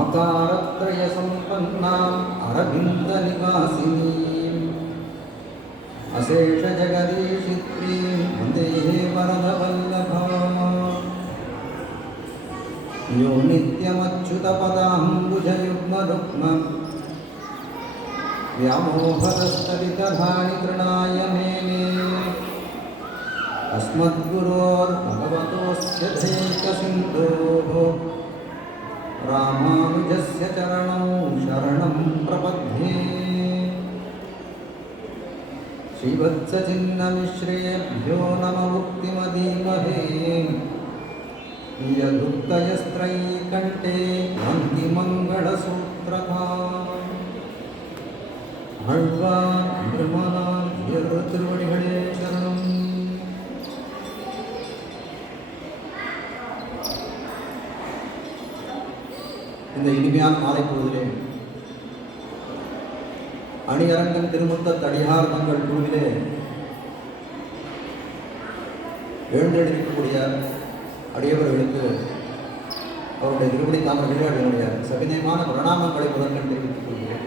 आकारत्रय सम्पन्नाम् अरविन्दनिवासिनीम् अशेष जगदीशित्रीं वन्दे वरदवल्लभाम् यो नित्यमच्युतपदाम्बुजयुग्मरुक्मम् व्यामोहरस्तरितधानि तृणाय मेने अस्मद्गुरोर्भगवतोऽस्य दैकसिन्धोः रामानुजस्य चरणौ शरणं प्रपद्ये। श्रीवत्सचिन्नमिश्रेभ्यो नमः मुक्तिमधीमहे यदुक्तयस्त्रयीकण्ठे वन्दिमङ्गलसूत्रका ஆழ்வார் பெருமானார் திருவடிகளே சரணம். இந்த இனிமையான மாலை பொழுதிலே அணியரங்கன் திருமுத்த தடியார் மங்கள் குழுவிலே எழுந்தெடுக்கக்கூடிய அடியவர்களுக்கு அவருடைய திருவடி தாமர்களே அவர்களுடைய சவிநயமான பிரணாமங்களை முதற்கண் தெரிவித்துக் கொள்கிறேன்.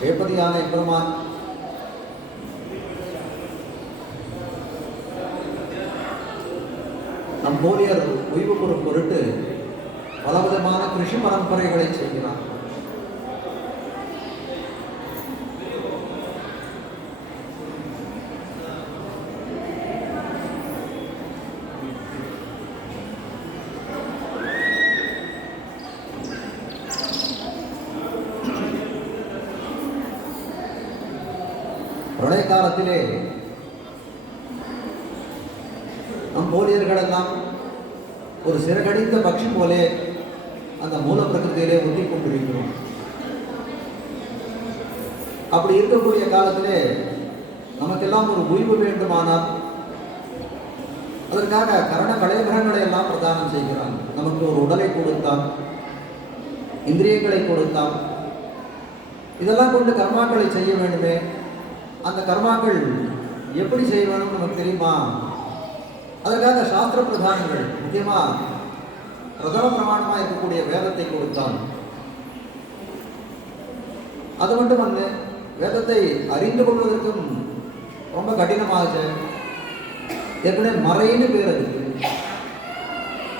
சேப்பதியான எம்பெருமான் நம் போலியர் ஓய்வு பெறும் பொருட்டு பலவிதமான கிருஷி பரம்பரைகளை செய்கிறார். பிரளய காலத்திலே நம் போலியர்கள் எல்லாம் ஒரு சிறகடித்த பட்சி போலே அந்த மூல பிரகிருதியிலே ஒட்டி கொண்டிருக்கிறோம். அப்படி இருக்கக்கூடிய காலத்திலே நமக்கெல்லாம் ஒரு ஓய்வு வேண்டுமானால் அதற்காக கரண கலைகிரகங்களை எல்லாம் பிரதானம் செய்கிறான். நமக்கு ஒரு உடலை கொடுத்தான், இந்திரியங்களை கொடுத்தான். இதெல்லாம் கொண்டு கர்மாக்களை செய்ய வேண்டுமே. அந்த கர்மாக்கள் எப்படி செய்ய வேணும்னு நமக்கு தெரியுமா? அதற்காக சாஸ்திர பிரதானங்கள், முக்கியமாக பிரதம பிரமாணமாக இருக்கக்கூடிய வேதத்தை கொடுத்தான். அது மட்டுமல்ல, வேதத்தை அறிந்து கொள்வதற்கும் ரொம்ப கடினமாச்சு. ஏற்கனவே மறைன்னு பேர் அதுக்கு.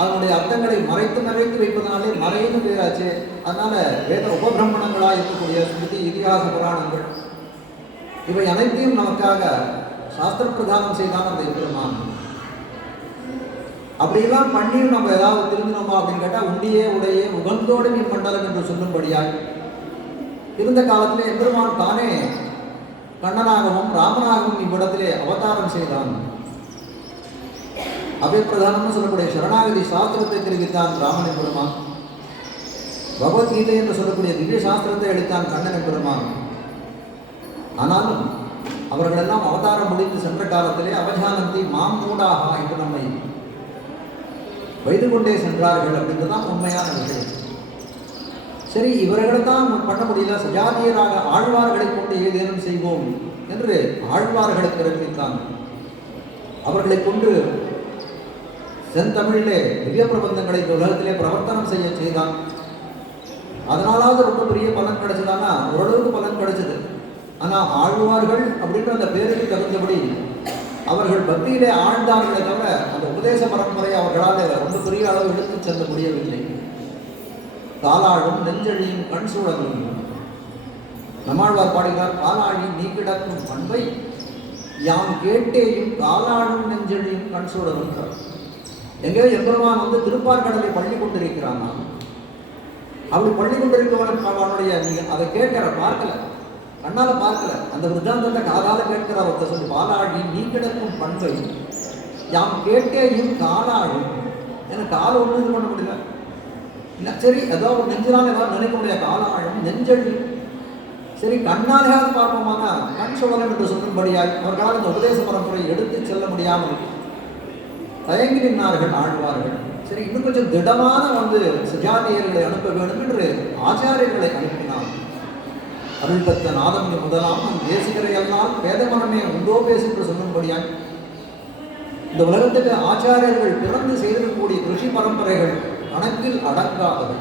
அதனுடைய அர்த்தங்களை மறைத்து வைப்பதனாலே மறைன்னு பேராச்சு. அதனால வேத உபபிரமணங்களாக இருக்கக்கூடிய ஸ்மிருதி, இதிகாச புராணங்கள் இவை அனைத்தையும் நமக்காக சாஸ்திர பிரதானம் செய்தான் அந்த எம்பெருமான். அப்படியெல்லாம் பண்ணியும் நம்ம ஏதாவது திருந்தினோமா அப்படின்னு கேட்டால், உண்டியே உடையே உகந்தோடு நீ மண்டலம் என்று சொல்லும்படியாய் இருந்த காலத்திலே எம்பெருமான் தானே கண்ணனாகவும் ராமனாகவும் இவ்விடத்திலே அவதாரம் செய்தான். அபிப்பிரதானம்னு சொல்லக்கூடிய சரணாகதி சாஸ்திரத்தை தெரிவித்தான் ராமன் எம்பெருமான். பகவத்கீதை என்று சொல்லக்கூடிய திவ்ய சாஸ்திரத்தை அளித்தான் கண்ணன் எம்பெருமான். ஆனாலும் அவர்களெல்லாம் அவதாரம் முடித்து சென்ற காலத்திலே அவஜானந்தி மாம் மூடாக என்று நம்மை வைத்து கொண்டே சென்றார்கள் அப்படின்றதான் உண்மையான விஷயம். சரி, இவர்களை தான் பண்ண முடியல, சஜாதியராக ஆழ்வார்களை கொண்டு ஏதேனும் செய்வோம் என்று ஆழ்வார்களை பிறப்பித்தான். அவர்களை கொண்டு செந்தமிழிலே திவ்ய பிரபந்தங்களை உலகத்திலே பிரவர்த்தனம் செய்ய செய்தான். அதனாலாவது ரொம்ப பெரிய பலன் கிடைச்சதானா? ஓரளவுக்கு பலன் கிடைச்சது. ஆனால் ஆழ்வார்கள் அப்படின்ற அந்த பேருக்கு தகுந்தபடி அவர்கள் பக்தியிலே ஆழ்ந்தார்களே தவிர அந்த உபதேச பரம்பரை அவர்களால் ரொம்ப பெரிய அளவு எடுத்து செல்ல முடியவில்லை. காலாழும் நெஞ்சழியும் கண் சூழலும் நம்மாழ்வார் பாடுகிறார். காலாழி நீ கிடக்கும் பண்பை யாம் கேட்டேயும் காலாழும் நெஞ்சழியும் கண் சூழலும். எங்கேயோ எம்பெருமான் வந்து திருப்பார்கடலை பள்ளி கொண்டிருக்கிறான். அப்படி பள்ளி கொண்டிருக்கவனுடைய நீங்கள் அதை கேட்கிற பார்க்கல, கண்ணால பார்க்கல, அந்த விருத்தாந்தத்தை காதால கேட்கிற ஒருத்தர் சொல்லி, பாலாழி நீ கிடக்கும் பண்பை யாம் கேட்டேயும் காலாழும். எனக்கு காலை ஒன்றும் இது பண்ண முடியல. சரி, ஏதோ ஒரு நெஞ்சினால் ஏதாவது நினைக்க முடியாது. காலாழும் நெஞ்சழி. சரி, கண்ணாலேயாவது பார்ப்போமானா கண் சோழன் என்று சொல்லும்படியாய் அவர்களால் இந்த உபதேச பரம்பரை எடுத்து செல்ல முடியாமல் தயங்கி நின்றார்கள் ஆழ்வார்கள். சரி இன்னும் கொஞ்சம் திடமான சுஜாதியர்களை அனுப்ப வேண்டும் என்று ஆச்சாரியர்களை அனுப்பினார். அருள் பெற்ற நாதமுனி முதலாம் நம் தேசிகரை எல்லாம் வேதமனமே உண்டோ பேசென்று சொல்லும்படியாய் இந்த உலகத்துக்கு ஆச்சாரியர்கள் பிறந்து செய்திருக்கக்கூடிய ரிஷி பரம்பரைகள் கணக்கில் அடங்காதவை.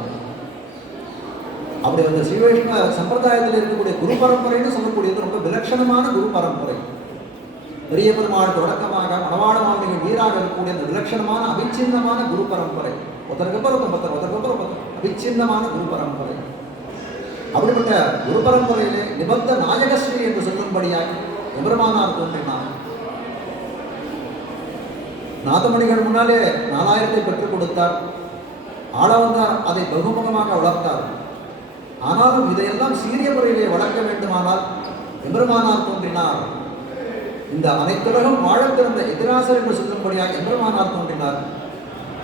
அப்படி அந்த ஸ்ரீ வைஷ்ணவ சம்பிரதாயத்தில் இருக்கக்கூடிய குரு பரம்பரைன்னு சொல்லக்கூடியது ரொம்ப விலட்சணமான குரு பரம்பரை. பெரிய பெருமாள் தொடக்கமாக மணவாள மாமனிகள் வீராக இருக்கக்கூடிய அந்த விலட்சணமான அவிச்சின்னமான குரு பரம்பரை. ஒருத்தருக்கு அவிச்சின்னமான குரு பரம்பரை. அப்படிப்பட்ட குரு பரம்பரையிலே நிபந்த நாயகஸ்ரீ என்று சொல்லும்படியாய் எம்பெருமானார் தோன்றினார். நாதமணிகள் முன்னாலே 4000 பெற்றுக் கொடுத்தார். ஆளவந்தார் அதை பகுமுகமாக வளர்த்தார். ஆனாலும் இதையெல்லாம் சீரிய முறையிலே வளர்க்க வேண்டுமானால் எம்பெருமானார் தோன்றினார். இந்த அனைத்துலகம் வாழ பிறந்த எதிராசர் என்று சொல்லும்படியாக எம்பெருமானார் தோன்றினார்.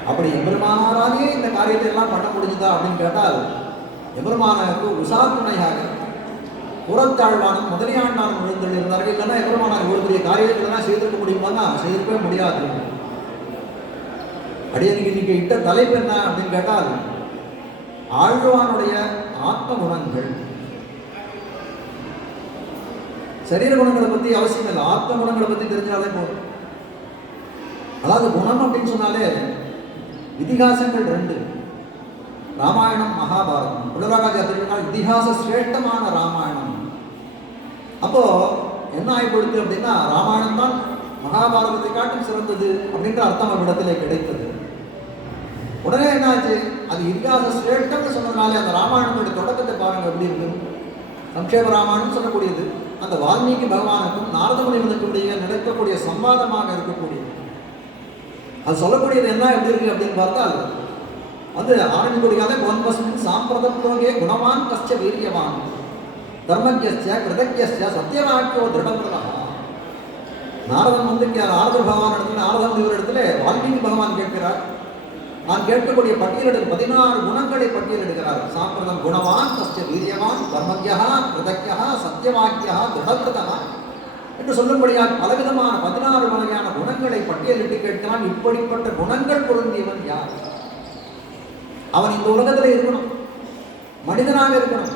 அப்படி எம்பெருமானாராலேயே இந்த காரியத்தை எல்லாம் பண்ண முடிஞ்சுதா அப்படின்னு கேட்டால் எம்பெருமானாருக்கு உசாத்துணையாக புறத்தாழ்வானும் முதலியாண்டானும் விழுந்தல் இருந்தார்கள். இல்லைன்னா எம்பெருமானார் ஒரு பெரிய காரியத்திலாம் செய்திருக்க முடியுமான்னா செய்திருக்கவே முடியாது. அடியனுக்கு இன்னைக்கு இட்ட தலைப்பு என்ன அப்படின்னு கேட்டால் ஆழ்வானுடைய ஆத்ம குணங்கள். சரீர குணங்களை பற்றி அவசியம் இல்லை, ஆத்ம குணங்களை பற்றி தெரிஞ்சாலே போதும். அதாவது குணம் அப்படின்னு சொன்னாலே இதிகாசங்கள் 2, ராமாயணம் மகாபாரதம். உலகராஜாத்தினால் இதிகாச சிரேஷ்டமான ராமாயணம். அப்போ என்ன ஆகிப்படுது அப்படின்னா ராமாயணம் தான் மகாபாரதத்தை காட்டும் சிறந்தது அப்படின்ற அர்த்தம் அவ்விடத்திலே கிடைத்தது. உடனே என்னாச்சு, அது இதிகாச சிரேஷ்டம்னு சொன்னதுனாலே அந்த ராமாயணத்துடைய தொடக்கத்தை பாருங்க எப்படி இருக்கு. சம்ஷேப ராமாயணம் சொல்லக்கூடியது அந்த வால்மீகி பகவானுக்கும் நாரத முனிவனுக்கும் இடையே நடக்கக்கூடிய சம்வாதமாக இருக்கக்கூடியது. அது சொல்லக்கூடியது என்ன எப்படி இருக்கு அப்படின்னு பார்த்தால் ஆரம்பிக்கூடியதாக கோன்பஸ்மின் சாம்பிரதோகே குணவான் கஷ்ட வீரியவான் தர்மஜ்ய கிருதஜ்ய சத்தியவாக்கியோ திருடபிரதா. நாரதன் நாரத பகவான் இடத்துல நாரத முனிவர் இடத்துல வால்மீகி பகவான் கேட்கிறார். நான் கேட்கக்கூடிய பட்டியலிடு 16 குணங்களை பட்டியலிடுகிறார். சாம்பிரதம் குணவான் கஷ்ட வீரியவான் தர்மஜ்யா கிருதஜ்யா சத்தியவாக்கியா திருடபிரதா என்று சொல்லும்படியாக பலவிதமான 16 வகையான குணங்களை பட்டியலிட்டு கேட்கிறான். இப்படிப்பட்ட குணங்கள் பொருந்தியவன் யார்? அவன் இந்த உலகத்தில் இருக்கணும், மனிதனாக இருக்கணும்.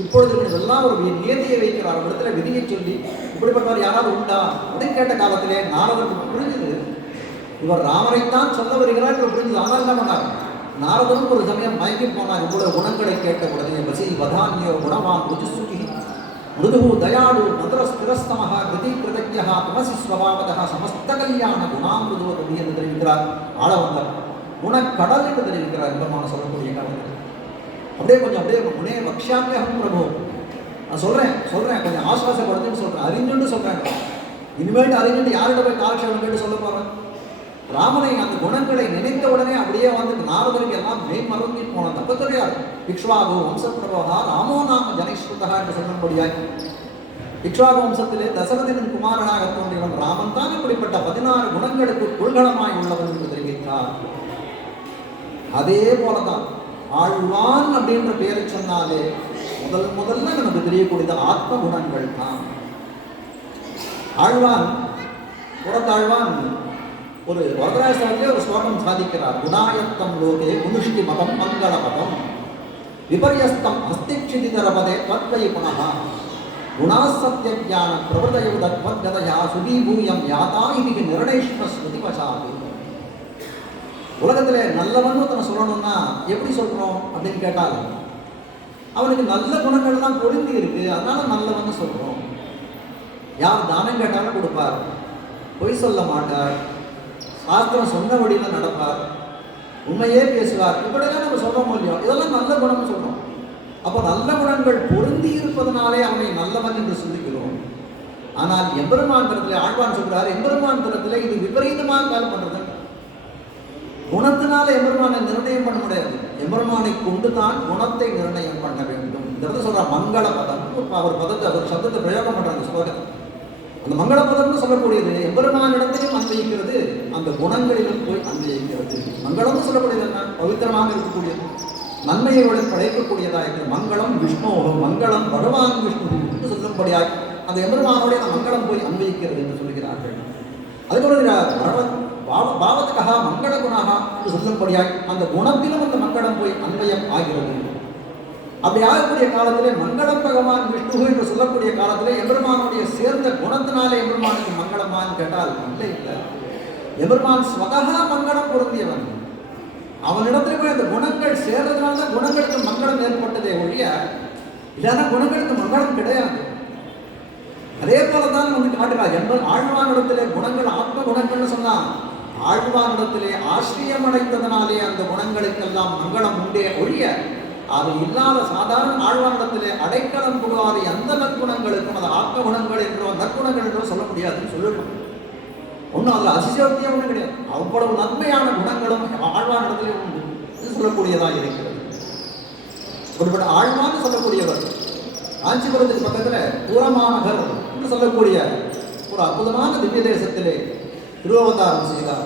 இப்பொழுது இதெல்லாம் ஒரு நியதியை வைக்கிறார். ஒரு இடத்துல விதியை சொல்லி இப்படிப்பட்டவர் யாராவது உண்டா அப்படின்னு கேட்ட காலத்திலே நாரதருக்கு புரிஞ்சது இவர் ராமரைத்தான் சொல்ல வருகிறார் என்று புரிஞ்சது. ஆனால் என்ன பண்ணார், நாரதரும் ஒரு சமயம் மயங்கி போனார். இவ்வளவு குணங்களை கேட்ட உடனே வசி வதான்யோ குணவான் ருஜுசுகி மிருது தயாடு மதுர ஸ்திரஸ்தமஹ கிருதி கிருதஜ்யா தமசி ஸ்வபாவதா சமஸ்த கல்யாண குணாமிருதோ ரவி என்று தெரிவிக்கிறார் ஆளவந்தார். குணக்கடல் என்று தெரிவிக்கிறார் எம்பெருமான சொல்லக்கூடிய காலத்தில். அப்படியே முனே வக்ஷாமியகம் பிரபு. நான் சொல்றேன் கொஞ்சம் ஆசுவாசப்படுத்துன்னு சொல்றேன், அறிஞ்சுன்னு சொல்றேன். இனிமேட்டு அறிஞ்சுட்டு யார்கிட்ட போய் காலக்ஷேபம் கேட்டு சொல்ல போறேன். ராமனை அந்த குணங்களை நினைத்த உடனே அப்படியே நாரதருக்கு எல்லாம் மெய் மறந்து போனது. அப்ப தெரியாது இக்ஷ்வாகு வம்சப்பிரபோகா ராமோ நாம ஜனைஸ்ருதா என்று சொல்லும்படியாய் இக்ஷ்வாகு வம்சத்திலே தசரதின் குமாரனாக தோன்றியவன் ராமன் தான் இப்படிப்பட்ட 16 குணங்களுக்கு கொள்கலமாய் உள்ளவன் என்று தெரிவித்தார். அதே போலதான் ஆழ்வான் அப்படின்ற பெயரை சொன்னாலே முதல்ல நமக்கு தெரியக்கூடியது ஆத்ம குணங்கள் தான். ஆழ்வான் புறத்தாழ்வான் ஒரு வரதராஜத்திலே ஒரு ஸ்லோகம் சாதிக்கிறார். குணாயத்தம் லோகே குணுஷ்டி மதம் மங்கள பதம் விபர்யஸ்தம் அஸ்திக்ஷிதிதரபதே தத்வை புனः குணாசத்ய ஞான பிரவதயுதத்வத்கதயா சுதீபூயம் யாதா இது நிர்ணயிஷ்ம ஸ்ருதிவசாது. உலகத்தில் நல்லவன் தன்னை சொல்லணும்னா எப்படி சொல்கிறோம் அப்படின்னு கேட்டால் அவனுக்கு நல்ல குணங்கள்லாம் பொருந்தி இருக்கு, அதனால நல்லவன் சொல்கிறோம். யார் தானம் கேட்டாலும் கொடுப்பார், பொய் சொல்ல மாட்டார், சாஸ்திரம் சொன்ன வழியில் நடப்பார், உண்மையே பேசுவார். இப்படிதான் நம்ம சொல்கிறோம் இல்லையோ, இதெல்லாம் நல்ல குணம்னு சொல்கிறோம். அப்போ நல்ல குணங்கள் பொருந்தி இருப்பதனாலே அவனை நல்லவன் என்று சொல்லுகிறோம். ஆனால் எம்பெருமான் தரத்தில் ஆழ்வான் சொல்கிறார், எம்பெருமான் தரத்தில் இது விபரீதமாக கால் பண்ணுறது. குணத்தினால எம்பெருமானை நிர்ணயம் பண்ண முடியாது, எம்பெருமானை கொண்டு தான் குணத்தை நிர்ணயம் பண்ண வேண்டும். இந்த சொல்ற மங்கள பதம் அவர் பதத்தை அவர் சப்தத்தை பிரயோகம் பண்றாங்க ஸ்லோகத்தில். அந்த மங்கள பதம்னு சொல்லக்கூடியது எம்பெருமானிடத்திலும் அன்வயிக்கிறது, அந்த குணங்களிலும் போய் அன்வயிக்கிறது. மங்களம்னு சொல்லக்கூடியது என்ன, பவித்திரமாக இருக்கக்கூடியது, நன்மையை படைக்கக்கூடியதா இருக்கிற மங்களம் விஷ்ணு மங்களம் பகவான் விஷ்ணு என்று சொல்லும்படியாக அந்த எம்பெருமானோடைய அந்த மங்களம் போய் அன்வயிக்கிறது என்று சொல்கிறார்கள். அதுபோல பாவத்துக்காக மங்கள குணாக என்று சொல்லும்படியாய் அந்த குணத்திலும் அந்த மங்களம் போய் அன்வயம் ஆகிறது. அப்படி ஆகக்கூடிய காலத்திலே மங்களம் பகவான் விஷ்ணு என்று சொல்லக்கூடிய காலத்திலே எம்பெருமானுடைய சேர்ந்த குணத்தினாலே எம்பெருமானுக்கு மங்களமான்னு கேட்டால் இல்லை இல்லை. எம்பெருமான் ஸ்வதகா மங்களம் பொருந்தியவன். அவனிடத்துல போய் அந்த குணங்கள் சேர்றதுனால தான் குணங்களுக்கு மங்களம் ஏற்பட்டதே ஒழிய இல்லைன்னா குணங்களுக்கு மங்களம் கிடையாது. அதே போலதான் வந்து காட்டுகிறார். ஆழ்வானிடத்திலே குணங்கள் ஆத்ம குணங்கள்னு சொன்னா ஆழ்வானிடத்திலே ஆசிரியம் அடைந்ததனாலே அந்த குணங்களுக்கெல்லாம் மங்களம் உண்டே ஒழிய அது இல்லாத சாதாரண ஆழ்வானிடத்திலே அடைக்கலம் புகாத எந்த நற்குணங்களுக்கும் அது ஆத்ம குணங்கள் என்றோ நற்குணங்கள் என்றோ சொல்ல முடியாதுன்னு சொல்லணும். ஒன்றும் அதில் அதிசயோக்தியம் ஒன்றும் கிடையாது. அவ்வளவு நன்மையான குணங்களும் ஆழ்வானிடத்திலே உண்டு சொல்லக்கூடியதாக இருக்கிறது. அப்படிப்பட்ட ஆழ்வான்னு சொல்லக்கூடியவர் காஞ்சிபுரத்துக்கு பக்கத்தில் பூரமாநகர் என்று சொல்லக்கூடிய ஒரு அற்புதமான திவ்ய தேசத்திலே திருவவதாரம் செய்தார்.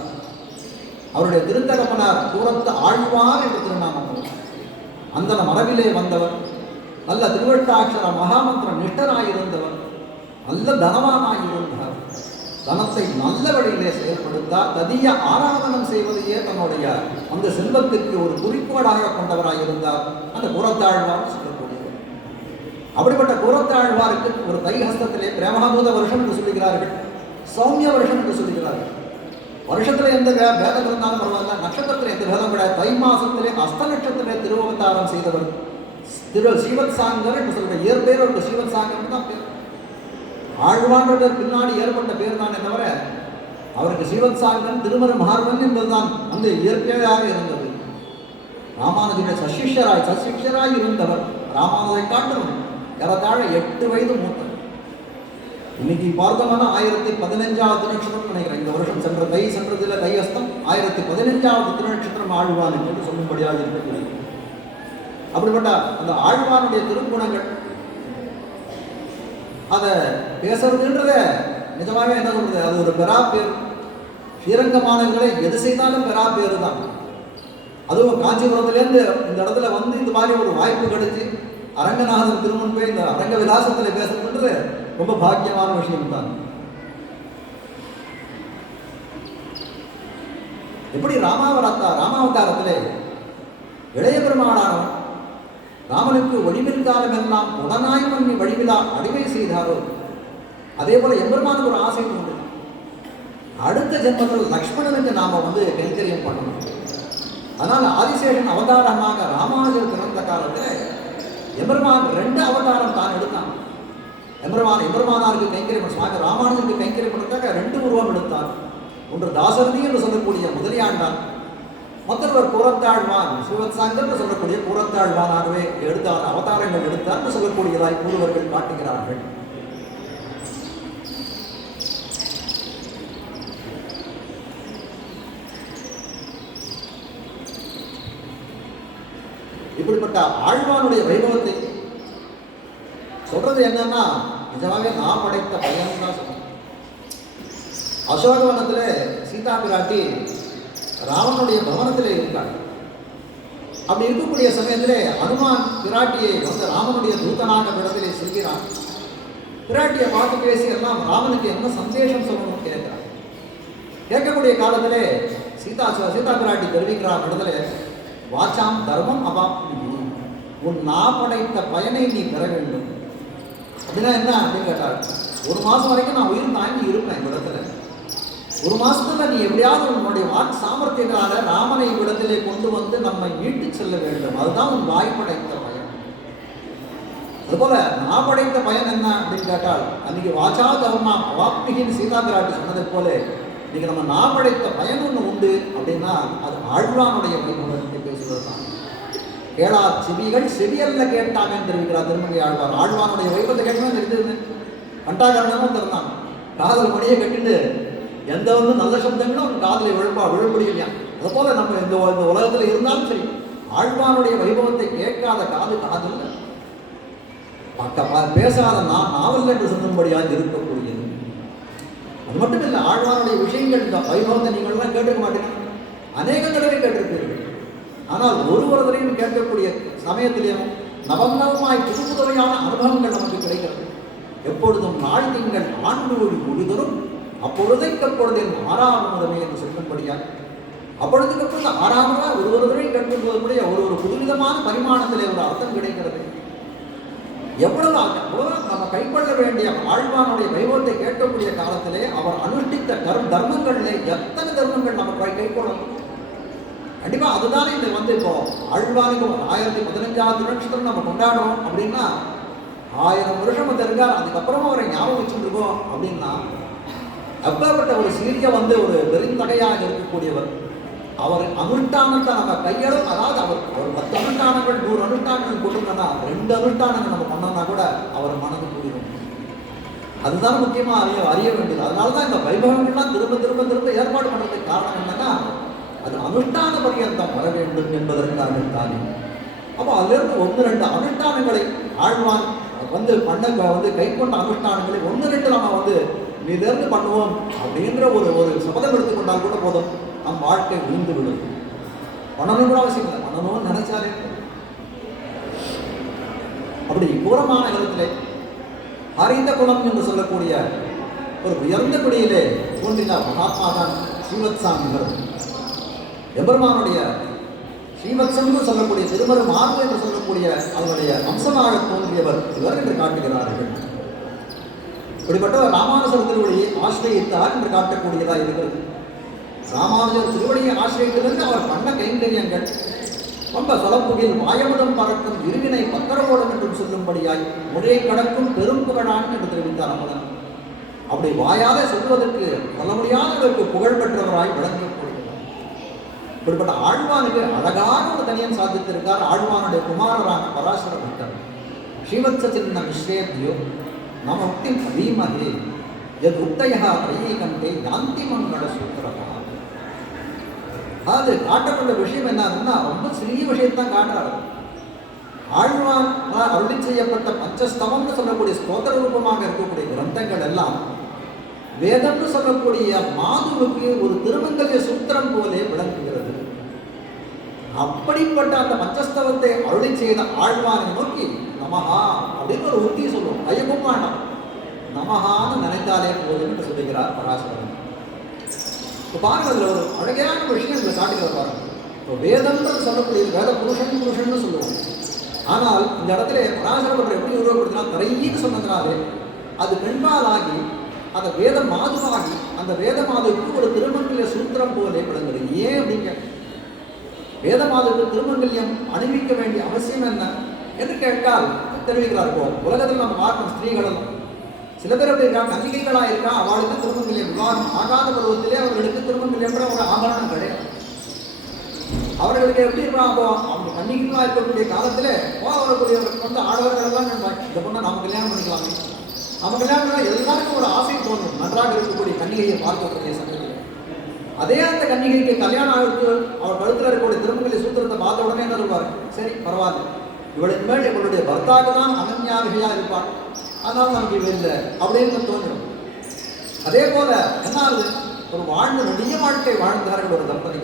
அவருடைய திருத்தகப்பனார் தூரத்து ஆழ்வார் என்று திருநாமம். அந்த மரபிலே வந்தவர், நல்ல திருவட்டாட்சர மகாமந்திர நிஷ்டராயிருந்தவர், நல்ல தனவானாயிருந்தார். தனத்தை நல்ல வழியிலே செயல்படுத்தார். ததிய ஆராதனம் செய்வதையே தன்னுடைய அந்த செல்வத்திற்கு ஒரு குறிக்கோளாக கொண்டவராயிருந்தார். அந்த கூரத்தாழ்வார் சொல்லக்கூடியவர். அப்படிப்பட்ட கூரத்தாழ்வாருக்கு ஒரு தைஹஸ்தத்திலே பிரேமாபூத வருஷம் என்று சொல்லுகிறார்கள், சௌமிய வருஷம் என்று சொல்லுகிறார்கள். வருஷத்துல எந்த பேதம் இருந்தாலும் பரவாயில்ல, நட்சத்திரத்தில் எந்த பேதம் கிடையாது. தை மாசத்திலே அஸ்த நட்சத்திரத்திலே திருவவதாரம் செய்தவர் ஸ்ரீவத் சாங்கர் என்று சொல்ற இயற்பேர் ஒரு ஸ்ரீவத் சாங்கர் தான் பேர். ஆழ்வான்ற பின்னாடி ஏற்பட்ட பேர் தானே தவிர அவருக்கு ஸ்ரீவத் சாங்கன் திருமர மகார்வன் என்பதுதான் அந்த இயற்கையாக இருந்தது. ராமானுஜனுடைய சசிஷ்யராய் இருந்தவர். ராமானுஜரை காட்டிலும் ஏறத்தாழ 8 வயது மூத்தவர். இன்னைக்கு பார்த்தோம்னா 1015வது திருநட்சத்திரம் நினைக்கிறேன். இந்த வருஷம் சென்றதில் தையஸ்தம் 1015வது திருநட்சத்திரம் ஆழ்வான் என்று சொல்லும்படியாக இருக்கிறது. அப்படிப்பட்ட அந்த ஆழ்வானுடைய திருக்குணங்கள் அதை பேசுறதுன்றத நிஜமாவே என்ன சொல்றது, அது ஒரு பெறா பேர். ஸ்ரீரங்கமானவர்களை எது செய்தாலும் பெறா பேரு தான். அதுவும் காஞ்சிபுரத்துலேருந்து இந்த இடத்துல வந்து இந்த மாதிரி ஒரு வாய்ப்பு கிடைச்சி அரங்கநாதன் திருமணம் போய் இந்த அரங்க விலாசத்தில் பேசுறதுன்றது ரொம்ப பாக்கியமான விஷயம் தான். எப்படி ராமாவதாரத்திலே இளைய பெருமாளானவன் ராமனுக்கு ஒளிவில் காலம் எல்லாம் உடனாய் பண்ணி வழிவிழா அடிமை செய்தாரோ அதே போல எம்பெருமானுக்கு ஒரு ஆசை உண்டு. அடுத்த ஜென்மத்தில் லக்ஷ்மணனுக்கு நாம வந்து கைங்கரியம் பண்ணணும். அதனால ஆதிசேஷன் அவதாரமாக ராமானுஜர் பிறந்த காலத்தில் எம்பெருமான் 2 அவதாரம் தான் எடுத்தான். எம்பெருமானாருக்கு கைங்கரியம் சுவாமி ராமானுஜருக்கு கைங்கரியம் பண்ணுறதுக்காக 2 உருவம் எடுத்தார். ஒன்று தாசரதி என்று சொல்லக்கூடிய முதலியாண்டான், மற்றொருவர் கூரத்தாழ்வான் ஸ்ரீவத் சாங்கர் என்று சொல்லக்கூடிய கூரத்தாழ்வானாகவே எடுத்தார், அவதாரங்கள் எடுத்தார் என்று சொல்லக்கூடியதாய் பூர்வர்கள் காட்டுகிறார்கள். இப்படிப்பட்ட ஆழ்வானுடைய வைபவத்தை சொல்றது என்னன்னா நிஜமாவே நான் படைத்த பையன் தான் சொல்றேன். அசோகவனத்தில் சீதா பிராட்டி ராவனுடைய பவனத்திலே இருக்காள். அப்படி இருக்கக்கூடிய சமயத்திலே அனுமான் பிராட்டியை வந்து ராமனுடைய தூதனாக இடத்திலே சொல்கிறான். பிராட்டியை பார்த்து பேசி எல்லாம் ராமனுக்கு என்ன சந்தேஷம் சொல்லணும்னு கேட்கிறான். கேட்கக்கூடிய காலத்திலே சீதா பிராட்டி தெரிவிக்கிறான் இடத்துல, வாச்சாம் தர்மம் அபாப்தி, உன் நான் படைத்த பயனை நீ பெற வேண்டும். அப்படின்னா என்ன அப்படின்னு கேட்டார். 1 மாதம் வரைக்கும் நான் உயிர் தாங்கி இருப்பேன் இந்த இடத்துல. 1 மாசத்துல நீ எப்படியாவது உன்னுடைய வாக்கு சாமர்த்தியங்களால ராமனை இடத்திலே கொண்டு வந்து நம்மை மீட்டு செல்ல வேண்டும். அதுதான் உன் வாய் படைத்த பயன். அதுபோல நான் படைத்த பயன் என்ன அப்படின்னு கேட்டால், அன்னைக்கு வாச்சா தர்மா அவாப்திகின்னு சீதா பிராட்டி சொன்னதை போல இன்னைக்கு நம்ம நான் படைத்த பயன் ஒன்று உண்டு. அப்படின்னா அது ஆழ்வானுடைய வைபவத்தை பேசுவது தான். கேளா செவிகள் செவியல்ல கேட்டாங்கன்னு தெரிவிக்கிறார் திருமங்கை ஆழ்வார். ஆழ்வானுடைய வைபவத்தை கேட்கணும் தெரிஞ்சது கண்டாகரணமும் திறந்தான். காதல் மணியை கட்டிட்டு எந்த வந்து நல்ல சப்தங்களும் அவன் காதலை விழப்படியா. அதை போல நம்ம இந்த உலகத்தில் இருந்தாலும் சரி ஆழ்வானுடைய வைபவத்தை கேட்காத காது இல்லை, பேசாத நாவல் என்று சொல்லும்படியாக இருக்கக்கூடியது. அது மட்டும் இல்லை, ஆழ்வானுடைய விஷயங்கள் வைபவத்தை நீங்கள்லாம் கேட்டுக்க மாட்டீங்க, அநேக தடவை கேட்டிருப்பீர்கள். ஆனால் ஒரு தடவையும் கேட்கக்கூடிய சமயத்திலேயும் நவநவமாய் புதுப்புதுவையான அனுபவங்கள் நமக்கு கிடைக்கிறது. எப்பொழுதும் நாள் திங்கள் ஆண்டு ஒரு குடிதரும் அப்பொழுதைக்கப்பொழுதின் ஆறாமதமே என்று சொல்லும்படியாக அப்பொழுதுக்கு ஆறாமதா ஒரு தடவை கற்றுக்கொள்ளக்கூடிய ஒரு புதுவிதமான பரிமாணத்திலே ஒரு அர்த்தம் கிடைக்கிறது. எவ்வளவு நம்ம கைக்கொள்ள வேண்டிய ஆழ்வானுடைய வைபவத்தை கேட்கக்கூடிய காலத்திலே அவர் அனுஷ்டித்த தர்மங்களிலே எத்தனை தர்மங்கள் நம்ம கைக்கொள்ளணும். கண்டிப்பா அதுதான் இந்த இப்போ ஆழ்வானுக்கு 1015வது நட்சத்திரம் நம்ம கொண்டாடுறோம் அப்படின்னா 1000 வருஷம் இருக்கார், அதுக்கப்புறமா அவரை ஞாபகம் வச்சுருக்கோம் அப்படின்னா அப்பேற்பட்ட ஒரு சீரிய ஒரு பெருந்தகையாக இருக்கக்கூடியவர். அவர் அனுஷ்டானத்தை நம்ம கையளவு, அதாவது அவர் 10 அனுஷ்டானங்கள் 100 அனுஷ்டானங்கள் போட்டுருந்தோம்னா 2 அனுஷ்டானங்கள் நம்ம பண்ணோம்னா கூட அவர் மனது கூடிடும். அதுதான் முக்கியமா அறிய வேண்டியது. அதனாலதான் இந்த வைபவங்கள்லாம் திரும்ப திரும்ப திரும்ப ஏற்பாடு பண்றதுக்கு காரணம் என்னன்னா அது அனுஷ்டான பரியந்தம் வர வேண்டும் என்பதற்காக தானே. அப்போ அதிலிருந்து 1-2 அனுஷ்டானங்களை ஆழ்வான் கை கொண்ட அனுஷ்டானங்களை 1-2 நம்ம இதிலிருந்து பண்ணுவோம் அப்படின்ற ஒரு சபதம் எடுத்துக்கொண்டால் கூட போதும், நம் வாழ்க்கை உயிர்ந்து விடும். பண்ணணும் கூட அவசியம் இல்லை, பண்ணணும்னு நினைச்சாலே. அப்படி பூரமான இடத்திலே ஹரித குலம் என்று சொல்லக்கூடிய ஒரு உயர்ந்த குடியிலே தோன்றினார் மகாத்மா தான் ஸ்ரீவத்சாமிகள். எம்பெருமானுடைய ஸ்ரீவத்சம்னு சொல்லக்கூடிய திருமரு மார்பு என்று சொல்லக்கூடிய அவருடைய அம்சமாக தோன்றியவர் இவர் என்று காட்டுகிறார்கள். இப்படிப்பட்ட ராமானுஜர் திருவடியை ஆசிரியத்தார் என்று காட்டக்கூடியதாக இருக்கிறது. ராமானுஜர் திருவடியை ஆசிரியத்திலிருந்து அவர் பண்ண கைங்கரியங்கள் ரொம்ப சொலப்புகில் வாயமுதம் பறக்கும் இருவினை பக்கரவோடம் என்றும் சொல்லும்படியாய் மொழியை கடக்கும் பெரும் புகழான் என்று தெரிவித்தார் அமலன். அப்படி வாயாலே சொல்வதற்கு சொல்ல முடியாததற்கு புகழ் பெற்றவராய் விளங்கக்கூடியவர். இப்படிப்பட்ட ஆழ்வானுக்கு அழகான ஒரு தனியம் சாதித்திருக்கார் ஆழ்வானுடைய குமாரரான பராசர பட்டர். ஸ்ரீவத்ச சின்ன மிஸ்ரேத்யோ நம உக்தி பீமஹே எத் உக்தயா தையீகண்டே யாந்தி மங்கள சூத்திரமா. அது காட்டப்பட்ட விஷயம் என்னன்னா ரொம்ப சிறிய விஷயத்தான் காட்டுறாரு. ஆழ்வான் அருளி செய்யப்பட்ட பஞ்சஸ்தவம்னு சொல்லக்கூடிய ஸ்தோத்திர ரூபமாக இருக்கக்கூடிய கிரந்தங்கள் எல்லாம் வேதம்னு சொல்லக்கூடிய மாதுவுக்கு ஒரு திருமங்கல்ய சூத்திரம் போலே விளங்குகிறது. அப்படிப்பட்ட அந்த பஞ்சஸ்தவத்தை அருளி செய்த ஆழ்வானை நோக்கி நமஹா அப்படின்னு ஒரு உத்தியை சொல்லுவோம். ஐயமும் வேண்டாம், நமஹான்னு நினைத்தாலே போதும் என்று சொல்லுகிறார் பராசரன். இப்போ பாருங்க, அதில் ஒரு அழகான விஷயம் இதில் காட்டுகிற பாருங்க. இப்போ வேதம்ன்றது சொல்லக்கூடிய வேத புருஷன் சொல்லுவோம். ஆனால் இந்த இடத்துல பராசரப்பட்டர் எப்படி உருவப்படுத்தினா நிறைய சொன்னதுனாலே அது பெண்பாலாகி அந்த வேத மாதுவாகி அந்த வேத மாதுவுக்கு ஒரு திருமங்கல்ய சூத்திரம் போலே விளங்குது. ஏன் அப்படிங்க, வேத மாதுவுக்கு திருமங்கல்யம் அணிவிக்க வேண்டிய அவசியம் என்ன என்று கேட்டால் தெரிவிக்கிறார். இப்போ உலகத்தில் நம்ம பார்க்கணும், ஸ்திரீகளும் சில பேர் எப்படி இருக்கா, கன்னிகைகளாக இருக்கா, அவளுக்கு திருமங்கல்யம் விவாகம் ஆகாத பருவத்திலே அவர்களுக்கு திருமங்கல்யம் ஒரு ஆபரணம் கிடையாது. அவர்களுக்கு எப்படி இருப்பாங்க, அவங்க கன்னிகைகளாக இருக்கக்கூடிய காலத்தில் வரக்கூடியவர்களுக்கு ஆடவர்கள் எல்லாம் இந்த பொண்ணை நம்ம கல்யாணம் பண்ணிக்கலாமே, நம்ம கல்யாணம் எல்லாருக்கும் ஒரு ஆசை தோணும் நன்றாக இருக்கக்கூடிய கன்னிகையை பார்க்கக்கூடிய சங்கத்தில். அதே அந்த கன்னிகைக்கு கல்யாணம் ஆகிட்டு அவர் கழுத்தில் இருக்கக்கூடிய திருமங்கல்ய சூத்திரத்தை பார்த்த உடனே என்ன சொல்வார், சரி பரவாயில்ல, இவளுக்கு மேல் இவளுடைய பர்த்தாக்கு தான் அனன்யாவிகையாக இருப்பார், அதனால நமக்கு இவ இல்லை அப்படின்னு தோன்றும். அதே போல என்னாவது ஒரு நெடிய வாழ்க்கை வாழ்ந்தார்கள் ஒரு தம்பதி,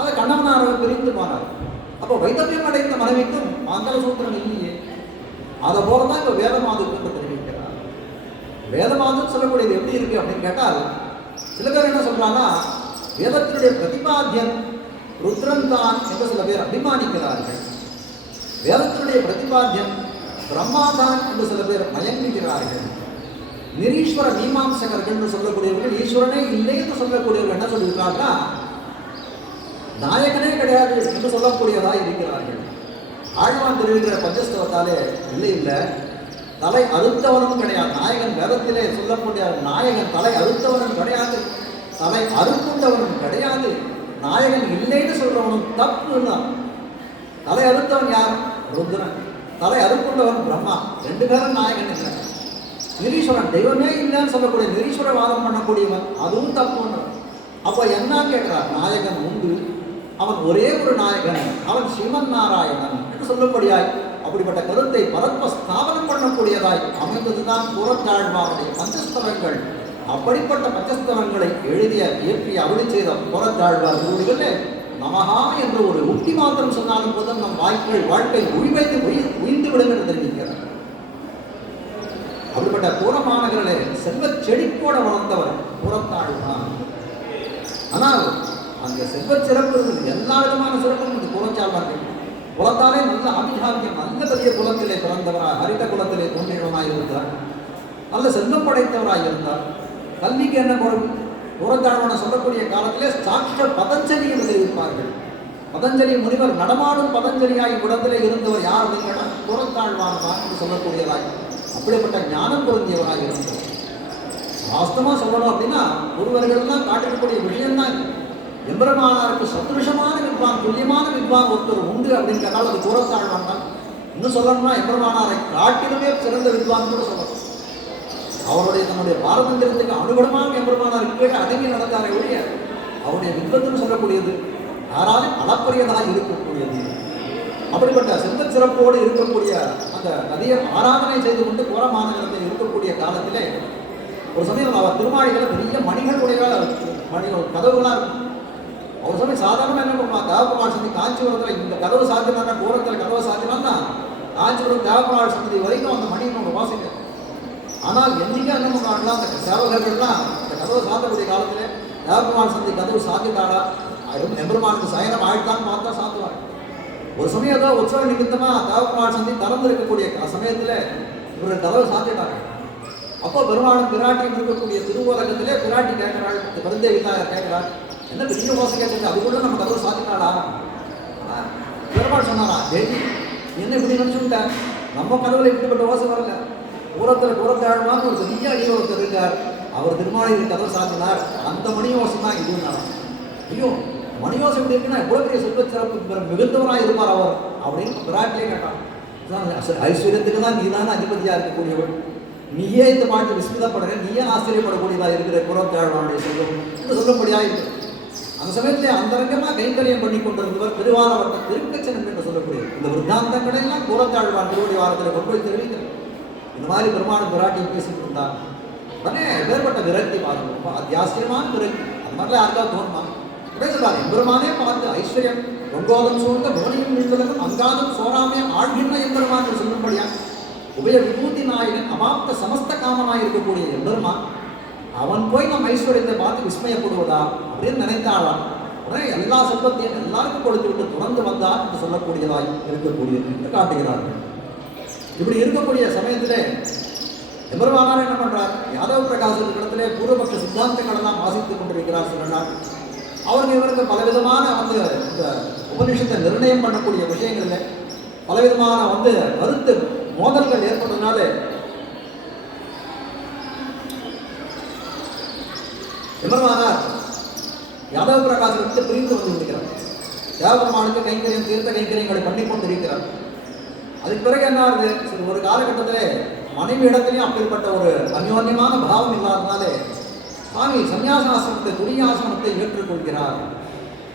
அதை கண்ணவனாரவர் பிரிந்து போனார். அப்போ வைதவியம் அடைந்த மனைவிக்கும் மங்கள சூத்திரம் இல்லையே. அதை போலதான் இப்போ வேதமாதுக்கு என்று தெரிவிக்கிறார். வேதமாதுன்னு சொல்லக்கூடியது எப்படி இருக்கு அப்படின்னு கேட்டால், சில பேர் என்ன சொல்றாங்கன்னா வேதத்தினுடைய பிரதிபாத்தியன் ருத்ரன் தான் என்று சில பேர் அபிமானிக்கிறார்கள். வேதத்தினுடைய பிரதிபாத்தியன் பிரம்மாதான் என்று சில பேர் மயங்குகிறார்கள். நிரீஸ்வர மீமாம்சகர்கள் என்று சொல்லக்கூடியவர்கள் ஈஸ்வரனே இல்லை என்று சொல்லக்கூடியவர்கள் என்ன சொல்லியிருக்காங்கன்னா நாயகனே கிடையாது என்று சொல்லக்கூடியதாக இருக்கிறார்கள். ஆழ்வான் தெரிவிக்கிற பஞ்சஸ்தவத்தாலே இல்லை தலை அறுத்தவனும் கிடையாது, நாயகன் வேதத்திலே சொல்லக்கூடிய நாயகன் தலை அறுத்தவனும் கிடையாது, தலை அறுப்புண்டவனும் கிடையாது, நாயகன் இல்லைன்னு சொல்றவனும் தப்புன்னா. தலை அறுத்தவன் யார்? ருத்ரன். தலை அறுப்புண்டவன் பிரம்மா. 2 பேரும் நாயகன் இல்லை. நிரீஸ்வரன் தெய்வமே இல்லைன்னு சொல்லக்கூடிய நிரீஸ்வரவாதம் பண்ணக்கூடியவன், அதுவும் தப்புன்னு. அப்போ என்ன கேட்கிறார், நாயகன் உண்டு, அவன் ஒரே ஒரு நாயகன், அவன் ஸ்ரீமன் நாராயணன் என்று சொல்லக்கூடியாய் அப்படிப்பட்ட கருத்தை பரத்ம ஸ்தாபனம் பண்ணக்கூடியதாய் அமைந்ததுதான் புறத்தாழ்வாருடைய பஞ்சஸ்தவங்கள். அப்படிப்பட்ட பஞ்சஸ்தவங்களை இயற்றிய அருளி செய்த புறத்தாழ்வார் ஊர்களிலே நமஹா என்று ஒரு உக்தி மாத்திரம் சொன்னாலும் போதும் நம் வாழ்க்கை உயிர்ந்து விடும் என்று தெரிவிக்கிறார். அப்படிப்பட்ட பூரமானவர்களே செல்வ செழிப்போட வளர்ந்தவர் புறத்தாழ்வான். ஆனால் அந்த செல்வச் சிறப்பு எல்லா விதமான சிறப்பும் இந்த புறச்சாழ்வார்கள். குலத்தாலே நல்ல அபிஜாத்தியம், நல்ல பெரிய குலத்திலே பிறந்தவராய், ஹரித குலத்திலே தோன்றியவனாய் இருந்தார். நல்ல செல்வம் படைத்தவராய் இருந்தார். கல்விக்கு என்ன குறைவு? புறத்தாழ்வான சொல்லக்கூடிய காலத்திலே சாட்ச பதஞ்சலியை விளைவிப்பார்கள். பதஞ்சலி முனிவர் நடமாடும் பதஞ்சலியாய் இடத்திலே இருந்தவர் யார் அப்படின்னா புறத்தாழ்வான் தான் என்று சொல்லக்கூடியவராய், அப்படிப்பட்ட ஞானம் பொருந்தியவராய் இருந்தவர். வாஸ்தவமாக சொல்லணும் அப்படின்னா ஒருவர்கள்லாம் காட்டிக்கக்கூடிய விஷயம்தான் எம்பெருமானாருக்கு சதுருஷமான வித்வான், துல்லியமான வித்வான் ஒருத்தர் உண்டு அப்படின்னு கேட்டால் அது புறத்தாழ்வான் தான். இன்னும் சொல்லணும்னா எம்பெருமானாரை காட்டிலுமே சிறந்த வித்வான் கூட சொல்லணும். அவருடைய தன்னுடைய பாரதந்திரத்துக்கு அனுகுணமாக எம்பெருமானாருக்கு கீழே அடங்கி நடந்தாரே ஒழிய அவருடைய வித்வத்துன்னு சொல்லக்கூடியது யாராலும் அளப்பரியதாக இருக்கக்கூடியது. அப்படிப்பட்ட செல்வ சிறப்போடு இருக்கக்கூடிய அந்த நதியை ஆராதனை செய்து கொண்டு புற மாநகரத்தில் இருக்கக்கூடிய காலத்திலே ஒரு சமயம் அவர் திருமாளிகளை பெரிய மணிகளுடைய மணி கதவுகளாக இருக்கும். ஒரு சமயம் சாதாரணமாக என்ன பண்ணுவாங்க, தேவபெருமாள் சந்தி காஞ்சிபுரத்தில் இந்த கதவு சாத்தினா, கோரத்தில் கதவை சாத்தினா காஞ்சிபுரம் தேவபெருமாள் சந்தி வரைக்கும் அந்த மணி நம்ம வாசிக்கிறோம். ஆனால் என்னைக்கு என்ன பண்ணுவாங்களா, அந்த சேவகர்கள்லாம் இந்த கதவை சாத்தக்கூடிய காலத்தில் தேவபெருமாள் சந்தி கதவு சாத்திட்டாளா, அதுவும் எம்பெருமானுக்கு சயனம் ஆயிட்டான்னு பார்த்தா சாத்துவாங்க. ஒரு சமயம் ஏதோ உற்சவ நிமித்தமாக தேவபெருமாள் சந்தி திறந்து இருக்கக்கூடிய சமயத்தில் இவர்கள் கதவை சாத்திட்டாங்க. அப்போ பெருமாளும் பிராட்டியும் இருக்கக்கூடிய திருவோலகத்திலே பிராட்டி கேட்கிறாள், பருந்தேவி தாயார் கேட்கிறாள், என்ன பெரிய மோசம் கேட்குறது, அது கூட நம்ம கதவை சாத்திட்டாளா? பெருமாள் சொன்னாரா, தேவி என்ன இப்படி நினச்சுட்டேன், நம்ம கதவுல இப்படிப்பட்ட ஓசை வரல. புறத்தாழ்வான்னு ஒரு பெரிய அடி ஒருத்தர் இருக்கார், அவர் திருமாளிகை கதவை சாத்தினார், அந்த மணி ஓசை தான் இதுவும். ஐயோ மணியோசை எப்படி இருக்குன்னா எவ்வளோ பெரிய செல்வ சிறப்பு மிகுந்தவராக இருப்பார் அவர் அப்படின்னு பிராட்டியே கேட்டான். ஐஸ்வர்யத்துக்கு தான் நீ தானே அதிபதியாக இருக்கக்கூடியவள், நீயே இந்த பாட்டு விஸ்மிதப்படுற, நீயே ஆச்சரியப்படக்கூடியதாக இருக்கிற புறத்தாழ்வானுடைய செல்வம் என்று சொல்லும்படியாக இருக்கு. அந்த சமயத்திலே அந்தரங்கமாக கைங்கரியம் பண்ணி கொண்டிருந்தவர் திருவாரவட்ட திருக்கச்சன் என்று சொல்லக்கூடிய இந்த விருத்தாந்தங்களையெல்லாம் புறத்தாழ்வான் திருவடி வாரத்தில் கொண்டு போய் தெரிவிக்கிறார். இந்த மாதிரி பெருமானும் பிராட்டியும் பேசிட்டு இருந்தார். உடனே வேறுபட்ட விரக்தி பார்க்கணும், அத்தியாசியமான விரக்தி. அது மாதிரிலாம் யாருக்காவது தோணுமா? உடனே சொல்றாரு, எம்பெருமானே பார்த்து ஐஸ்வர்யம் ரொங்கோதம் சூழ்ந்த புவனியும் நீழ்வதற்கும் அங்காதும் சோராமே ஆழ்கின்ற எம்பெருமான் சொல்லும்படியா உபய விபூதி நாயகன் அமாப்த சமஸ்த காமனாக இருக்கக்கூடிய எம்பெருமான் அவன் போய் நம்ம ஐஸ்வர்யத்தை பார்த்து விஸ்மயப்படுவதா அப்படின்னு நினைத்தாளாம். உடனே எல்லா செல்வத்தையும் எல்லாருக்கும் கொடுத்து விட்டு தொடர்ந்து வந்தார் என்று சொல்லக்கூடியதாய் இருக்கக்கூடியது என்று காட்டுகிறார்கள். இப்படி இருக்கக்கூடிய சமயத்திலே எம்பெருமானார் என்ன பண்றார், யாதவ பிரகாசத்தின் இடத்திலே பூர்வபக்ஷ சித்தாந்தங்கள் எல்லாம் வாசித்துக் கொண்டிருக்கிறார். சொன்னார் அவருக்கு இவருக்கு பலவிதமான வந்து இந்த உபநிஷத்தை நிர்ணயம் பண்ணக்கூடிய விஷயங்கள்ல பலவிதமான வந்து கருத்து மோதல்கள் ஏற்பட்டதுனால எம்பெருமானார் யாதவ பிரகாசத்தை பிரிந்து வந்து விடுகிறார். தேவபெருமானுக்கு கைங்கரியம் தீர்த்த கைங்கரியங்களை பண்ணி கொண்டிருக்கிறார். அதுக்கு பிறகு என்ன ஆகுது, ஒரு காலகட்டத்திலே மனைவி இடத்துலையும் அப்படிப்பட்ட ஒரு அந்யோன்யமான பாவம் இல்லாதனாலே சுவாமி சன்னியாசாசிரமத்தை துரியாசிரமத்தை ஏற்றுக்கொள்கிறார்.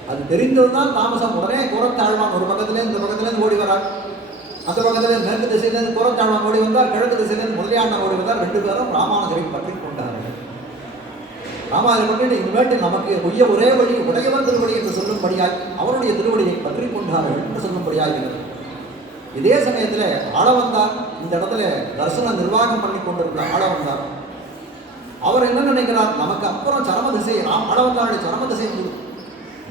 அது தெரிந்ததுதான் தாமசம். உடனே புறத்தாழ்வான் ஒரு பக்கத்திலேருந்து இந்த பக்கத்திலேருந்து ஓடி வரார், அந்த பக்கத்திலேருந்து மேற்கு திசையிலேருந்து புறத்தாழ்வான் ஓடி வந்தார், கிழக்கு திசையிலேருந்து முதலியாண்ட ஓடி வந்தார். ரெண்டு பேரும் ராமானுஜரை பற்றி கொண்டார்கள். ராமானுஜரை பற்றி இனிமேட்டு நமக்கு ஒரே வழி உடையவர் திருவடி என்று சொல்லும்படியாய் அவருடைய திருவடியை பற்றி கொண்டார்கள் என்று சொல்லும்படியாகிறது. இதே சமயத்தில் ஆளவந்தார் இந்த இடத்துல தரிசன நிர்வாகம் பண்ணி கொண்டிருந்த ஆளவந்தார் அவர் என்ன நினைக்கிறார், நமக்கு அப்புறம் சரம திசை ஆளவந்தாருடைய சரம திசை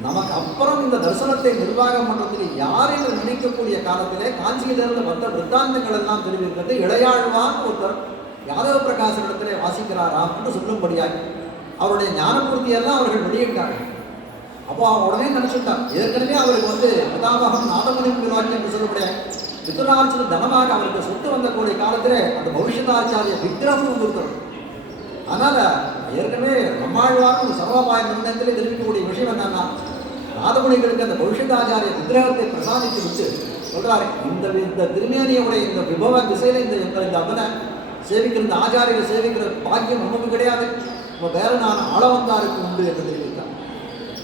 நமக்கு அப்புறம் இந்த தரிசனத்தை நிர்வாகம் பண்ணுறதுக்கு யார் என்று நினைக்கக்கூடிய காலத்திலே காஞ்சியிலிருந்து வந்த விருத்தாந்தங்கள் எல்லாம் தெரிவிக்கிறது. இளையாழ்வான் ஒருத்தர் யாதவ பிரகாசனிடத்திலே வாசிக்கிறாராம் என்று சொல்லும்படியாய் அவருடைய ஞானபூர்த்தியெல்லாம் அவர்கள் வெளியிட்டார்கள். அப்போ அவன் உடனே நினைச்சுட்டார், ஏற்கனவே அவருக்கு வந்து பிதாமகம் நாதமுனி வாக்கியம் என்று சொல்லக்கூடிய பித்ருரார்ஜித தனமாக அவருக்கு சொத்து வந்தக்கூடிய காலத்திலே அந்த பவிஷ்யதாச்சாரிய விக்கிரகம் கொடுத்தது. அதனால ஏற்கனவே நம்மாழ்வார் ஒரு சர்வபாய நிர்ணயத்திலே தெரிவிக்கக்கூடிய விஷயம் என்னன்னா, நாதமுனிகளுக்கு அந்த பவிஷ்யதாச்சாரிய விக்கிரகத்தை பிரசாதித்து விட்டு சொல்றாரு, இந்த திருமேனியுடைய இந்த விபவ திசையில இந்த அவனை சேவிக்கிற இந்த ஆச்சாரியை சேவிக்கிற பாக்கியம் நமக்கு கிடையாது, நம்ம வேற நான் ஆளவந்தாருக்கு உண்டு என்று தெரிவித்தார்.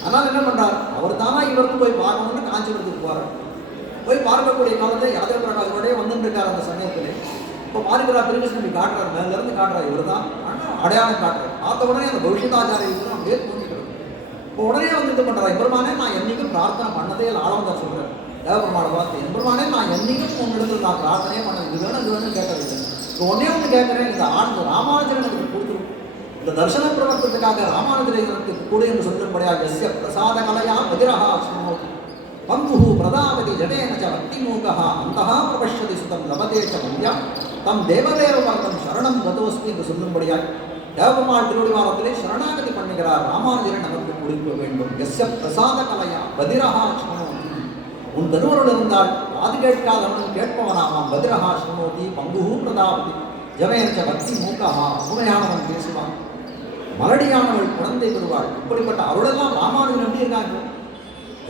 அதனால் என்ன பண்றார், அவர் தானா இவருக்கு போய் பார்க்கணும்னு காஞ்சிபுரத்துக்கு போறார். போய் பார்க்கக்கூடிய காலத்தில் யாதவ பிரகாசோடய வந்துட்டு இருக்கார். அந்த சமயத்தில் இப்போ பார்க்கிறார், திருகிருஷ்ணபி காட்டுறார், மேலிருந்து காட்டுறார், இவர் தான் அடையாளம் காட்டுறார். பார்த்த உடனே அந்த பவிஷ்யதாச்சாரியருக்கு அப்படியே தோன்றிக்கிறது. இப்போ உடனே வந்து இது பண்ணுறார், எம்பெருமானே நான் என்னைக்கும் பிரார்த்தனை பண்ணதே ஆளவந்தார் சொல்கிறார். தேவபெருமானை பார்த்து, எம்பெருமானே நான் என்னைக்கும் உங்களிடத்தில் நான் பிரார்த்தனையே பண்ண இது வேணும் கேட்டது. இப்போ ஒன்னே ஒன்று கேட்குறேன், இந்த ராமானுஜன் எனக்கு கொடுத்துரும், இந்த தர்சன பிரவர்த்தத்துக்காக ராமானுஜருக்கு கூட என்று சொல்லும்படியாக எஸ்ய பிரசாத கலையா பதிரஹா ஸ்ருணோதி பங்குஹு பிரதாவதி ஜடேன ச பக்திமூகஹ அந்தஹ பிரபஷ்யதி சுதம் லபதே ச மன்யா தம் தேவதேவ பரதம் சரணம் கதோஸ்மி என்று சொல்லும்படியாக தேவபெருமாள் திருவடிவாரத்திலே சரணாகதி பண்ணுகிறார். ராமானுஜரை நமக்கு கொடுக்க வேண்டும். எஸ்ய பிரசாத கலையா பதிரஹா ஸ்ருணோதி, உன் திருவருள் இருந்தால் காது கேட்காதவனும் கேட்பவனாமாம். பதிரஹா ஸ்ருணோதி பங்குஹு பிரதாவதி ஜடேன ச பக்திமூகஹ, ஊமையானவன் பேசுவான், மலடியானவள் குழந்தை பெறுவாள். இப்படிப்பட்ட அவளெல்லாம் ராமானுஜன் எப்படி இருக்காங்க?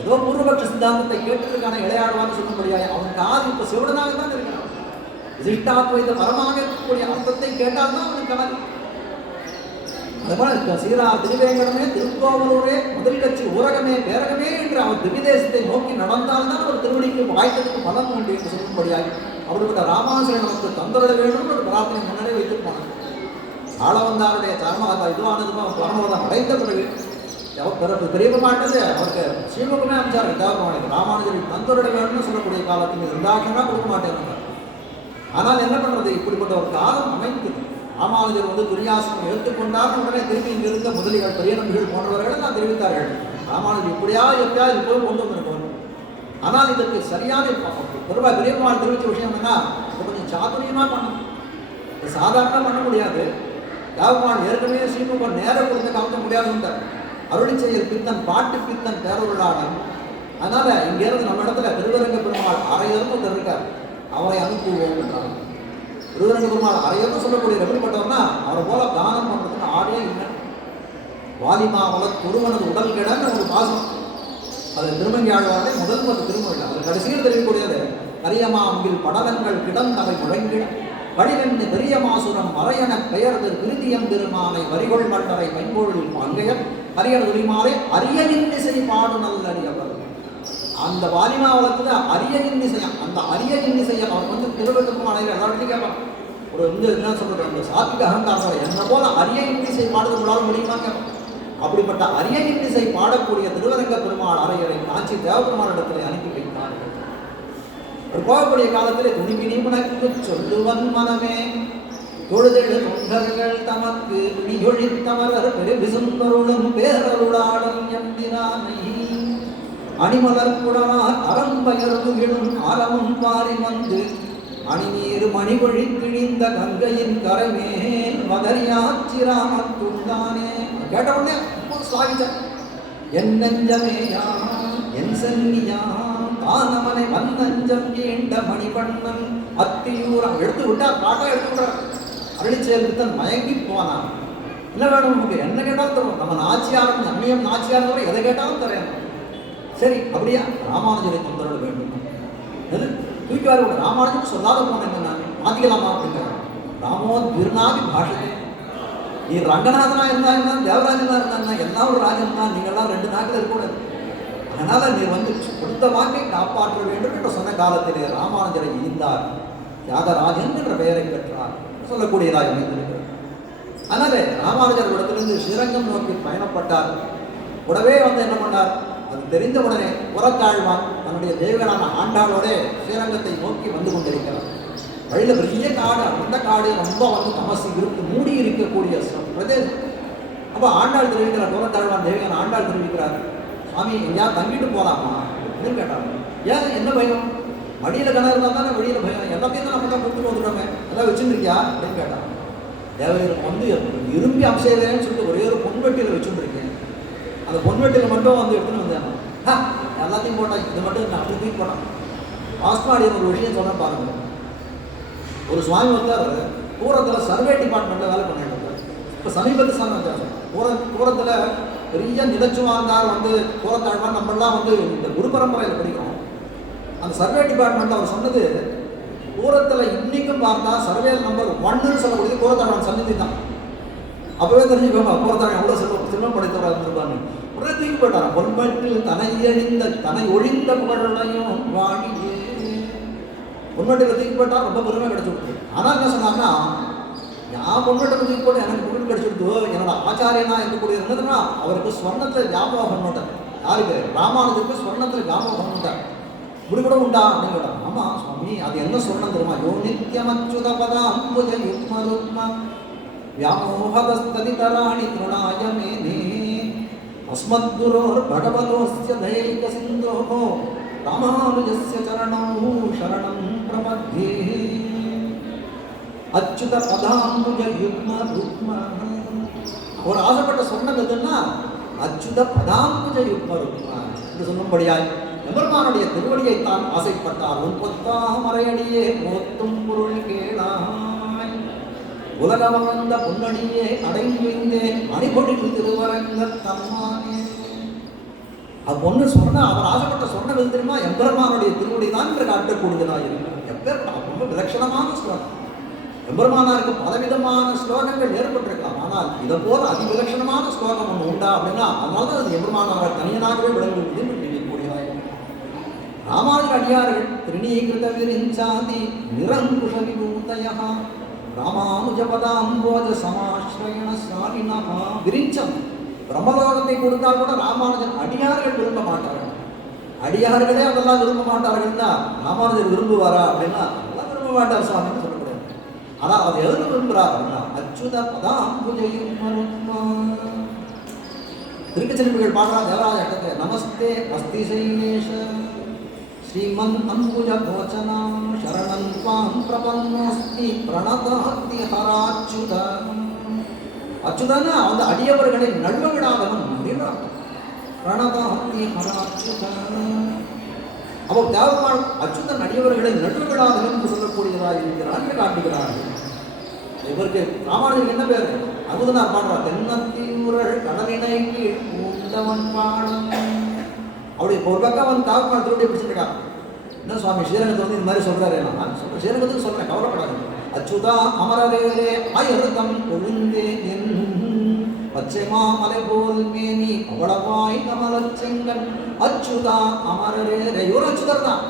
ஏதோ பூர்வபட்ச சித்தாந்தத்தை கேட்டுருக்கான விளையாடுவான்னு சொல்லும்படியாக அவன் காது இப்ப சிவடனாக தான் இருக்கிறான். விசிஷ்டாத்வைத பரமாக இருக்கக்கூடிய அர்த்தத்தை கேட்டால்தான் அவனுக்கு கலகு. அதுபோல சீரார் திருவேங்கடமே திருக்கோவலூரே முதல் கட்சி ஊரகமே பேரகமே என்று அவர் திவ்யதேசத்தை நோக்கி நடந்தால்தான் அவர் திருவடிக்கு வாய்த்ததுக்கு பலம் உண்டு என்று சொல்லும்படியாக அவர்கிட்ட ராமானுஜரை நமக்கு தந்தரட வேண்டும் ஒரு பிரார்த்தனை முன்னரே வைத்திருப்பாங்க. ஆளவந்தாருடைய சரணாகதா இதுவானதுமா பரமவதம் அடைந்த பிறகு பிறப்பு தெரிய மாட்டது. அவருக்கு ஸ்ரீமுகமே அமைச்சார் தேவபெருமானுக்கு ராமானுஜரை தந்தரட வேணும்னு சொல்லக்கூடிய காலத்துக்கு இருந்தாங்கன்னா கொடுக்க மாட்டேன். ஆனால் என்ன பண்றது, இப்படிப்பட்ட ஒரு காலம் அமைந்தது. ராமானுஜர் துரியாசனம் எடுத்துக்கொண்டார். உடனே திருப்பி இங்க இருந்த முதலிகள் பெரிய நம்பிகள் போன்றவர்கள் நான் தெரிவித்தார்கள், ராமானுஜர் எப்படியாவது போய் கொண்டு வந்திருக்கோம். ஆனால் இதற்கு சரியான பெரியம்மாள் தெரிவித்த விஷயம் என்னன்னா, கொஞ்சம் சாதுரியமா பண்ணணும். சாதாரண பண்ண முடியாது. தேவபெருமான் ஏற்கனவே ஸ்ரீமுகம் நேரம் கொடுத்த காலத்த முடியாதுன்றார். அருளி செயல் பித்தன் பாட்டு பித்தன் பேரொருளாளன். அதனால இங்கிருந்து நம்ம இடத்துல திருவரங்க பெருமாள் அரையரும் இருக்கார், அவரை அனுப்புவோம் என்றார். திருவரங்க பெருமாள் அரையர்னு சொல்லக்கூடிய எப்படிப்பட்டவர்னா, அவரை போல தானம் பண்றதுக்கு ஆடே இல்லை. வாலிமாவள ஒருவனது உடல் கிடன்னு ஒரு பாசம், அது திருமங்கி ஆழ்வாருடைய முதல் ஒரு திருமொழி. அது கடைசியில் தெரியக்கூடியது, கரியமா அங்கில் படலங்கள் கிடந்தவை முழங்கிட வடிவென்று பெரிய மாசுரம் மறையன பெயர்து கிருதியம் திருமாலை வரிகொள் மன்னரை மைம்பொழில் பங்கையர் அரியர் உரிமாலை அரிய இன்னிசை பாடு நல்லறியவர். அந்த வாலிமாவளத்துல அரிய இன்னிசையம், அந்த அரிய இன்னிசையம் அவர் திருவள்ளுவரையில் எல்லாத்தையும் கேட்பான். ஒரு என்ன சொல்றது, அந்த சாத்விக அகங்காரம் என்ன போல அரிய இன்னிசை பாடுறது உங்களால் முடியுமா கேட்பான். அப்படிப்பட்ட அரிய இன்னிசை பாடக்கூடிய திருவரங்க பெருமாள் அரையரை காட்சி தேவபெருமாள் இடத்துல அனுப்பி வைத்தார்கள். போகக்கூடிய காலத்தில் துணிவினி உனக்கு சொல்லுவன் மனமே தொழுதெழு தொண்டர்கள் தமக்கு துணியொழித்தமரர் பெருவிசுந்தருளும் பேரருளாடல் எம்பிரானை அணிமலர் குடலார் அறம்பயர்வுகிடும் அறமும் பாரி வந்து அணிநீர் மணிவழி கிழிந்த கங்கையின் கரைமேல் மதரியாச்சிராமன் துண்டானே. கேட்ட உடனே சாகிச்சான். என் நெஞ்சமேயா என் சென்னியா தானமனை வந்தஞ்சம் ஏண்ட மணிவண்ணன் அத்தியூரம் எடுத்து விட்டார். பாட்டா எடுத்து விட்டார். அருளிச்செயல் மயங்கி போனான். என்ன வேணும் நமக்கு, என்ன கேட்டாலும் தரும். நம்ம நாச்சியாரும் அந்நியம் நாச்சியாரும் எதை கேட்டாலும் தரேன். சரி அப்படியா, ராமானுஜரை தொந்தரவு வேண்டும். எது தூக்கிவாரு விட ராமானுஜன் சொல்லாத போன என்ன மாத்திக்கலாமா அப்படிங்கிறார். ராமோ திருநாவி பாஷை, நீ ரங்கநாதனா இருந்தா என்ன, தேவராஜனா இருந்தா எல்லாம் ஒரு ராஜன் தான், நீங்கள்லாம் ரெண்டு நாட்கள் இருக்கக்கூடாது. அதனால நீ கொடுத்த வாக்கை காப்பாற்ற வேண்டும் என்று சொன்ன காலத்திலே ராமானுஜரை இணைந்தார். தியாகராஜன் என்ற பெயரை பெற்றார் சொல்லக்கூடியதாக அமைந்திருக்கிறது. அதனால ராமானுஜர் இடத்திலிருந்து ஸ்ரீரங்கம் நோக்கி பயணப்பட்டார். கூடவே என்ன பண்ணார், அது தெரிந்த உடனே புறத்தாழ்வான் தன்னுடைய தேவகனான ஆண்டாளோட ஸ்ரீரங்கத்தை நோக்கி வந்து கொண்டிருக்கிறார். வழியில பெரிய காடு, அந்த காடு ரொம்ப தமசி இருக்கு மூடி இருக்கக்கூடிய பிரதேசம். அப்போ ஆண்டாள் தெரிவிக்கிறார், புறத்தாழ்வான் தேவகன் ஆண்டாள் தெரிவிக்கிறார், சாமி எங்கேயா தங்கிட்டு போகலாமா அப்படின்னு கேட்டாங்க. ஏன் என்ன பயம், மடியில் கிணறு இருந்தால் தானே வெளியில் பயம், எல்லாத்தையும் தான் நம்ம தான் கொடுத்துட்டு வந்துடுறோமே, எல்லாம் வச்சுருக்கியா அப்படின்னு கேட்டாங்க. தேவையருக்கு இரும்பி அம்சேதேன்னு சொல்லிட்டு ஒரே ஒரு பொன்வெட்டியில் வச்சுருக்கேன். அந்த பொன்வெட்டியில் மட்டும் எடுத்துன்னு வந்தேன். எல்லாத்தையும் போட்டான், இது மட்டும் நான் அப்படி தூக்கி போனேன். ஆஸ்மாடியன் ஒரு விஷயம் சொன்ன பாருங்க. ஒரு சுவாமி தூரத்தில் சர்வே டிபார்ட்மெண்ட்டில் வேலை பண்ணிட்டு இருந்தார். இப்போ சமீபத்து சமயம் தூரத்தில் பெரிய நிலச்சுவாந்தார் தூரத்தாழ்வான் நம்மளாம் இந்த குரு பரம்பரையில் படிக்கிறோம். அந்த சர்வே டிபார்ட்மெண்ட் அவர் சொன்னது, தூரத்தில் இன்னைக்கும் பார்த்தா சர்வே நம்பர் 1ன்னு சொல்லக்கூடியது தூரத்தாழ்வான் சன்னிதி தான். அப்பவே தெரிஞ்சுக்கோங்க தூரத்தாழ்வான் எவ்வளோ செல்வம் படைத்தவராக இருந்திருப்பாங்க. உடனே தூக்கி போட்டாரான். பொன்மட்டில் தனை ஒழிந்த புகழையும் வாழியே. பொன்மட்டில் தூக்கி போட்டால் ரொம்ப பெருமை கிடைச்சிருக்கு. ஆனால் என்ன சொன்னாங்கன்னா, நான் பொன்மட்டை தூக்கி போட்டு எனக்கு புகழ் கிடைச்சிருந்தோ, என்னோட ஆச்சாரியனா இருக்கக்கூடிய என்னதுன்னா அவருக்கு ஸ்வர்ணத்தில் ஞாபகம் பண்ணட்டார். யாருக்கு, ராமானுஜருக்கு ஸ்வர்ணத்தில் ஞாபகம் பண்ணட்டார். இப்படி கூட உண்டா அப்படின்னு கேட்டாங்க. ஆமா சுவாமி, அது என்ன ஸ்வர்ணம் தெரியுமா, யோ நித்தியமச்சுத பதாம்புஜ யுக்மருக்ம व्यामोहदस्तदितराणि तृणाय मेने अस्मद्गुरोर्भगवतोऽस्य दयैकसिन्धोः रामानुजस्य चरणौ शरणं प्रपद्ये अच्युत पदाम्बुज युग्म रुक्म அவர் ஆசைப்பட்ட சொன்னது எதுன்னா அச்சுத பதாம்புஜ யுக்ம ருக்ம என்று சொல்லும்படியாய் எம்பெருமானுடைய திருவடியைத்தான் ஆசைப்பட்டார். உன்பத்தாமரையடியே போத்தும் பொருள் கேளாய் உலகமந்த பொன்னடியே அடைந்தேன் அணிபொடிக்கு திருவரங்க தம்மானே. பொண்ணு சொன்ன அவர் ஆசைப்பட்ட சொன்னது தெரியுமா? எம்பெருமானுடைய திருவடி தான் என்று காட்டக்கூடியதாக இருக்கிறார். எப்பேற்பட்ட ரொம்ப விலட்சணமான ஸ்லோகம். எம்பெருமானாருக்கு பலவிதமான ஸ்லோகங்கள் ஏற்பட்டிருக்கலாம். ஆனால் இதை போல அதிவிலட்சணமான ஸ்லோகம் ஒன்று உண்டா அப்படின்னா அதனால்தான் அது எம்பெருமானார் தனியனாகவே விளங்குவது கூடியதாக. ராமானுஜ அடியார்கள் திருநீகிருத விரிஞ்சாதி நிரங்குஷ விபூதய ராமானுஜபதாம்போஜ சமாஸ்ரயண சாலினா. விரிஞ்சம் பிரம்மலோகத்தை கொடுத்தால் கூட ராமானுஜன் அடியார்கள் விரும்ப மாட்டார்கள். அடியார்களே அதெல்லாம் விரும்ப மாட்டார்கள்னா ராமானுஜர் விரும்புவாரா அப்படின்னா அதெல்லாம் விரும்ப மாட்டார் சுவாமின்னு சொல்லக்கூடாது. ஆனால் அதை எது விரும்புகிறார் அப்படின்னா அச்சுத பதாம்புஜயுக்ம. திருக்கச்செல்விகள் பாடுறார் தேவராஜ இடத்துல நமஸ்தே அஸ்தி சைலேஷ ஸ்ரீமன் அம்புஜ கோச்சனா சரணம் த்வாம் பிரபன்னோஸ்மி பிரணதாத்தி ஹராச்சுத. அச்சுதனா அந்த அடியவர்களை நழுவ விடாதவன் அப்படின்னு பிரணதாத்தி ஹராச்சுத. அப்போ தேவமான் அச்சுதன் அடியவர்களை நழுவ விடாதவன் என்று சொல்லக்கூடியதாக இருக்கிறார் என்று காட்டுகிறார்கள். இவருக்கு ராமானுஜருக்கு என்ன பேர்? அமுதனார் பாடுறார் தென்னத்தீவுரள் கடலினை கீழ் பூந்தவன் பாடம். அப்படி ஒரு பக்கம் அவன் தாவமான் திருவடியை பிடிச்சிருக்கான். என்ன சுவாமி ஸ்ரீரங்கத்தை வந்து இந்த மாதிரி சொல்றாரு? நான் சொல்றேன் ஸ்ரீரங்கத்துக்கு சொல்றேன், கவலைப்படாது. அச்சுதா அமரரேரே ஆயிரத்தம் கொழுந்தே என் பச்சைமா மலை போல் மேனி அவ்வளவாய் கமலச்செங்கன் அச்சுதா அமரரேரே. இவரும் அச்சுதர் தான்.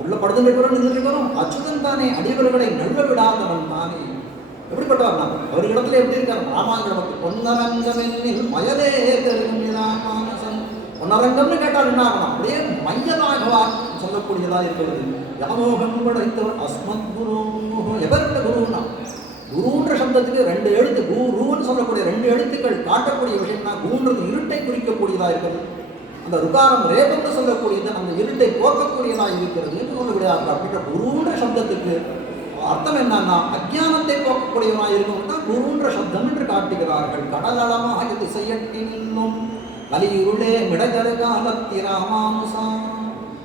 உள்ள படுத்து நின்றுக்கிறோம். அச்சுதன் தானே, அடியவர்களை நழுவ விடாதவன் தானே. எப்படிப்பட்டவர் நான் அவர்களிடத்துல எப்படி இருக்கார்? ராமானுஜனுக்கு பொன்னரங்கம் என்னில் மயலே மானசம். பொன்னரங்கம்னு கேட்டால் என்ன ஆகணும்? அப்படியே மையனாகவா சொல்லக்கூடியதா இருக்கிறது. யாமோகம் படைத்தவர் அஸ்மத் குரு. எவர்கிட்ட குருன்னா குருன்ற சப்தத்துக்கு ரெண்டு எழுத்து குருன்னு சொல்லக்கூடிய ரெண்டு எழுத்துக்கள் காட்டக்கூடிய விஷயம்னா குருன்றது இருட்டை குறிக்கக்கூடியதா இருக்கிறது. அந்த ருகாரம் ரேபம்னு சொல்லக்கூடியது அந்த இருட்டை போக்கக்கூடியதா இருக்கிறது என்று சொல்லக்கூடியதாக. அப்படின்ற குருன்ற சப்தத்துக்கு அர்த்தம் என்னன்னா அஜ்ஞானத்தை போக்கக்கூடியவனாக இருக்கணும்னா குருன்ற சப்தம் என்று காட்டுகிறார்கள். கடலளமாக இது செய்யட்டினும் கலியுருளே மிடகர காலத்திராமானுசா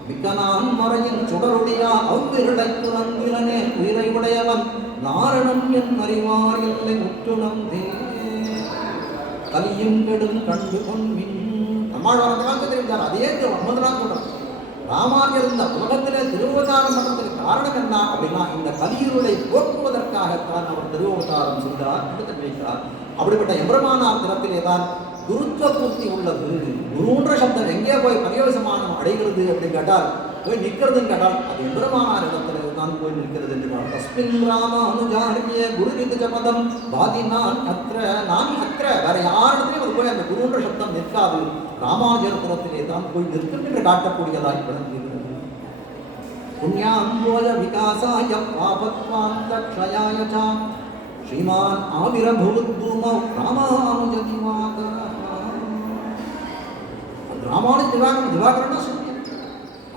மிக்கனான் மறையின் சுடருடையா அவ்விருளை துறந்திலனே உயிரை உடையவன் நாரணம் என் அறிவார் எல்லை முற்றுணம் தே கலியும் கெடும் கண்டு கொன்மின். நம்மாழ்வாரத்தான் தெரிவித்தார். அதே அம்மதெல்லாம் சொல்றார். ராமானுஜர் இருந்த உலகத்திலே திருவதாரம் பண்ணதுக்கு காரணம் என்ன அப்படின்னா இந்த கலியுருளை போக்குவதற்காகத்தான் அவர் திருவதாரம் செய்தார் என்று தெரிவிக்கிறார். அப்படிப்பட்ட எம்பெருமானார் திறத்திலே தான் குருத்துவ பூர்த்தி உள்ளது. குருன்ற சப்தம் எங்கே போய் பரியோசமானம் அடைகிறது அப்படின்னு கேட்டால் போய் நிற்கிறதுன்னு கேட்டால் அது எம்பெருமானார் இடத்துல தான் போய் நிற்கிறது என்று தஸ்மின் ராமானுஜாரிய குரு நிஜபதம் பாதி நான் அத்திர வேற யாரிடத்திலும் அது போய் அந்த குருன்ற சப்தம் நிற்காது. ராமானுஜர் திறத்திலே தான் போய் நிற்கும் என்று காட்டக்கூடியதாய் விளங்குகிறது. புண்ணியாம்போஜ விகாசாய பாபத்வாந்த க்ஷயாய ச ஸ்ரீமான் ஆவிரபூத்பூமௌ ராமானுஜ திவாகர. ராமானுஜ திவாகரன்னா சூரியன்.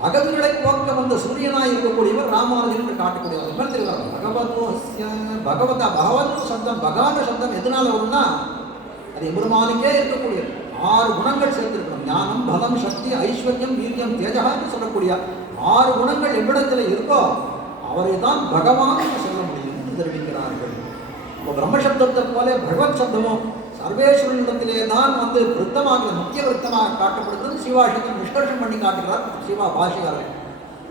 அகதிகளை போக்க வந்த சூரியனாய் இருக்கக்கூடியவர் ராமானுஜன் என்று காட்டக்கூடியவர். பகவத் சப்தம் பகவான சப்தம் எதனால வரும்னா அது எம்பெருமானுக்கே இருக்கக்கூடியது. 6 குணங்கள் சேர்த்திருக்கணும். ஞானம் பலம் சக்தி ஐஸ்வர்யம் வீரியம் தேஜகா என்று சொல்லக்கூடிய 6 குணங்கள் எவ்விடத்தில் இருக்கோ அவரை தான் பகவான் என்று சொல்ல முடியும் என்று தெரிவிக்கிறார்கள். இப்போ பிரம்மசப்தத்தை போல பகவத் சப்தமும் சர்வேஸ்வரனிடத்திலே தான் வந்து விருத்தமாக முக்கிய விருத்தமாக காட்டப்படுகிறது. சிவாஷிகன் நிஷ்கர்ஷம் பண்ணி காட்டுகிறார் சிவா பாஷிகாரர்.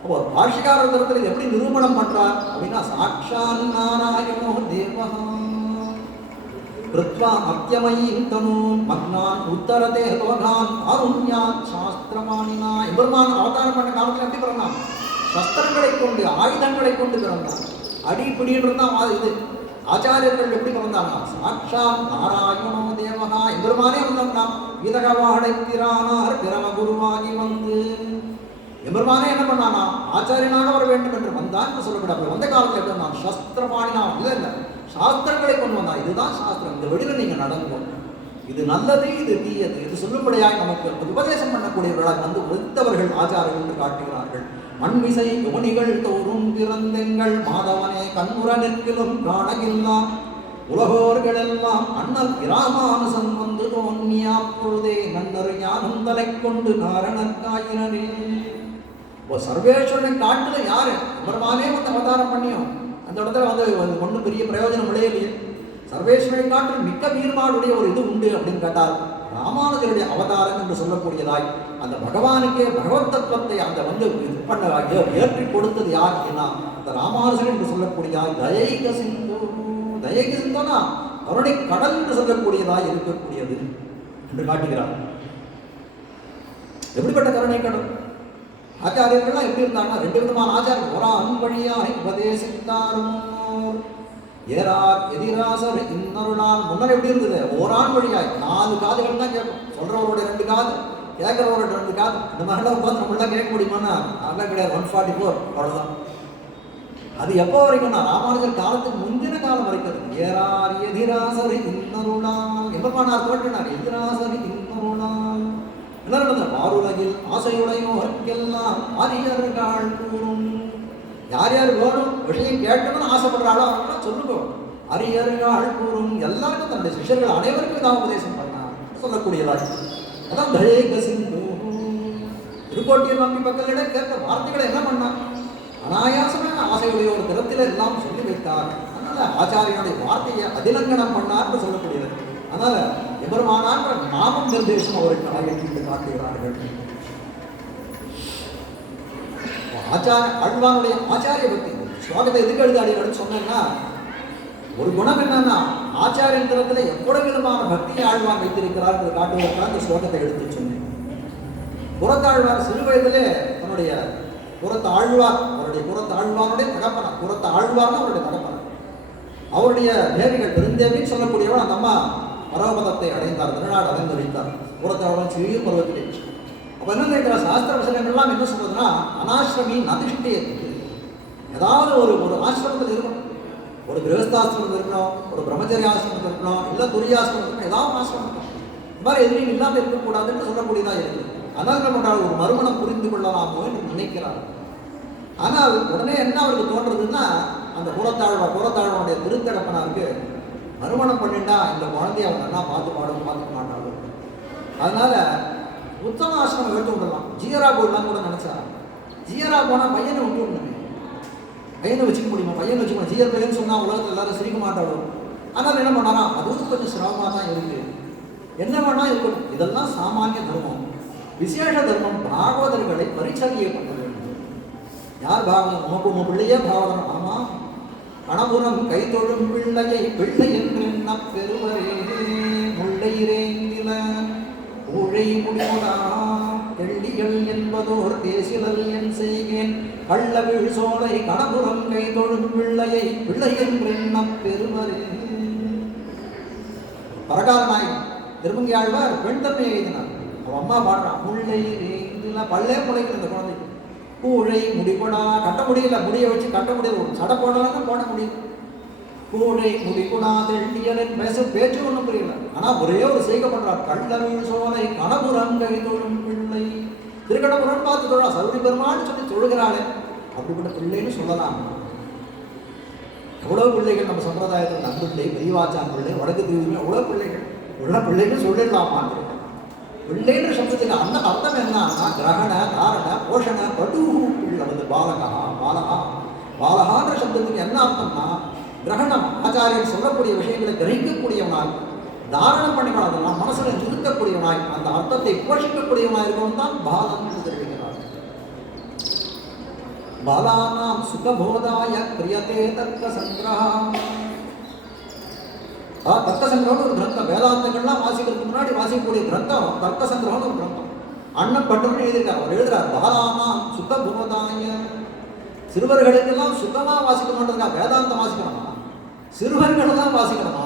அப்போ பாஷிகாரர் தரத்தில் எப்படி நிரூபணம் பண்றார் அப்படின்னா சாட்சான் நாராயணோ தேவா கிருத்வா அத்தியமயீம் தனு மக்னான் உத்தரதே லோகான் அருண்யாத் சாஸ்திரமானினா. எம்பெருமான் அவதாரம் பண்ண காலத்தில் எப்படி பிறந்தான்? சஸ்திரங்களை கொண்டு ஆயுதங்களை கொண்டு பிறந்தான். அடி பிடின்றது இது. ஆச்சாரியர்கள் எப்படி பிறந்தாங்க? சாட்சாத் நாராயணோ தேவகா எம்பெருமானே வந்தான். விதகவாடைக்கிறானார் பிரம குருவாகி வந்து எம்பெருமானே என்ன பண்ணானா? ஆச்சாரியனாக வர வேண்டும் என்று வந்தான் என்று சொல்லக்கூடாது. வந்த காலத்தில் எப்படி நான் சஸ்திரமானினா இல்லை இல்லை சாஸ்திரங்களை கொண்டு வந்தா. இதுதான் சாஸ்திரம், இந்த வழியில் நீங்க நடக்கும், இது நல்லது, இது தீயது, இது சொல்லும்படியாக நமக்கு உபதேசம் பண்ணக்கூடியவர்களாக வந்து உழைத்தவர்கள் ஆச்சாரர்கள் என்று காட்டுகிறார்கள். மண்மிசை யோனிகள் தோறும் பிறந்தெங்கள் மாதவனே கண்முற நிற்கிலும் காணகில்லாம் உலகோர்கள் எல்லாம் அண்ணல் இராமானுசன் வந்து தோன்னியா பொழுதே நன்னரு ஞானம் தலை கொண்டு நாரணற்காயினரே. சர்வேஸ்வரனை காட்டுல யாரு? பெருமானே வந்து அவதாரம் பண்ணியும் அந்த இடத்துல வந்து ஒன்றும் பெரிய பிரயோஜனம் விளையலையே. சர்வேஸ்வரனை காட்டில் மிக்க வீர்மாடுடைய ஒரு இது உண்டு அப்படின்னு கேட்டால் ராமானுஜருடைய அவதாரம் என்று சொல்லக்கூடியதாய் அந்த பகவானுக்கே பகவத் தத்துவத்தை அந்த வந்து இது பண்ண ஏற்றி கொடுத்தது யார் அப்படின்னா அந்த ராமானுஜர் என்று சொல்லக்கூடியதாய் தயைக சிந்து. தயைக சிந்தோனா அவருடைய கடல் என்று சொல்லக்கூடியதாய் இருக்கக்கூடியது என்று காட்டுகிறார். எப்படிப்பட்ட கருணை கடல்? ஆச்சாரியர்கள்லாம் எப்படி இருந்தாங்கன்னா ரெண்டு விதமான ஆச்சாரம். ஒரு அன்பழியாய் உபதேசித்தாரும் ஏறார் எதிராசர் இன்னொருநாள். முன்னர் எப்படி இருந்தது? ஓரான் வழியாய் 4 காதுகள் தான் கேட்கும். சொல்றவரோட 2 காது, கேட்கறவரோட 2 காது. இந்த மாதிரிலாம் உட்காந்து நம்மளாம் கேட்க முடியுமானா? அதெல்லாம் கிடையாது. 144 அவ்வளவுதான். அது எப்போ வரைக்கும்னா ராமானுஜர் காலத்துக்கு முந்தின காலம் வரைக்கும். ஏறார் எதிராசர் இன்னொருநாள். எப்பமானார் தோற்றினார் எதிராசர் இன்னொருநாள். என்ன நடந்தது? வாருலகில் ஆசையுடையோர்க்கெல்லாம் ஆரியர்கள் கூறும். யார் யார் வேணும் விஷயம் கேட்கணும்னு ஆசைப்படுறாளோ அவங்களாம் சொல்லுங்க. அரியர்கள் கூறும். எல்லாருக்கும் தன்னுடைய சிஷ்யர்கள் அனைவருக்கும் தான் உபதேசம் பண்ணார் சொல்லக்கூடியதாக. அதான் தயேக சிந்து. திருக்கோட்டியர் நம்பி மக்களிடம் கேட்க வார்த்தைகளை என்ன பண்ணார்? அனாயாசமான ஆசையுடைய ஒரு திறத்தில் எல்லாம் சொல்லி வைத்தார். அதனால ஆச்சாரியனுடைய வார்த்தையை அதிலங்கனம் பண்ணார்னு சொல்லக்கூடியது. அதனால எபெருமானான்ற நாமம் நிர்தேசம் அவருக்கு அழகிட்டு காட்டுகிறார்கள். ஆழ்வானுடைய ஆச்சாரிய பக்தி ஸ்லோகத்தை எதுக்கு எழுதாடிகள் சொன்னா ஒரு குணம் என்னன்னா ஆச்சாரிய தரத்துல எவ்வளவு விதமான பக்தியை ஆழ்வான் வைத்திருக்கிறார் என்று காட்டுவதற்காக இந்த ஸ்லோகத்தை எடுத்து சொன்னேன். புறத்தாழ்வார் சிறு வயதிலே தன்னுடைய அவருடைய புறத்தாழ்வானுடைய தகப்பனார். புறத்தாழ்வார்னு அவருடைய தகப்பனார். அவருடைய தேவிகள் பெருந்தேவின்னு சொல்லக்கூடியவன் அந்த அம்மா பரமபதத்தை அடைந்தார், திருநாடு அடைந்து வைத்தார். புறத்தாழ்வான் சிறிய பருவத்திலே. அப்போ என்ன நினைக்கிற சாஸ்திர வசனங்கள்லாம் என்ன சொல்றதுன்னா அனாசிரமி நதிஷ்டே. ஏதாவது ஒரு ஆசிரமத்தில் இருக்கணும். ஒரு கிரகஸ்தாசிரமத்தில் இருக்கணும், ஒரு பிரம்மச்சரிய ஆசிரமத்தில் இருக்கணும், இல்லை துரியாசிரமத்தில் இருக்கணும், ஏதாவது ஆசிரமம் இருக்கணும். இந்த மாதிரி எதிரியும் இல்லாமல் இருக்கக்கூடாதுன்னு சொல்லக்கூடியதாக இருக்குது. அதனால் என்ன பண்ணுறாரு? ஒரு மறுமணம் புரிந்து கொள்ளலாமோ என்று நினைக்கிறார். ஆனால் உடனே என்ன அவருக்கு தோன்றதுன்னா அந்த புறத்தாழ்வனுடைய திருத்தகப்பனாருக்கு மறுமணம் பண்ணிட்டா இந்த குழந்தைய அவங்க நல்லா பார்த்துக்க மாட்டாங்க. அதனால உத்தம ஆசிரமம் எடுத்து விடலாம், ஜீயரா போடலாம் கூட நினைச்சா. ஜீயரா போனால் பையனை விட்டு விடணுமே. பையனை வச்சுக்க முடியுமா? பையனை வச்சுக்கணும். ஜீயர் பையன் சொன்னால் உலகத்தில் எல்லாரும் சிரிக்க மாட்டாளோ. ஆனால் என்ன பண்ணாரா? அதுவும் கொஞ்சம் சிரமமாக தான் இருக்கு. என்ன வேணா இருக்கணும். இதெல்லாம் சாமானிய தர்மம். விசேஷ தர்மம் பாகவதர்களை பரிச்சரியை பண்ண வேண்டும். யார் பாகவதம்? உமக்கு பிள்ளையே பாகவதம். ஆமா, கணபுரம் கைத்தொழும் பிள்ளையை பிள்ளை என்று பெருவரே முள்ளையிரேங்கில ஊழை முடிவுடா தெள்ளிகள் என்பதோர் தேசிலல் என் செய்கேன் கள்ளவிழ் சோலை கணபுரம் கைதொழும் பிள்ளையை பிள்ளை என்று பெருவரே. பரகாலநாயகன் திருமங்கி ஆழ்வார் பெண் தன்மையை எழுதினார். அவன் அம்மா பாடுறான் முள்ளையிரேங்கில பல்லே முளைக்கிற இந்த குழந்தைக்கு. கூழை முடிப்படா கட்ட முடியல, முடிய வச்சு கட்ட முடியல, ஒரு சடை போடலாம் போட முடியும். கூழை முடிக்குடா தெள்ளியலின் பேச்சு ஒன்றும் புரியல. ஆனால் ஒரே ஒரு செய்கை பண்றார். கள்ளவிழ் சோலை கணபுரம் கைதொழும் பிள்ளை. திருக்கணபுரம் பார்த்து தொழா சௌரி பெருமான்னு சொல்லி தொழுகிறாளே, அப்படிப்பட்ட பிள்ளைன்னு சொல்லலாம். எவ்வளவு பிள்ளைகள் நம்ம சம்பிரதாயத்தில் நம்பிள்ளை, பெரியவாச்சான் பிள்ளை, வடக்கு தீவுமே எவ்வளவு பிள்ளைகள் உள்ள பிள்ளைன்னு சொல்லிடலாமா? பிள்ளைன்ற சப்தத்துக்கு அந்த அர்த்தம் என்னன்னா கிரகண தாரண போஷண படுகு பிள்ளை வந்து பாலகான்ற சப்தத்துக்கு என்ன அர்த்தம்னா கிரகணம். ஆச்சாரியன் சொல்லக்கூடிய விஷயங்களை கிரகிக்கக்கூடியவனாய், தாரணம் பண்ணிக்கலாம், அதெல்லாம் மனசுல நிறுத்தக்கூடியவனாய், அந்த அர்த்தத்தை போஷிக்கக்கூடியவனாய் இருக்கவன் தான் பாலன் என்று தெரிவிக்கிறார். பாலானாம் சுகபோதாய பிரியதே தர்க்க சங்கிரஹம். தர்க்க சங்கிரகம்னு ஒரு கிரந்தம். வேதாந்தங்கள்லாம் வாசிக்கிறதுக்கு முன்னாடி வாசிக்கக்கூடிய கிரந்தம் தர்க்க சங்கிரகம்னு ஒரு கிரந்தம். அண்ணன் பட்டுன்னு எழுதியிருக்கார். அவர் எழுதுறார் பாலானாம் சுகபோதாய. சிறுவர்களுக்கெல்லாம் சுகமா வாசிக்கணுன்றதுக்கா வேதாந்தம் வாசிக்கணுமா? சிறுவர்கள் தான் வாசிக்கணுமா?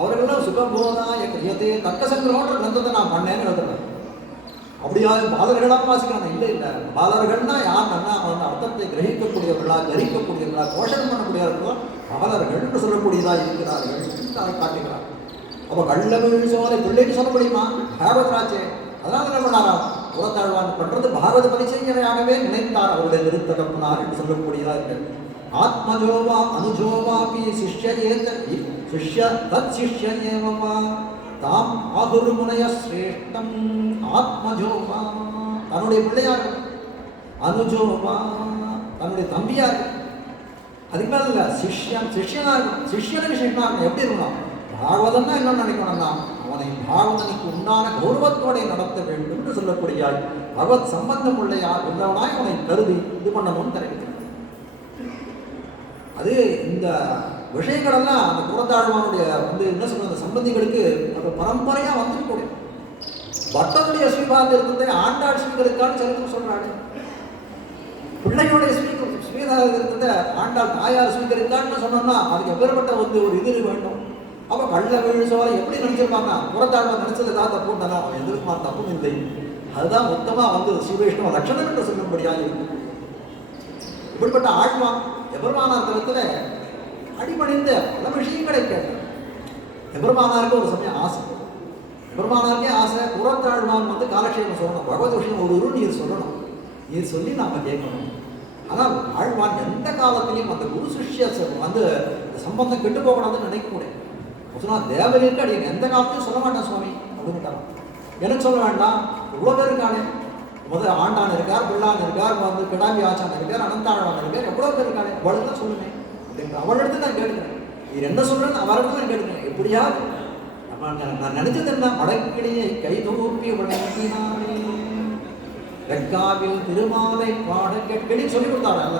அவர்களெல்லாம் சுகபோதாய கிரியதே தர்க்க சங்கிரகம்ன்ற கிரந்தத்தை நான் பண்ணேன்னு எழுதுறேன். அப்படியாவது பாலர்களாக வாசிக்கிறாங்க. இல்லை இல்லை, பாலர்கள்னா யார் நன்னா அவன் அர்த்தத்தை கிரகிக்கக்கூடியவர்களா, தரிக்கக்கூடியவர்களா, போஷணம் பண்ணக்கூடியவர்களோ பாலர்கள் என்று சொல்லக்கூடியதாக இருக்கிறார்கள் என்று அதை காட்டுகிறார். அப்போ கள்ளமிழ் சோலை பிள்ளைன்னு சொல்ல முடியுமா? பாகவதராச்சே. அதனால என்ன பண்ணாரா? புறத்தாழ்வான் பண்றது பாகவத பரிசெய்யரையாகவே நினைத்தார் அவருடைய நிறுத்தகப்பனார் என்று சொல்லக்கூடியதாக இருக்கு. ஆத்மஜோவா அனுஜோவாபி சிஷ்ய சிஷ்ய தத் சிஷ்ய ஏவமா தாம் ஆகுருமுனைய சிரேஷ்டம். ஆத்மஜோவா தன்னுடைய பிள்ளையார், அனுஜோவா தன்னுடைய தம்பியார், அதுக்கு மேல இல்ல சிஷ்யன் சிஷ்யனா இருக்கும். சிஷ்யனுக்கு சிஷ்யனா இருக்கும். எப்படி இருக்கணும்? பாகவதன்னா என்ன நினைக்கணும்னா அவனை பாகவதனுக்கு உண்டான கௌரவத்தோட நடத்த வேண்டும் என்று சொல்லக்கூடிய பகவத் சம்பந்தம் உள்ள யார் உள்ளவனாய் அவனை கருதி இது பண்ணணும்னு தெரிவிக்கிறார். அது இந்த விஷயங்களெல்லாம் அந்த புறத்தாழ்வானுடைய என்ன சொல்ற அந்த சம்பந்திகளுக்கு அந்த பரம்பரையா வந்துருக்கூடிய பட்டனுடைய ஸ்ரீபாத இருந்ததை ஆண்டாள் ஸ்ரீகளுக்கான சரித்திரம் சொல்றாங்க. பிள்ளையுடைய ஸ்ரீதார இருந்ததை ஆண்டாள் தாயார் ஸ்வீகரித்தான்னு சொன்னோம்னா அதுக்கு எப்பேற்பட்ட ஒரு இது வேண்டும். அப்போ கள்ள வீழ் சோலை எப்படி நினைச்சிருப்பாங்க? புறத்தாழ்வான் நினைச்சது ஏதாவது தப்பு தானே, அவன் எதிர்க்குமா தப்பும் இல்லை. அதுதான் மொத்தமாக ஸ்ரீவைஷ்ணவ லட்சணம் என்று சொல்லும்படியாக இருக்கும். இப்படிப்பட்ட ஆழ்வான் எபெருமானார் தலத்தில் அடிபணிந்த பல விஷயங்களை கேட்டார். எபெருமானாருக்கு ஒரு சமயம் ஆசை, எபெருமானாருக்கே ஆசை புறத்தாழ்வான் காலக்ஷேபம் சொல்லணும், பகவத் விஷயம் ஒரு நீர் சொல்லணும், நீர் சொல்லி நாம் கேட்கணும். ஆனால் ஆழ்வான் எந்த காலத்திலையும் அந்த குரு சிஷ்ய சம்பந்தம் கெட்டு போகக்கூடாதுன்னு நினைக்கக்கூடாது. சொன்னா தேவருக்கு அடி எந்த காலத்தையும் சொல்ல மாட்டேன் சுவாமி அப்படின்ட்டான். எனக்கு சொல்ல வேண்டாம், இவ்வளோ பேர் இருக்கானே, முதல் ஆண்டான் இருக்கார், பிள்ளான் இருக்கார், கிடாம்பி ஆச்சான் இருக்கார், அனந்தாழ்வான் இருக்கார், எவ்வளோ பேர் இருக்கானே அவளுக்கு தான் சொல்லுவேன் அப்படின்ற அவள் எடுத்து நான் கேட்கிறேன். இது என்ன சொல்றேன்னு அவருக்கு நான் கேட்கிறேன். எப்படியாவது நான் நினைச்சது என்ன, மடக்கிளியை கைதூப்பி வழங்கினாரே வெக்காவில் திருமாலை பாட கேட்கடி சொல்லி கொடுத்தாரு. அல்ல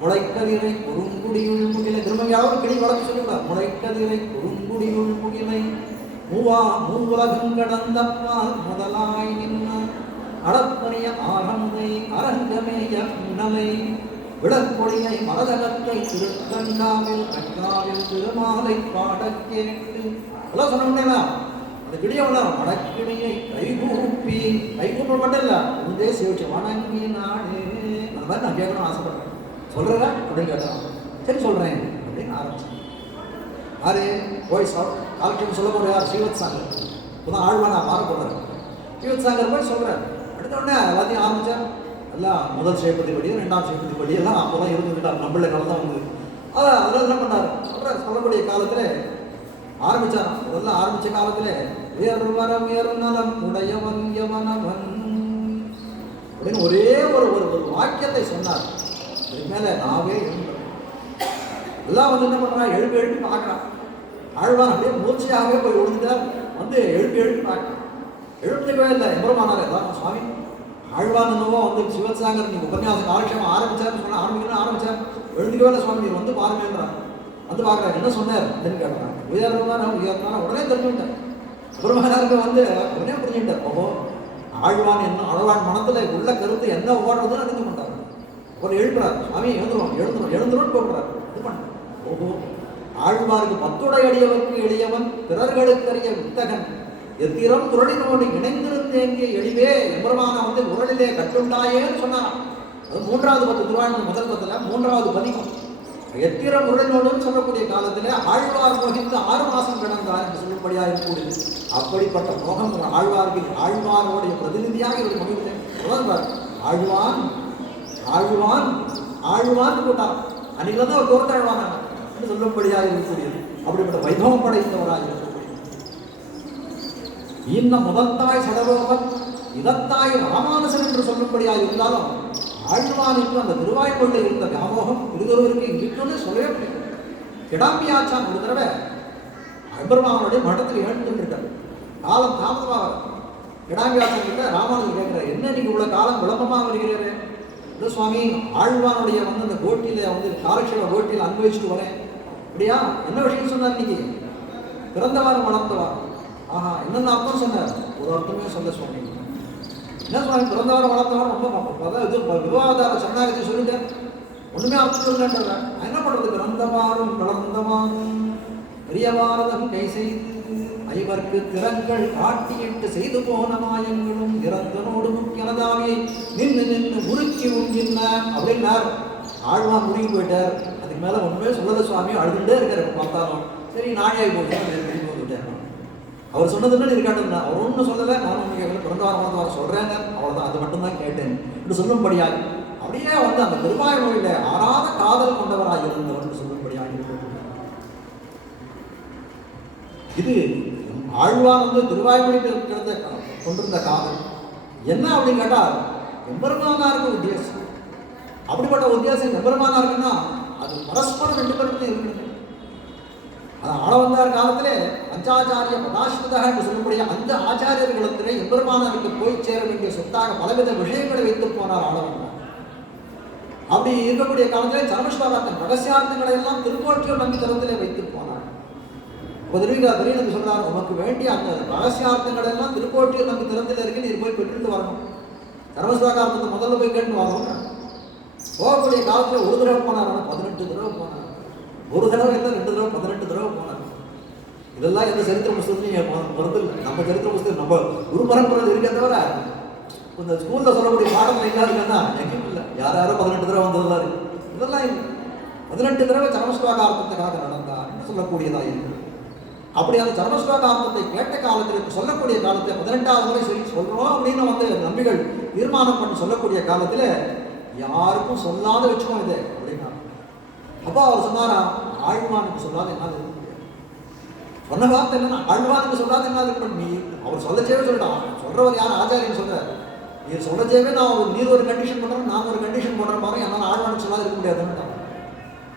முளைக்கதிரை குறுங்குடியுள் முகிலை, திருமையாவது கிளி வளர்த்து சொல்லிவிட்டார். முளைக்கதிரை குறுங்குடியுள் முகிலை மூவுலகம் கடந்தப்பால் முதலாய் நின்ன அடப்பணிய ஆரம்பை அரங்கமேய பின்னலை விடற்கொடியை மரதகத்தை திருத்தண்டாவில் கற்காவில் திருமாலை பாட கேட்டு எல்லாம் சொன்னோம்னா அந்த கிளியவனா மடக்கிளியை கைகூப்பி, கைகூப்ப மட்டும் இல்லை உந்தே சேவிச்சு வணங்கி நாடே. அந்த மாதிரி நான் கேட்கணும்னு ஆசைப்படுறேன். சொல்கிறதா அப்படின்னு கேட்டான். சரி சொல்கிறேன் அப்படின்னு ஆரம்பிச்சேன். யாரு போய் காலட்சேபம் சொல்ல போகிற யார்? ஸ்ரீவத் சாங்கர். இப்போதான் ஆழ்வானா பார்க்க போகிறார். ஸ்ரீவத் சாங்கர் போய் சொல்கிறார். அடுத்த உடனே எல்லாத்தையும் ஆரம்பித்தார். எல்லாம் முதல் சேபதி படி, ரெண்டாம் சேபதி படி எல்லாம் அப்போ தான் இருந்துக்கிட்டார். நம்மள காலம் தான் வந்தது. அதெல்லாம் என்ன பண்ணார்? சொல்லக்கூடிய காலத்தில் ஆரம்பித்தார். அதெல்லாம் ஆரம்பித்த காலத்தில் உயர்வர உயர்நலம் உடையவன் யவனவன் அப்படின்னு ஒரே ஒரு வாக்கியத்தை சொன்னார். அதுக்கு மேலே நாவே எழுந்தோம். எல்லாம் என்ன பண்ணுறா? எழுப்பி எழுப்பி பார்க்குறான். ஆழ்வான் அப்படியே மூர்ச்சியாகவே போய் விழுந்துட்டார். எழுப்பி எழுப்பி பார்க்குறான். எழுப்பிக்கவே இல்லை. எம்பெருமானார் எல்லாரும் சுவாமி ஆழ்வான் என்னவோ சிவசாங்கர் நீங்கள் உபன்யாசம் காலட்சேபம் ஆரம்பிச்சார்னு சொன்னால் ஆரம்பிச்சார் எழுந்துக்கவே இல்லை சுவாமி, நீர் பாருங்கன்றான். பார்க்குறாரு. என்ன சொன்னார் அப்படின்னு கேட்குறான். உயர்ந்தானா உடனே தெரிஞ்சுட்டார். எம்பெருமானாருக்கு உடனே புரிஞ்சுட்டார். ஓஹோ ஆழ்வான் என்ன ஆழ்வான் மனத்தில் உள்ள கருத்து என்ன ஓடுறதுன்னு அறிந்து கொண்டார். ஒரு எழுப்புறார். சுவாமி எழுந்துரும் போடுறார். இது பண்ண ஓஹோ ஆழ்வாருக்கு பத்துடை அடியவருக்கு எளியவன் பிறர்களுக்கறிய வித்தகன் எத்திரம் துரளினோடு இணைந்திருந்தேங்கே எளிவே எம்பெருமான உரலிலே கட்டுண்டாயேன்னு சொன்னாராம். அது 3வது பத்து திருவாழ்வு முதல் பத்தில் 3வது பதிகம். எத்திரம் உரலினோடுன்னு சொல்லக்கூடிய காலத்தில் ஆழ்வார் மோகித்து 6 மாதம் கிடந்தார் என்று சொல்லும்படியாக இருக்கக்கூடியது. அப்படிப்பட்ட மோகம் ஆழ்வாருக்கு ஆழ்வாரோடைய பிரதிநிதியாக இவர் மகிழ்ந்தார். ஆழ்வான் ஆழ்வான் ஆழ்வான் கூட்டார். அன்னைக்கு தான் அவர் கோர்த்தாழ்வான் என்று சொல்லும்படியாக இருக்கக்கூடியது. அப்படிப்பட்ட வைபவம் படைத்தவராக இருக்கக்கூடியது. இன்னும் முதத்தாய் சடகோபன் இதத்தாய் ராமானுசன் என்று சொல்லும்படியாக இருந்தாலும் ஆழ்வானுக்கு அந்த திருவாய்மொழியில் இருந்த வியாமோகம் இருதொருவருக்கு இருக்குன்னு சொல்லவே முடியும். கிடாம்பி ஆச்சான் ஒரு தடவை எம்பெருமானுடைய மடத்தில் எழுந்துருக்காரு. காலம் தாமதமாக கிடாம்பி ஆச்சான் கிட்ட ராமானுஜர் கேட்கிறார், என்ன நீங்க இவ்வளவு காலம் விளம்பமாக வருகிறீரு? இல்லை சுவாமி, ஆழ்வானுடைய அந்த கோட்டியில காலட்சேப கோட்டியில் அனுபவிச்சுட்டு வரேன். அப்படியா? என்ன விஷயம் சொன்னார்? இன்னைக்கு பிறந்தவாறு வளர்ந்தவார். ஆஹா, என்னென்ன அர்த்தம் சொன்னார்? ஒரு அர்த்தமே சொல்ல சுவாமி. என்ன சுவாமி பிறந்தவாறு வளர்ந்தவார் ரொம்ப விவாதார சரணாகத்தை சொல்லிட்டேன், ஒண்ணுமே அர்த்தம் சொல்லுன்றேன். என்ன பண்றது? பிறந்தவாறும் வளர்ந்தவாறும் பெரியவாரதம் கை செய்து ஐவர்க்கு திறன்கள் காட்டியிட்டு செய்து போன மாயங்களும் இறந்தனோடு முக்கியனதாவே நின்று நின்று உருக்கி உங்கின அப்படின்னார். ஆழ்வான் உருகி போயிட்டார். அதுக்கு மேல ஒன்றுமே சொல்லத சுவாமி, அழுதுண்டே இருக்காரு. பார்த்தாலும் சரி நாழியாகி போச்சு, வந்துட்டேன். அவர் சொன்னதுன்னு இருக்காட்டுங்க, அவர் ஒன்றும் சொல்லலை. நானும் உங்களுக்கு பிறந்த வாரம் சொல்றேங்க, அவ்வளவுதான், அது மட்டும்தான் கேட்டேன் என்று சொல்லும்படியாக அப்படியே வந்து அந்த திருவாய்மொழியில ஆறாத காதல் கொண்டவராக இருந்தவர் சொல்லும்படியாக இருக்கிறது. இது ஆழ்வான் வந்து திருவாய்மொழியில் இருக்கிறத கொண்டிருந்த காதல் என்ன அப்படின்னு கேட்டால் எம்பெருமானாருக்கு உத்தியாசம். அப்படிப்பட்ட உத்தியாசம் எம்பெருமானாருக்குன்னா அது பரஸ்பரம் ரெண்டு பேருக்கும் இருக்குது. அது ஆளவந்தார் காலத்திலே பஞ்சாச்சாரிய பதாஸ்வதா என்று சொல்லக்கூடிய அந்த ஆச்சாரியர்களிடத்திலே எம்பெருமானாருக்கு போய் சேர வேண்டிய சொத்தாக பலவித விஷயங்களை வைத்து போனார் ஆளவந்தார். அப்படி இருக்கக்கூடிய காலத்திலே சரமஸ்வரத்தின் ரகசியார்த்தங்களை எல்லாம் திருக்கோட்டியூர் நம்பித்தரத்திலே வைத்து போனார். திடீர்னு சொல்றாரு, உனக்கு வேண்டிய அந்த ரகசியார்த்தங்கள் எல்லாம் திருக்கோட்டியூர் நம்பித்தரத்தில் இருக்கு, நீர் போய் பெற்றுட்டு வரணும். சரமஸ்வரத்தை முதல்ல போய் கேட்டு வரணும். போகக்கூடிய காலத்தில் ஒரு தடவை போனார், 18 தடவை போனார். ஒரு தடவை இல்லை, 2 தடவை, 18 தடவை போனார். இதெல்லாம் எந்த சரித்திர புஸ்தகத்தையும் வருதில்லை. நம்ம சரித்திர புஸ்தகம் நம்ம குரு பரம்பரை இருக்கே தவிர இந்த ஸ்கூல்ல சொல்லக்கூடிய பாடங்கள் இல்லாதுன்னா எங்கேயும் இல்லை. யாரும் 18 தடவை வந்ததா இருக்கு, இதெல்லாம் இல்லை. 18 தடவை சரமஸ்வரார்த்தத்துக்காக நடந்தார் சொல்லக்கூடியதாக இருக்கு. அப்படி அந்த சரமஸ்வரார்த்தத்தை கேட்ட காலத்திற்கு சொல்லக்கூடிய காலத்தில் 18வது முறை சொல்லி சொல்றோம் அப்படின்னு வந்து நம்பிகள் தீர்மானம் பண்ணி சொல்லக்கூடிய காலத்தில் யாருக்கும் சொல்லாத வச்சுக்கோம் இது அப்படின்னா. அப்போ அவர் சொன்னாரா, ஆழ்வானுக்கு சொல்லாத என்ன சொன்ன வார்த்தை என்னன்னா, ஆழ்வானுக்கு சொல்லாத என்ன பண்ணி அவர் சொல்லச்சேவே சொல்லிட்டான். சொல்றவர் யார், ஆச்சாரியன் சொல்றாரு. நீர் சொல்லச்சேவே நான் நீர் ஒரு கண்டிஷன் பண்றேன், நான் ஒரு கண்டிஷன் பண்றேன் பாருங்க, என்னால் ஆழ்வானுக்கு சொல்லாத இருக்க முடியாதுன்னு.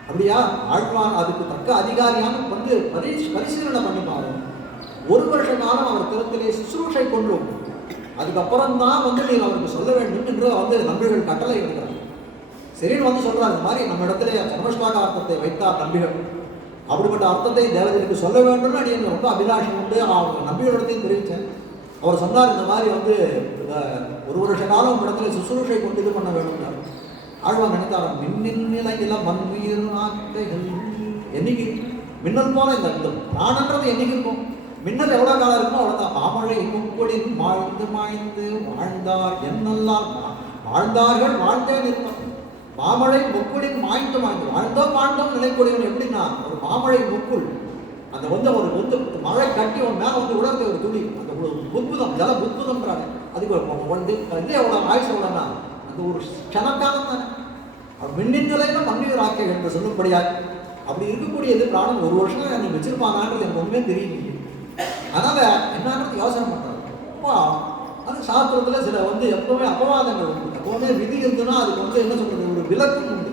அப்படியா, ஆழ்வான் அதுக்கு தக்க அதிகாரியான வந்து பரிசீலனை பண்ணி பாருங்க. 1 வருஷ காலம் அவர் திறத்திலே சுசுரூஷை கொள்ளும், அதுக்கப்புறம் தான் வந்து நீங்கள் அவருக்கு சொல்ல வேண்டும் என்று வந்து நம்பிகள் கட்டளை எடுக்கிறாங்க. சரின்னு வந்து சொல்றாரு, இந்த மாதிரி நம்ம இடத்துல சர்மஸ்வாக அர்த்தத்தை வைத்தார் நம்பிகள். அப்படிப்பட்ட அர்த்தத்தை தேவதைக்கு சொல்ல வேண்டும்னு அடியன் ரொம்ப அபிலாஷம் உண்டு. அவங்க நம்பிகளிடத்தையும் தெரிவித்தேன். அவர் சொன்னார், இந்த மாதிரி வந்து 1 வருஷ காலம் இடத்துல சுசுரூஷை கொண்டு இது பண்ண வேண்டும். ஆழ்வான் நினைத்தார், மின்னின் நிலையில மண்மீர் நாட்டைகள் என்னைக்கு மின்னல் போல இந்த பிராணன்றது என்னைக்கு இருக்கும். மின்னல் எவ்வளவு காலம் இருக்கும் அவ்வளவுதான். மாமழை முக்கொடின் வாழ்ந்து மாய்ந்து வாழ்ந்தார் என்னெல்லாம் வாழ்ந்தார்கள் வாழ்ந்தே நிற்போம். மாமழை முக்குளின் மாய்ந்து மாய்ந்து வாழ்ந்தோம் நிலைக்கூடியவன் எப்படின்னா, ஒரு மாமழை முக்குள் அந்த வந்து ஒரு வந்து மழை கட்டி அவன் மேலே வந்து உலர்ந்த ஒரு துளி, அந்த புத்புதம் ஜல புத்புதம்ன்றாங்க. அதுக்கு வந்து இதே எவ்வளோ ஆயுசு எவ்வளோன்னா அந்த ஒரு க்ஷணக்காலம் தானே. மின்னின் நிலையில மண்ணீர் ஆக்கை என்று சொல்லும்படியாக அப்படி இருக்கக்கூடியது பிராணம் 1 வருஷம் நீ வச்சிருப்பானான்றது எனக்கு ஒன்றுமே தெரியல. அதனால என்னன்றது யோசனை பண்றாரு. அப்போ அது சாஸ்திரத்துல சில வந்து எப்பவுமே அபவாதங்கள் உண்டு. எப்பவுமே விதி இருந்துன்னா அதுக்கு வந்து என்ன சொல்றது, ஒரு விலக்கு உண்டு.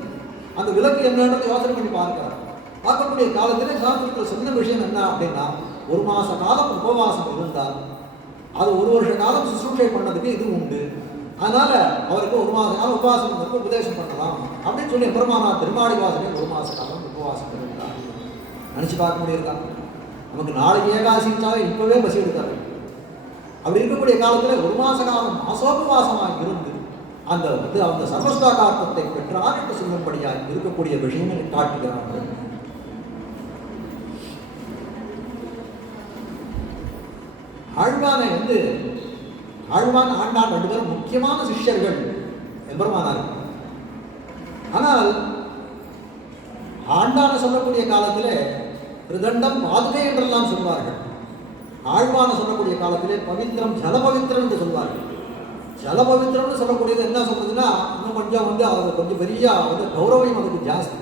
அந்த விலக்கு என்னன்றது யோசனை பண்ணி பார்க்கிறார். பார்க்கக்கூடிய காலத்திலே சாஸ்திரத்தில் சொன்ன விஷயம் என்ன அப்படின்னா, 1 மாச காலம் உபவாசம் இருந்தால் அது 1 வருஷ காலம் சுசுரூஷை பண்ணதுக்கு இது உண்டு. அதனால அவருக்கு 1 மாச காலம் உபவாசம் உபதேசம் பண்ணலாம் அப்படின்னு சொல்லி பெருமானார் திருமாடி வாசலே 1 மாச காலம் உபவாசம் இருந்தார். நினைச்சு பார்க்க முடியுதா? நமக்கு நாளைக்கு ஏகாசிச்சாலும் இப்பவே பசி எடுத்தாரு. அப்படி இருக்கக்கூடிய காலத்துல 1 மாச காலம் மாசோபவாசமாக இருந்து அந்த அந்த சர்வஸ்வாகார்த்தத்தை பெற்றார் என்று சொல்லும்படியாக இருக்கக்கூடிய விஷயங்களை காட்டுகிறார்கள். ஆழ்வானை வந்து ஆழ்வான் ஆண்டான் 2 பேரும் முக்கியமான சிஷ்யர்கள் எம்பெருமானார். ஆனால் ஆண்டான சொல்லக்கூடிய காலத்திலே திருதண்டம் பாதுகை என்றெல்லாம் சொல்வார்கள். ஆழ்வான சொல்லக்கூடிய காலத்திலே பவித்திரம் ஜலபவித்திரம் என்று சொல்வார்கள். ஜலபவித்திரம்னு சொல்லக்கூடியது என்ன சொல்றதுன்னா, இன்னும் கொஞ்சம் வந்து அது கொஞ்சம் பெரிய வந்து கௌரவம் அதுக்கு ஜாஸ்தி.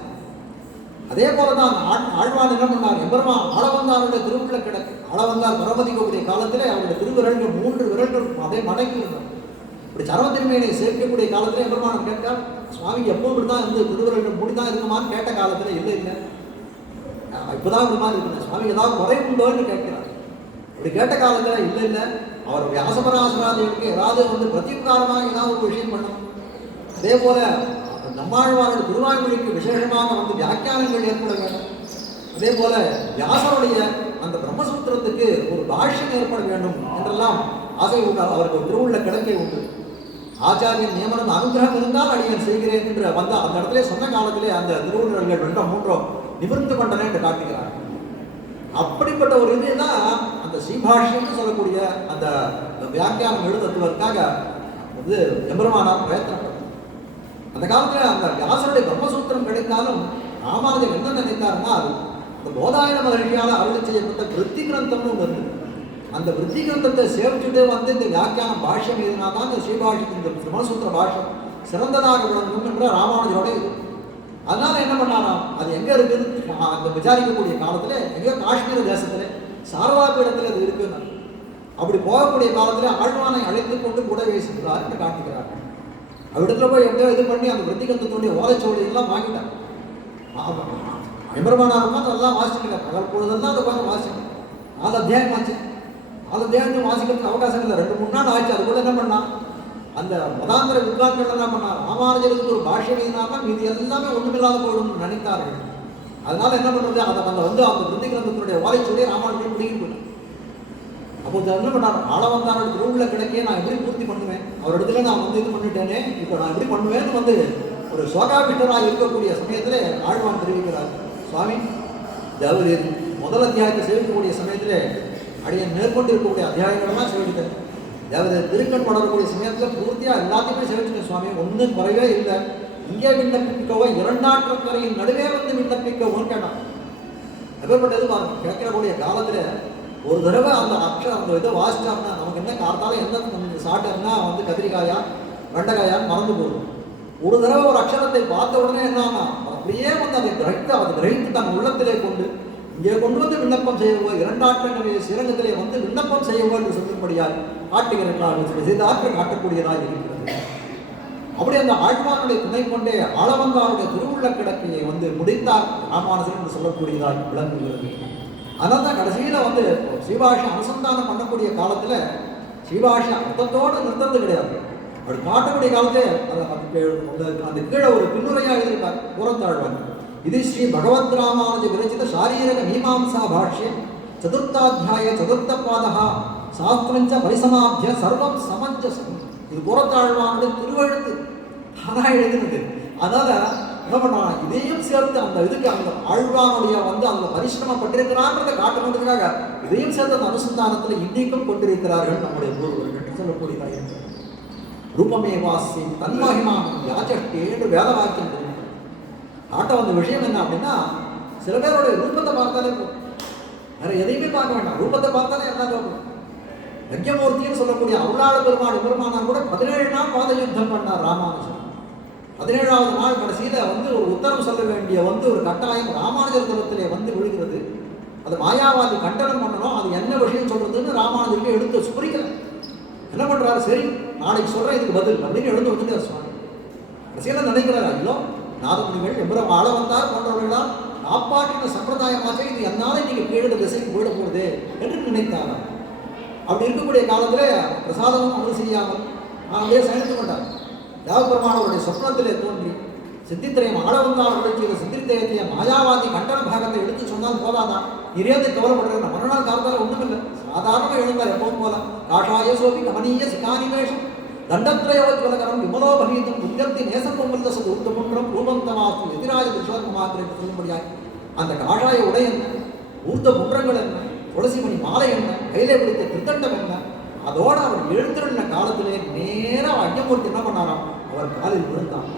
அதே போலதான் ஆழ்வான் என்ன பண்ணார், எம்பெருமான் ஆளவந்தாருடைய திருவுள்ள கிடக்கு. ஆளவந்தார் பரமதிக்கக்கூடிய காலத்திலே அவருடைய திருவிரல்கள் 3 விரல்கள் அதே மடங்கி இருந்தார். இப்படி சரவத்தின்மையை சேர்க்கக்கூடிய காலத்திலே எம்பெருமான் கேட்டார், சுவாமி எப்போ இப்படிதான் இருந்து திருவிரல்கள் முடிதான் இருக்குமான்னு கேட்ட காலத்துல இல்லை இப்பதான் இப்படி மாதிரி இருக்குங்க சுவாமி, ஏதாவது குறை உண்டோன்னு கேட்கிறார். இப்படி கேட்ட காலத்துல இல்லை அவர் வியாசபராசராஜனுக்கு ஏதாவது வந்து பிரத்யுபகாரமாக ஏதாவது ஒரு விஷயம் பண்ணணும். அதே போல நம்மாழ்வாரோட திருவாய்மொழிக்கு விசேஷமாக வந்து வியாக்கியானங்கள் ஏற்பட வேண்டும். அதே போல வியாசருடைய அந்த பிரம்மசூத்திரத்துக்கு ஒரு பாஷ்யம் ஏற்பட வேண்டும் என்றெல்லாம் ஆசை உண்டு. அவருக்கு திருவுள்ள கிடக்கை உண்டு. ஆச்சாரியன் நியமனம் அனுகிரகம் இருந்தால் அடியன் செய்கிறேன் என்று வந்த அந்த இடத்துல சொன்ன காலத்திலே அந்த திருவுள்ளர்கள் 2 3 நிவர்ந்து கொண்டன என்று காட்டுகிறார். அப்படிப்பட்ட ஒரு இதுதான் அந்த ஸ்ரீபாஷ்யம்னு சொல்லக்கூடிய அந்த வியாக்கியானம் எழுதுவதற்காக வந்து எம்பெருமானார் பிரயத்தனம். அந்த காலத்துல அந்த வியாசருடைய பிரம்மசூத்திரம் கிடைத்தாலும் ராமானுஜர் என்ன நினைத்தாருன்னா, அந்த போதாயன மகிழ்ச்சியால் அருள் செய்யப்பட்ட விருத்தி கிரந்தம்னு ஒன்று இருக்கு. அந்த விருத்தி கிரந்தத்தை சேவிச்சுட்டு வந்து இந்த வியாக்கியான பாஷ்யம் எழுதினா தான் இந்த ஸ்ரீபாஷ்யம், இந்த பிரம்மசூத்திர பாஷ்யம் சிறந்ததாக விளங்கும் என்ற ராமானுஜரோட இது. அதனால என்ன பண்ணாராம், அது எங்க இருக்குன்னு அந்த விசாரிக்கக்கூடிய காலத்துல எங்கேயோ காஷ்மீர தேசத்துல சாரதா பீடத்துல அது இருக்குன்னு, அப்படி போகக்கூடிய காலத்துல ஆழ்வானை அழைத்து கொண்டு கூட பேசுகிறார் என்று காட்டுகிறார். அவ்விடத்துல போய் எப்படியோ இது பண்ணி அந்த விருத்தி கிரந்தத்தினுடைய ஓலைச்சோடி எல்லாம் வாங்கிட்டார். எம்பெருமானாருமா அதெல்லாம் வாசிக்கிறார். பகல் பொழுதெல்லாம் அதை உட்காந்து வாசிக்கணும். 4 அத்தியாயம் ஆச்சு. 4 அத்தியாயத்தை வாசிக்கிறதுக்கு அவகாசம் இல்லை. 2-3 நாள் ஆச்சு. அது கூட என்ன பண்ணா, அந்த மதாந்திர வித்வான்கள் என்ன பண்ணார், ராமானுஜருக்கு ஒரு பாஷ்யம் எழுதினார்னா இது எல்லாமே ஒன்றுமில்லாத போயிடும்னு நினைத்தார்கள். அதனால என்ன பண்ணுறது, அதை வந்து அந்த விருத்தி கிரந்தத்தினுடைய ஓலைச்சோடியை ராமானுஜர் பிடிக்கிட்டு போயிட்டார். அப்போ என்ன பண்ணார், ஆளவந்தாரோட திருவுள்ள கிடைக்கே நான் எப்படி பூர்த்தி பண்ணுவேன், அவர் இடத்துல நான் வந்து இது பண்ணிட்டேனே, இப்போ நான் எப்படி பண்ணுவேன்னு வந்து ஒரு சோகாபிஷ்டராக இருக்கக்கூடிய சமயத்தில் ஆழ்வான் தெரிவிக்கிறார், சுவாமி அதாவது முதல் அத்தியாயத்தை சேவிக்கக்கூடிய சமயத்தில் அடியன் மேற்கொண்டு இருக்கக்கூடிய அத்தியாயங்களெல்லாம் சேவிக்கிட்டேன். அதாவது திருக்கண் படக்கூடிய சமயத்தில் பூர்த்தியாக எல்லாத்தையுமே சேவிச்சிட்டேன் சுவாமி, ஒன்றும் குறைவே இல்லை. இங்கே விண்ணப்பிக்கவோ 2 ஆற்றங்கரையின் நடுவே வந்து விண்ணப்பிக்கவோன்னு கேட்டான். எப்பேற்பட்டது பாருங்க, கேட்கக்கூடிய காலத்தில் ஒரு தடவை அந்த அக்ஷரம் அந்த இதை வாசிச்சாருன்னா நமக்கு என்ன காலத்தால என்ன சாட்டர்னா வந்து கத்திரிக்காயா வெண்டைக்காயான்னு மறந்து போகும். ஒரு தடவை ஒரு அக்ஷரத்தை பார்த்த உடனே என்னன்னா அப்படியே வந்து அதை கிரகித்து தன் உள்ளத்திலே கொண்டு இங்கே கொண்டு வந்து விண்ணப்பம் செய்யவோ 2 ஆற்றங்களை சிறங்கத்திலே வந்து விண்ணப்பம் செய்யவோ என்று சொல்லும்படியாக காட்டுகிறார்கள். செய்தாற்று காட்டக்கூடியதாக இருக்கிறது. அப்படி அந்த ஆழ்வானுடைய துணை கொண்டே ஆளவந்தாருடைய திருவுள்ள கிடக்கையை வந்து முடித்தார் ராமானுஜர் என்று சொல்லக்கூடியதாக விளங்குகிறது. அதனால தான் கடைசியில் வந்து ஸ்ரீபாஷை அனுசந்தானம் பண்ணக்கூடிய காலத்தில் ஸ்ரீபாஷை அர்த்தத்தோடு நிறுத்தது கிடையாது. அப்படி காட்டக்கூடிய காலத்தில் அந்த கீழே ஒரு பின்னுரையாக எழுதியிருக்கார் புறத்தாழ்வான். இது ஸ்ரீ பகவத் ராமானுஜ விரச்சித சாரீரக மீமாம்சா பாஷ்யம் 4th அத்தியாய 4th பாதா சாஸ்திரஞ்ச பரிசமாபிய சர்வம் சமஞ்சசம். இது புறத்தாழ்வானுடைய திருவழுத்து அதான் எழுதினது. அதனால என்ன பண்ணாங்க, இதையும் சேர்த்து அந்த இதுக்கு அந்த ஆழ்வானுடைய வந்து அந்த பரிசிரமப்பட்டிருக்கிறான்றதை காட்டணுன்றதுக்காக இதையும் சேர்த்து அந்த அனுசந்தானத்தில் இன்னைக்கும் கொண்டிருக்கிறார்கள் நம்முடைய பூர்வர்கள் என்று சொல்லக்கூடியதாக. ரூபமே வாசி தன்மகிமானம் யாச்சஷ்டே என்று வேத வாக்கியம் காட்ட வந்த விஷயம் என்ன அப்படின்னா, சில பேருடைய ரூபத்தை பார்த்தாலே வேற எதையுமே பார்க்க வேண்டாம், ரூபத்தை பார்த்தாலே என்ன தோணும். யஜ்ஞமூர்த்தின்னு சொல்லக்கூடிய அருளாள பெருமானார் கூட 17 நாள் பாத யுத்தம் பண்ணார் ராமானுஜர். 17வது நாள் கடைசியில் வந்து ஒரு உத்தரவு சொல்ல வேண்டிய வந்து ஒரு கட்டாயம் ராமானுஜர் தரத்திலே வந்து விழுகிறது. அது மாயாவாதி கண்டனம் பண்ணணும், அது என்ன விஷயம் சொல்றதுன்னு ராமானுஜருக்கு எடுத்து சுபரிக்கல. என்ன பண்றாரு, சரி நாளைக்கு சொல்றேன் இதுக்கு பதில் அப்படின்னு எழுந்து வந்துட்டார் சுவாமி. கடைசியில் நினைக்கிறார், ஐயோ நாதமுனிகள் எம்பரம் ஆள வந்தார் போன்றவர்களால் காப்பாற்றின சம்பிரதாயமாக இது என்னால இன்னைக்கு கீழே திசைக்கு போயிட போகுது என்று நினைத்தாங்க. அப்படி இருக்கக்கூடிய காலத்தில் பிரசாதமும் அமல் செய்யாமல் அப்படியே சயனித்து கொண்டார். தேவபெருமானவருடைய சொப்னத்திலே தோன்றி சித்தித்திரையம் ஆள வந்தார்கள் செய்த சித்திரத்தைய மாயாவாதி கண்டன பாகத்தை எடுத்து சொன்னால் போதாதான், நிறைய கவலைப்படுறது. மறுநாள் காலத்தால் ஒன்றும் இல்லை, சாதாரணமாக எழுந்தார் எப்பவும் போல. காஷாய சோபி கமனீய சிகானிவேஷம் தண்டத்ரயோஜ்வலகரம் விமலோபகீதம் உங்கத்தி நேசம் பொங்கல் சது ஊர்த்தமுன்றம் ரூபந்தமாக்கும் எதிராய விஸ்வகுமாத்திரை என்று சொல்லும்படியாய் அந்த காஷாய உடை என்ன, ஊர்த்த குன்றங்கள் என்ன, துளசிமணி மாலை என்ன, கையிலே பிடித்த திருத்தண்டம் என்ன, அதோட அவர் எழுந்திருந்த காலத்திலே நேராக அஜ்ஞமூர்த்தி என்ன பண்ணாராம், அவர் காலில் விழுந்தான்.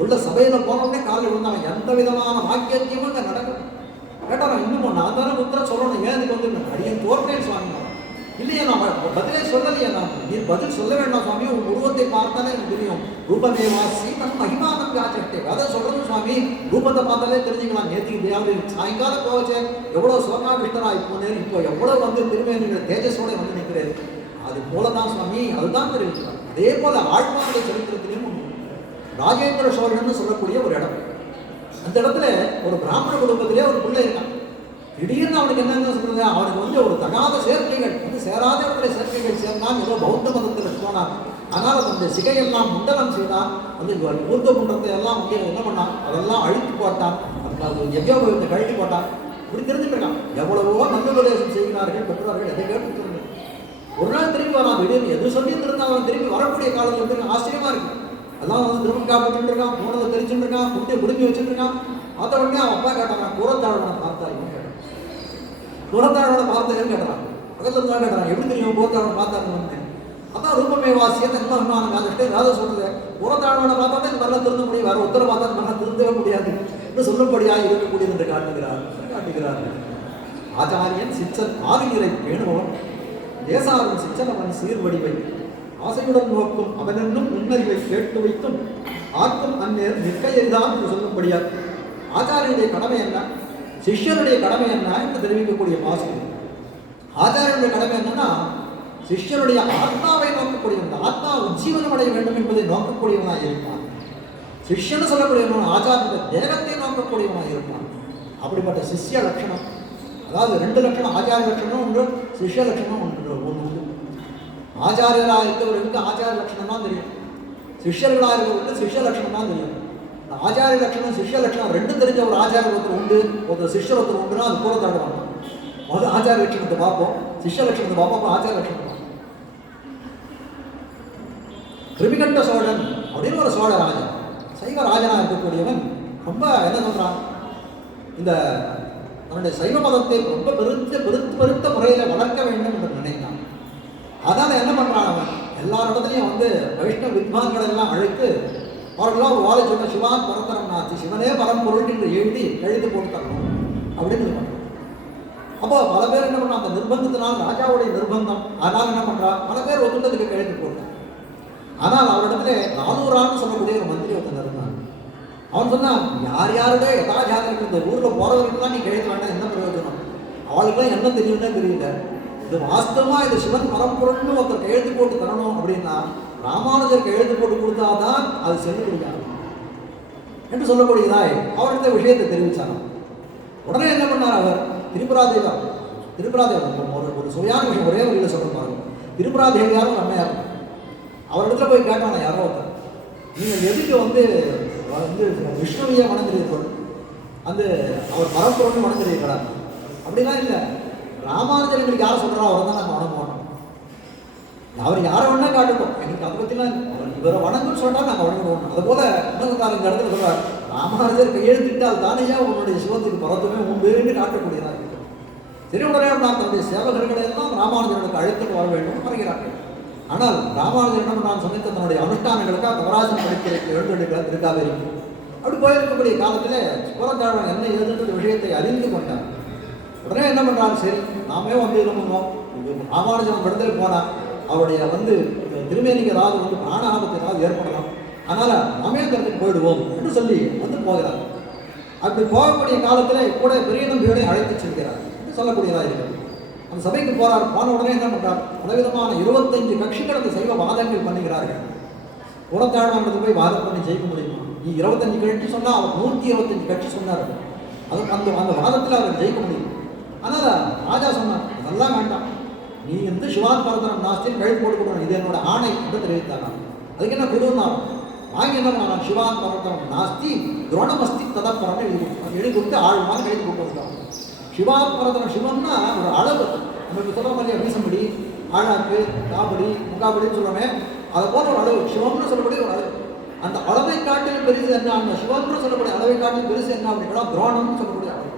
உள்ள சபையில் போனவுடனே காலில் விழுந்தான். எந்த விதமான வாக்கியத்தையும் அங்கே நடக்கும். கேட்டாராம், இன்னும் நான் தானே உத்தரம் சொல்லணும், ஏன் இதுக்கு வந்து அடியன் தோற்றேன் சுவாமி. இல்லையா நான் பதிலே சொல்லலையா, நான் நீ பதில் சொல்ல வேண்டாம் சுவாமி, உன் உருவத்தை பார்த்தாலே எனக்கு தெரியும். ரூபமே வாசி தன் மகிமானம் காச்சட்டே அதை சொல்றது சுவாமி, ரூபத்தை பார்த்தாலே தெரிஞ்சுக்கலாம். நேற்றுக்கு தேவை சாயங்காலம் போவச்சே எவ்வளோ சோகாபிஷ்டராக போனேன், இப்போ எவ்வளோ வந்து திருமேனிகள் தேஜஸோட வந்து நிற்கிறேன். அது போலதான் சுவாமி, அதுதான் தெரிவிக்கிறார். அதே போல ஆழ்வானுடைய சரித்திரத்திலையும் ராஜேந்திர சோழன் சொல்லக்கூடிய ஒரு இடம். அந்த இடத்துல ஒரு பிராமண குடும்பத்திலே ஒரு பிள்ளை இருக்கான். திடீர்னு அவனுக்கு என்னென்ன சொல்றது, அவனுக்கு வந்து ஒரு தகாத சேர்க்கைகள் வந்து சேராத இடத்துல சேர்க்கைகள் சேர்ந்தான். ஏதோ பௌத்த மதத்தில் போனான். அதனால தன்னுடைய சிகையெல்லாம் முண்டனம் செய்தான். வந்து ஊர்த்த குண்டத்தை எல்லாம் வந்து என்ன பண்ணான், அதெல்லாம் அழித்து போட்டான். யஜ்ஞோபவத்தை கழட்டி போட்டான். இப்படி தெரிஞ்சுக்கிறான். எவ்வளவோ நல்லுபதேசம் செய்கிறார்கள் பெற்றோர்கள், எதை கேட்டு தெரிஞ்சு ஒரு நாள் திரும்பி வரான். திடீர்னு எது சொல்லி இருந்தால் அவன் திரும்பி வரக்கூடிய காலத்தில் வந்து ஆச்சரியமா இருக்கு. எல்லாம் வந்து திரும்ப காப்பிட்டு இருக்கான், போனதை தெரிஞ்சுட்டு இருக்கான், குட்டி குடும்பி வச்சுட்டு இருக்கான். பார்த்த உடனே அவன் அப்பா கேட்டான், கூறத்தாழ்வனை பார்த்தா புறத்தாழோட பார்த்தேன்னு கேட்கறான், பக்கத்துல தான் கேட்கறான், எப்படி தெரியும் புறத்தாழோட பார்த்தாங்க? அதான் ரூபமே வாசியத்தை என்ன அதுக்கிட்டே வேலை சொல்றது, புறத்தாழோட பார்த்தா தான் இந்த மாதிரிலாம் திருந்த முடியும், வேற உத்தர பார்த்தா இந்த மாதிரிலாம் திருந்தவே முடியாது என்று சொல்லும்படியாக இருக்கக்கூடியது என்று காட்டுகிறார். ஆச்சாரியன் சிச்சன் ஆறுநிலை பேணுபவன், தேசாவின் சிச்சன் அவன் சீர்வடிவை ஆசையுடன் நோக்கும் அவனென்னும் முன்னறிவை கேட்டு வைத்தும் ஆக்கும் அந்நேர் நிற்கையைதான் என்று சொல்லும்படியாக ஆச்சாரியனுடைய கடமை என்ன, சிஷ்யனுடைய கடமை என்ன என்று தெரிவிக்கக்கூடிய பாசனம். ஆச்சாரியனுடைய கடமை என்னன்னா சிஷ்யனுடைய ஆத்மாவை நோக்கக்கூடியவன், ஆத்மா உஜ்ஜீவனம் அடைய வேண்டும் என்பதை நோக்கக்கூடியவனாக இருப்பான். சிஷ்யன்னு சொல்லக்கூடியவன் ஆச்சாரிய தேகத்தை நோக்கக்கூடியவனாக இருப்பான். அப்படிப்பட்ட சிஷ்ய லட்சணம், அதாவது 2 லட்சணம், ஆச்சாரிய லட்சணம் ஒன்று, சிஷ்ய லட்சணம் ஒன்று. ஆச்சாரியராக இருக்கிறவர்களுக்கு ஆச்சாரிய லட்சணம் தான் தெரியும், சிஷ்யர்களாக இருக்கிறவர்களுக்கு சிஷ்ய லட்சணம் தான் தெரியும். ஆச்சாரிய லட்சணம் சிஷ்ய லட்சணம் ரெண்டும் தெரிஞ்ச ஒரு ஆச்சாரிய ஒருத்தர் உண்டு, ஒரு சிஷ்யர் ஒருத்தர் உண்டுன்னா அது கூட தாடுவாங்க. முதல் ஆச்சாரிய லட்சணத்தை பார்ப்போம், சிஷ்ய லட்சணத்தை பார்ப்போம், அப்புறம் ஆச்சாரிய லட்சணம். கிருமிகண்ட சோழன் அப்படின்னு ஒரு சோழ ராஜா, சைவ ராஜனாக இருக்கக்கூடியவன் ரொம்ப என்ன சொல்றான், இந்த தன்னுடைய சைவ மதத்தை ரொம்ப பெருத்த முறையில் வளர்க்க வேண்டும் என்று நினைத்தான். அதனால என்ன பண்றான், அவன் எல்லாரிடத்துலையும் வைஷ்ணவ வித்வான்களை எல்லாம் அழைத்து அவர்களெல்லாம் ஒரு வாழை சொன்ன சிவான் பரத்தரம் நாச்சு, சிவனே பரம்பொருள் என்று எழுதி எழுதி போட்டு தரணும் அப்படின்னு இது பண்றான். அப்போ பல பேர் என்ன பண்ணா, அந்த நிர்பந்தத்தினால், ராஜாவுடைய நிர்பந்தம், அதனால என்ன பண்றா, பல பேர் ஒத்துட்டதுக்கு எழுதி போட்டான். ஆனால் அவரிடத்துல 400 ஆண்டு சொல்லக்கூடிய ஒரு மந்திரி ஒருத்தன் இருந்தான். அவன் சொன்னான், யார் யாருடைய யதாஜாதர்கள் இந்த ஊரில் போறவர்களுக்குலாம் நீ கழித்து வேண்டாம், என்ன பிரயோஜனம், அவளுக்குலாம் என்ன தெரியும்னே தெரியல, இது வாஸ்தவமா இது சிவன் பரம்பொருள்னு ஒருத்தர் கையெழுத்து போட்டு தரணும் அப்படின்னா ராமானுஜர் கையெழுத்து போட்டு கொடுத்தாதான் அது செல்லுபடியாகும் என்று சொல்லக்கூடியதாய் அவர்கிட்ட விஷயத்தை தெரிவிச்சாங்க. உடனே என்ன பண்ணார் அவர், திரிபுராதேவர் ஒரு சுவையான விஷயம் ஒரே வழியில் சொல்ல பாருங்க. திரிபுராதேவியாரும் அம்மையார் அவரிடத்துல போய் கேட்டானா யாரோ ஒருத்தர், நீங்கள் எதுக்கு விஷ்ணுவையே வணங்குறீர்கள், அவர் பரம்பொருள்னு வணங்குறீர்களா? அப்படின்னா இல்லை, ராமானுஜர் எங்களுக்கு யாரை சொல்கிறா அவரை தான் நாங்கள் வணங்க மாட்டோம், அவர் யாரை வேணா காட்டட்டும், எங்களுக்கு அதை பற்றிலாம் அவர் இவரை வணங்குன்னு சொன்னால் நாங்கள் வணங்குவோம். அதை போல என்ன சொல்றாரு, இந்த இடத்துல சொல்றார், ராமானுஜர் கையெழுத்திட்டால் தானேயா உன்னுடைய சிவத்துக்கு பரத்துமே உண்டுன்னு காட்டக்கூடியதாக இருக்கு. சரி, உடனே நான் தன்னுடைய சேவகர்களை எல்லாம் ராமானுஜர்களுக்கு அழைத்துட்டு வர வேண்டும் வருகிறார்கள். ஆனால் ராமானுஜர் என்ன பண்ணான்னு சொன்னித்து தன்னுடைய அனுஷ்டானங்களுக்காக கவராசம் படிக்கிறதுக்கு எழுந்தெடுக்கிற திருக்காவேரி அப்படி போயிருக்கக்கூடிய காலத்தில் புறத்தாழ்வன் என்ன எழுதுன்ற விஷயத்தை அறிந்து கொண்டார். உடனே என்ன பண்ணுறாங்க, சரி நாமே இது பண்ணுவோம், ராமானுஜன் இடத்துல போனால் அவருடைய திருமேனிக்கு ஏதாவது பிராண ஆபத்து ஏதாவது ஏற்படலாம், அதனால் நாமே அந்த இடத்துக்கு போயிடுவோம் என்று சொல்லி போகிறார். அப்படி போகக்கூடிய காலத்தில் கூட பெரிய நம்பியோட அழைத்து செல்கிறார் என்று சொல்லக்கூடியதாக இருக்கிறது. அந்த சபைக்கு போறார். போன உடனே என்ன பண்றார், பலவிதமான 25 கட்சிகள் அந்த சைவ வாதங்கள் பண்ணுகிறார்கள். புறத்தாழ்வானது போய் வாதம் பண்ணி ஜெயிக்க முடியுமா? நீ 25 கட்சி சொன்னா அவர் 125 கட்சி சொன்னார். அது அந்த வாதத்தில் அவர் ஜெயிக்க முடியும். அதனால ராஜா சொன்னார், அதெல்லாம் வேண்டாம், நீ சிவான் பரதனம் நாஸ்தின்னு கழுத்து போட்டு கொடுக்கணும், இது என்னோட ஆணை என்று தெரிவித்தாங்க. அதுக்கு என்ன கொடுனாலும் வாங்கி என்ன பண்ணாங்க, சிவான் பரதனம் நாஸ்தி துரோணமஸ்தி ததப்பரம் எழுதி கொடுத்து ஆழ்வான் கழுத்து போட்டு வந்தாங்க. சிவான் பரதனம், சிவம்னா ஒரு அளவு, நமக்கு சொல்ல மாதிரியா வீசம்படி, ஆழாக்கு, காபடி, முகாபடின்னு சொல்லுவோமே, அதை போல ஒரு அளவு சிவம்னு சொல்லக்கூடிய ஒரு அளவு. அந்த அளவை காட்டில் பெருசு என்ன, அந்த சிவம்னு சொல்லக்கூடிய அளவை காட்டில் பெருசு என்ன அப்படின்னா துரோணம்னு சொல்லக்கூடிய அளவு.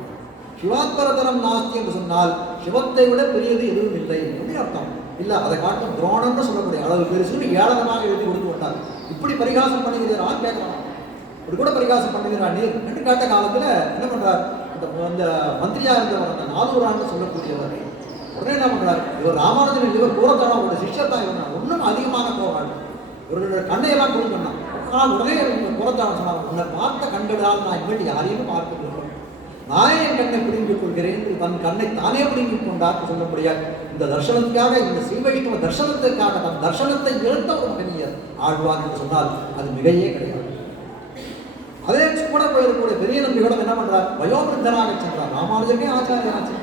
சிவாத்பரதனம் நாஸ்தி என்று சொன்னால் சிவத்தை விட பெரியது எதுவும் இல்லை அப்படின்னு அர்த்தம். இல்லை, அதை காட்டும் துரோணம்னு சொல்லக்கூடிய அளவு பெருசுன்னு ஏளனமாக எழுதி கொடுத்து கொண்டார். இப்படி பரிகாசம் பண்ணுகிறான் கேட்கலாம், இப்படி கூட பரிகாசம் பண்ணுகிறான் நீர் என்று கேட்ட காலத்தில் என்ன பண்றார், அந்த மந்திரியா இருந்தவர் அந்த 400 ஆண்டு சொல்லக்கூடியவர் உடனே என்ன பண்றாரு, இவர் ராமானுஜன் இவர் கூறத்தான அவருடைய சிஷ்யர் தான் இவர், ஒன்றும் அதிகமான போவாள் இவருடைய கண்ணையெல்லாம் கொடுக்கணும். ஆனால் உடனே கூறத்தான சொன்னார், உன்னை பார்த்த கண்களால் நான் இவன் யாரையும் பார்க்க போகிறோம், நானே என் கண்ணை பிடுங்கிக் கொள்கிறேன் என்று தன் கண்ணை தானே பிடுங்கிக் கொண்டார் சொல்ல முடியாது. இந்த தர்சனத்துக்காக, இந்த ஸ்ரீவைஷ்ணவ தர்சனத்துக்காக தன் தர்சனத்தை இழந்த ஒரு மகனியர் ஆழ்வார் என்று சொன்னால் அது மிகையே கிடையாது. அதே கூட போயிருக்கக்கூடிய பெரிய நம்பிகளும் என்ன பண்றார், வயோபிருத்தனாக சென்றார். ராமானுஜமே ஆச்சாரியனாச்சு,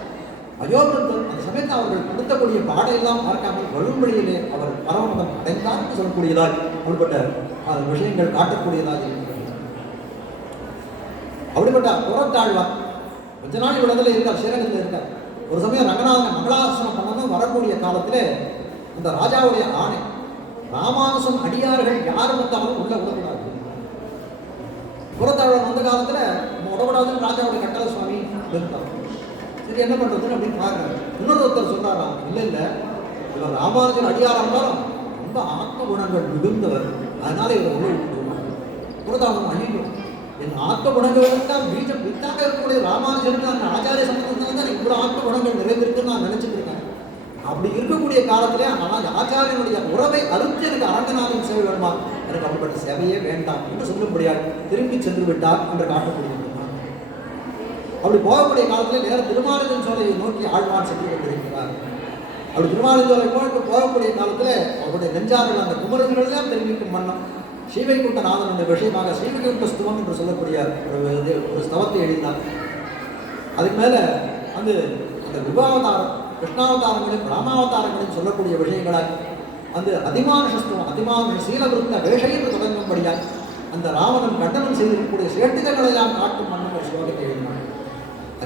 வயோபிருத்தன். அந்த சமயத்தில் அவர்கள் கொடுத்தக்கூடிய பாடையெல்லாம் பார்க்காமல் வழும்படியிலே அவர் பரமபதம் அடைந்தார் என்று சொல்லக்கூடியதால் அப்படிப்பட்ட விஷயங்கள் காட்டக்கூடியதாக இருக்கிறது. அப்படிப்பட்ட புறத்தாழ்வார் கொஞ்ச நாள் இவ்விடத்துல இருக்கார், ஸ்ரீரங்கத்தில் இருக்கார். ஒரு சமயம் ரங்கநாதன் மங்களாசனம் பண்ணணும் வரக்கூடிய காலத்திலே அந்த ராஜாவுடைய ஆணை, ராமானுசம் அடியார்கள் யாரும் வந்தாலும் உள்ள விடக்கூடாது. புறத்தாழ்வார் வந்த காலத்தில் நம்ம விடக்கூடாதுன்னு ராஜாவுடைய கட்டளை சுவாமி இருந்தார். சரி என்ன பண்ணுறதுன்னு அப்படின்னு பார்க்குறாரு. இன்னொருத்தர் சொல்கிறாராம், இல்லை இல்லை இவர் ராமானுஜன் அடியாராக இருந்தாலும் ரொம்ப ஆத்ம குணங்கள் மிகுந்தவர், அதனால இவர் உள்ள விட்டுருவாங்க. புறதானம் ஐயோ என் ஆத்ம குணங்கள் தான் பீஜம் வித்தாக இருக்கக்கூடிய ராமானுஜனுக்கு அந்த ஆச்சாரிய சம்பந்தம் தான் இவ்வளோ ஆத்ம குணங்கள் நிறைந்திருக்குன்னு நான் நினச்சிட்டு இருக்கேன். அப்படி இருக்கக்கூடிய காலத்திலே ஆனால் ஆச்சாரியனுடைய உறவை அறுத்து எனக்கு அரங்கநாதன் சேவை வேணுமா, எனக்கு அப்படிப்பட்ட சேவையே வேண்டாம் என்று சொல்லும்படியாக திரும்பி சென்று விட்டார் என்று காட்டக்கூடியது. அப்படி போகக்கூடிய காலத்தில் நேர திருமாலின் சோலையை நோக்கி ஆழ்வான் சென்று கொண்டிருக்கிறார். அப்படி திருமாலின் சோலை போகக்கூடிய காலத்தில் அவருடைய நெஞ்சார்கள் அந்த குமரர்கள் தான் தெரிவிக்கும் வண்ணம் ஸ்ரீவைகுண்டநாதனுடைய விஷயமாக ஸ்ரீவைகுண்ட ஸ்துவம் என்று சொல்லக்கூடிய ஒரு ஸ்தவத்தை எழுதினார். அதுக்கு மேலே அந்த விபாவதாரம் கிருஷ்ணாவதாரங்களையும் ராமாவதாரங்களையும் சொல்லக்கூடிய விஷயங்களாக அந்த அதிமானுஷத்துவம் அதிமானுஷ சீலவிருத்த வேஷை என்று தொடங்கும்படியாக அந்த ராவணன் கண்டனம் செய்திருக்கக்கூடிய சேட்டிதங்களெல்லாம் காட்டும் மன்னன் ஒரு ஸ்லோகத்தை எழுதினார்.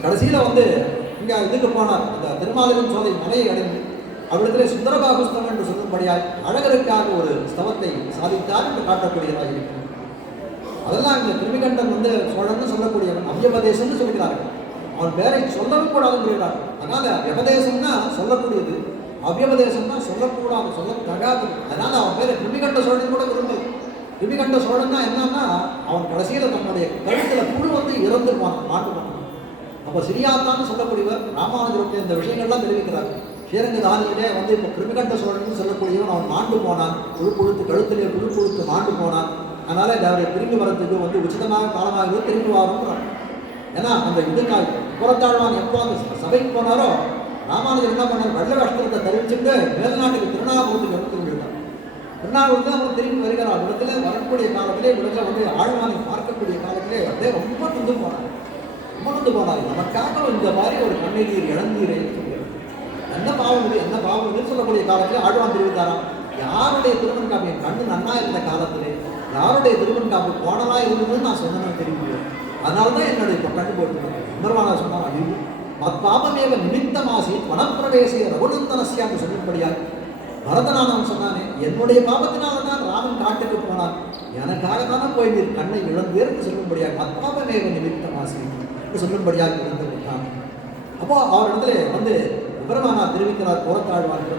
கடைசியில் இங்கே இதுக்கு போனார், அந்த திருமாலின் சோலை மலையை அடைந்து அவ்விடத்திலே சுந்தரபாகுஸ்தவம் என்று சொல்லும்படியாய் அழகருக்காக ஒரு ஸ்தவத்தை சாதித்தார் என்று காட்டக்கூடியதாக இருக்கிறது. அதெல்லாம் இங்கே திருமிகண்டன் சோழன்னு சொல்லக்கூடியவன் அவ்யபதேசம்னு சொல்கிறார்கள். அவன் பேரை சொல்லவும் கூடாதுன்னு சொல்கிறார். அதனால விபதேசம்னா சொல்லக்கூடியது, அவ்யபதேசம்னா சொல்லக்கூடாது, சொல்ல தகாது. அதனால அவன் பேரை திருமிகண்ட சோழன் கூட விரும்பல். திருமிகண்ட சோழன்னா என்னன்னா அவன் கடைசியில் தன்னுடைய கழுத்தில் புழு இறந்து மாட்டு பண்ணான். அப்போ சிரியாத்தான்னு சொல்லக்கூடியவர் ராமானுஜருடைய இந்த விஷயங்கள்லாம் தெரிவிக்கிறார். ஸ்ரீரங்கதானியிலே இப்போ திருமிகண்ட சோழன் சொல்லக்கூடியவன் அவன் மாண்டு போனான், புழுப்புழுத்து கழுத்திலே புழுப்புழுத்து மாண்டு போனான். அதனால அவரை திரும்பி வரத்துக்கு உச்சிதமாக காலமாக திரும்பி வரணும். ஏன்னா அந்த இதுக்காக புறத்தாழ்வான் எப்போ அந்த சபைக்கு போனாரோ ராமானுஜர் என்ன பண்ணார், வெள்ள அஷ்டத்தை தெரிவிச்சுட்டு மேல்நாட்டுக்கு திருநாகூரத்துக்கு எடுத்து விட்டார். திருநாகூரத்தில் அவர் திரும்பி வருகிறார். இடத்துல வரக்கூடிய காலத்திலே இடத்துல ஆழ்வானை பார்க்கக்கூடிய காலத்திலே அப்படியே ரொம்ப துண்டு போனார், ரொம்ப துண்டு போனார். நமக்காக இந்த மாதிரி ஒரு கண்ணீர் இழந்தீரை என்ன பாவம் இது என்ன பாவம் இதுன்னு சொல்லக்கூடிய காலத்தில் ஆழ்வான் தெரிவித்தாராம், யாருடைய திருமண் காப்பு என் கண்ணு நன்னா இருந்த காலத்திலே யாருடைய திருமண் காப்பு கோணலா இருந்ததுன்னு நான் சொன்னேன்னு தெரிவிக்கிறேன். அதனால தான் என்னுடைய இப்போ கண்டு போட்டுருக்கேன். அமர்வானா சொன்னார், ஐயோ மத்பாபமேவ நிமித்தமாசி வனப்பிரவேசிய ரகுநந்தனசியான்னு சொல்லும்படியாக பரதநாதன் சொன்னானே, என்னுடைய பாபத்தினால தான் ராமன் காட்டுக்கு போனான், எனக்காக தானே போய் நீர் கண்ணை இழந்தேன்னு சொல்லும்படியாக மத்பாபமேவ நிமித்தமாசி என்று சொல்லும்படியாக இழந்து விட்டான். அப்போ அவரிடத்துல விபரமானா தெரிவிக்கிறார் புறத்தாழ்வான்,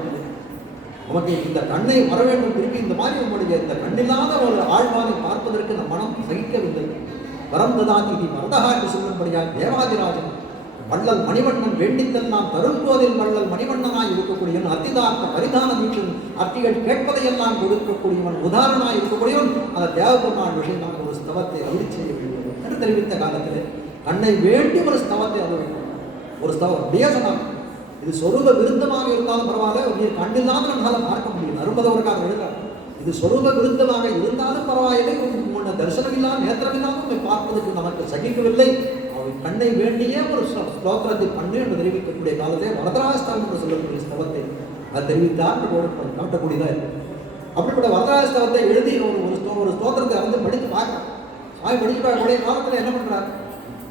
உமக்கு இந்த கண்ணை வர வேண்டும் திருப்பி இந்த மாதிரி உங்களுடைய இந்த கண்ணில்லாத ஒரு ஆழ்வானை பார்ப்பதற்கு நம் மனம் சகிக்கவில்லை. வரந்ததான் இது வரதகா என்று சொல்லும்படியாக தேவாதிராஜன் வள்ளல் மணிவண்ணன் வேண்டித்தல் நாம் தரும்போதில் வள்ளல் மணிவண்ணனாய் இருக்கக்கூடியவன், அத்திதார்த்த பரிதான வீட்டில் அத்திகள் கேட்பதையெல்லாம் கொடுக்கக்கூடியவன், உதாரணனாய் இருக்கக்கூடியவன், அந்த தேவபெருமான் விஷயமாக ஒரு ஸ்தவத்தை அருளி செய்ய வேண்டும் என்று தெரிவித்த காலத்தில் கண்ணை வேண்டி ஒரு ஸ்தவத்தை அருள் ஒரு ஸ்தவம் அப்படியே சொன்னாங்க. இது சொரூப விருத்தமாக இருந்தாலும் பரவாயில்ல, நீர் கண்ணில்லாமல் நம்மளால் பார்க்க முடியும். அரும்பதவருக்காக எழுதார், இது சொரூப விருத்தமாக இருந்தாலும் பரவாயில்லை, முன்ன தரிசனம் இல்லாமல் நேத்திரம் இல்லாமல் பார்ப்பதற்கு நமக்கு சகிக்கவில்லை, அவன் கண்ணை வேண்டியே ஒரு ஸ்லோத்திரத்தை பண்ணு என்று தெரிவிக்கக்கூடிய காலத்தை வரதராஜஸ்தவம் என்று சொல்லக்கூடிய ஸ்தவத்தை அது தெரிவித்தார் காட்டக்கூடியதாக இருக்கு. அப்படிப்பட்ட வரதராஜஸ்தவத்தை எழுதி ஒரு ஸ்தோத்திரத்தை படித்து பார்க்கலாம். சுவாமி படித்து பார்க்கக்கூடிய காலத்தில் என்ன பண்றார்,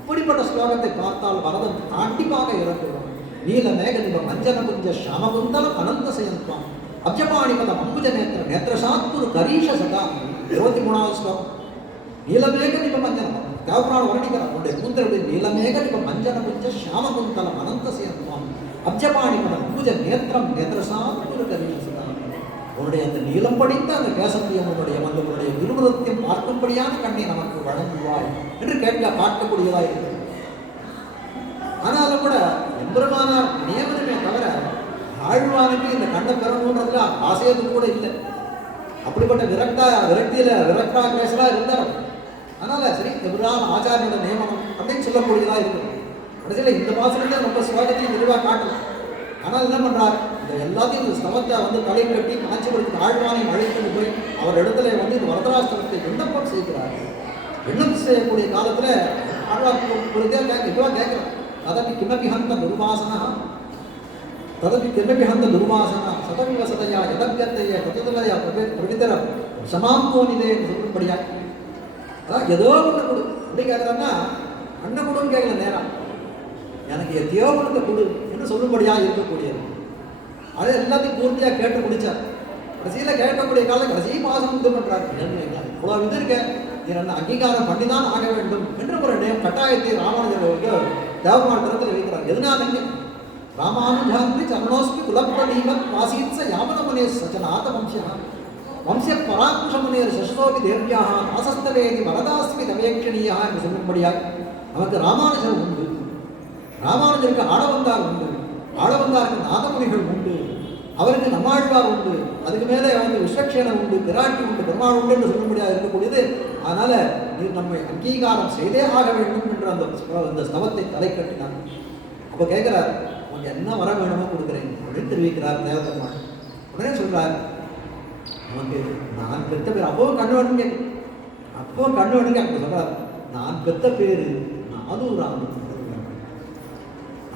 இப்படிப்பட்ட ஸ்லோகத்தை பார்த்தால் வரதன் கண்டிப்பாக இறந்துவிடும். நீல மேகனிபம் அஞ்சன குஞ்ச சமகுந்தலம் அனந்த சயந்தான் அப்ஜமாணிபதம் அம்புஜ நேத்திர நேத்திரசாத்துரு கரீஷ சதா 23வது ஸ்லோகம். நீலமேகனிபம் அஞ்சனம் தேவபுராணம் வர்ணிக்கிறார், அவனுடைய கூந்தலுடைய நீலமேகனிபம் அஞ்சன குஞ்ச சாமகுந்தலம் அனந்த சயந்தான் அப்ஜமாணிபதம் அம்புஜ நேத்திரம் நேத்திரசாத்துரு கரீஷ சதா. உன்னுடைய அந்த நீளம் படித்த அந்த கேசத்தியம் உன்னுடைய விருவரத்தையும் பார்க்கும்படியான கண்ணை நமக்கு வழங்குவாய் என்று காட்டக்கூடியதாக இருக்கிறது. ஆனாலும் கூட எம்பெருமானார் நியமனமே தவிர ஆழ்வானுக்கு இந்த கண்ணை பெறணுன்றதுல ஆசையது கூட இல்லை. அப்படிப்பட்ட விரக்தாகிரேசலா இருந்தார். அதனால சரி எவ்வளவு ஆச்சாரியோட நியமனம் அப்படின்னு சொல்லக்கூடியதா இருக்குது. கடைசியில் இந்த பாசனத்தை ரொம்ப சுவாகத்தையும் விரிவாக காட்டலாம். ஆனால் என்ன பண்றார், இந்த எல்லாத்தையும் இந்த ஸ்தவத்தை தலை கட்டி காஞ்சிபுரத்துக்கு ஆழ்வானை அழைத்து போய் அவர் இடத்துல இந்த வரதராஷ்டிரத்தை விண்ணப்பம் செய்கிறார். விண்ணப்பம் செய்யக்கூடிய காலத்துல ஆழ்வார் இதுவாக கேட்கிறார், ததபி கிமபி ஹந்த துர்வாசனா சதவிவசதையா எதப்பியத்தைய தத்துதலையா பிரவிதரம் சமாம்போனிதே என்று சொல்லும்படியா. அதான் ஏதோ ஒன்று கொடு எப்படி கேட்குறாங்கன்னா, அண்ணன் கொடுன்னு கேட்கல, நேரம் எனக்கு எத்தையோ ஒன்று கொடு என்று சொல்லும்படியா இருக்கக்கூடியது. அதை எல்லாத்தையும் பூர்த்தியாக கேட்டு முடிச்சார். கடைசியில் கேட்கக்கூடிய காலம் கடைசி மாதம் இது பண்ணுறாரு. இவ்வளோ இது இருக்க நீ அந்த அங்கீகாரம் பண்ணிதான் ஆக வேண்டும் என்ற ஒரு கட்டாயத்தை ராமானுஜர்களுக்கு தேவமாள் திறத்தில் வைக்கிறார். எதனாலங்க ராமானுஜாந்தி சரணோஸ்மி குலப்பதீபம் வாசித்ச யாமனமுனே சச்சநாத வம்சியா வம்சிய பராக்குஷமுனேர் சசதோபி தேவியாக நாசஸ்தவேதி வரதாஸ்மி தவேட்சணியா என்று சொல்லும்படியாக நமக்கு ராமானுஜர் உண்டு, ராமானுஜருக்கு ஆளவந்தார் உண்டு, ஆளவந்தாருக்கு நாதமுனிகள் உண்டு, அவருக்கு நம்மாழ்வார் உண்டு, அதுக்கு மேலே விஸ்வக்ஷேனர் உண்டு, பிராட்டி உண்டு, பெருமாள் உண்டு என்று சொல்லும்படியாக இருக்கக்கூடியது. அதனால நீர் நம்மை அங்கீகாரம் செய்தே ஆக வேண்டும் என்று அந்த ஸ்தவத்தை தலை கட்டினார். அப்போ கேட்கிறார், உனக்கு என்ன வர வேணுமோ கொடுக்குறேன் அப்படின்னு தெரிவிக்கிறார் தேவபெருமாள். உடனே சொல்றார், நமக்கு நான் பெற்ற பேர் அப்பவும் கண்ணு வேணுங்க, அப்பவும் கண்ணு வேணுங்க. அப்படி சொல்றார், நான் பெற்ற பேரு நாலூரான்.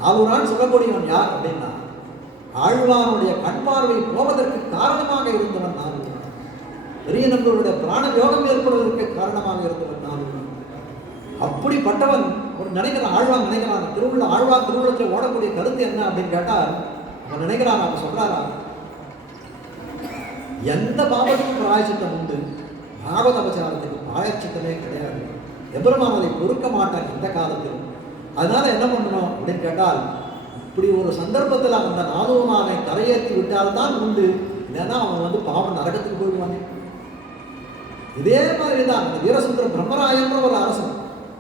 நாலூரான் சொல்லக்கூடியவன் யார் அப்படின்னா ஆழ்வானுடைய கண் பார்வை போவதற்கு காரணமாக இருந்தவன் நாலூரான். பெரிய நண்பர்களுடைய பிராண யோகம் ஏற்படுவதற்கு காரணமாக இருந்தவன் நாலூரான். அப்படிப்பட்டவன் ஒரு நினைக்கிறான், ஆழ்வான் நினைக்கிறான். ஆழ்வார் திருவுள்ளத்தில் ஓடக்கூடிய கருத்து என்ன அப்படின்னு கேட்டால் அவன் நினைக்கிறான், அவன் சொல்றாரா, எந்த பாவத்துக்கும் பிராயச்சித்தம் உண்டு, பாகவத அபச்சாரத்துக்கு பிராயச்சித்தமே கிடையாது. எபெருமான் அதை பொறுக்க மாட்டான் எந்த காலத்திலும். அதனால என்ன பண்ணணும் அப்படின்னு கேட்டால், இப்படி ஒரு சந்தர்ப்பத்தில் அந்த நாதூமானை கரையேற்றி விட்டால்தான் உண்டு, இல்லைன்னா அவன் பாவம் நரகத்துக்கு போயிடுவாங்க. இதே மாதிரி தான் அந்த வீரசுந்தர பிரம்மராயன்ற ஒரு அரசன்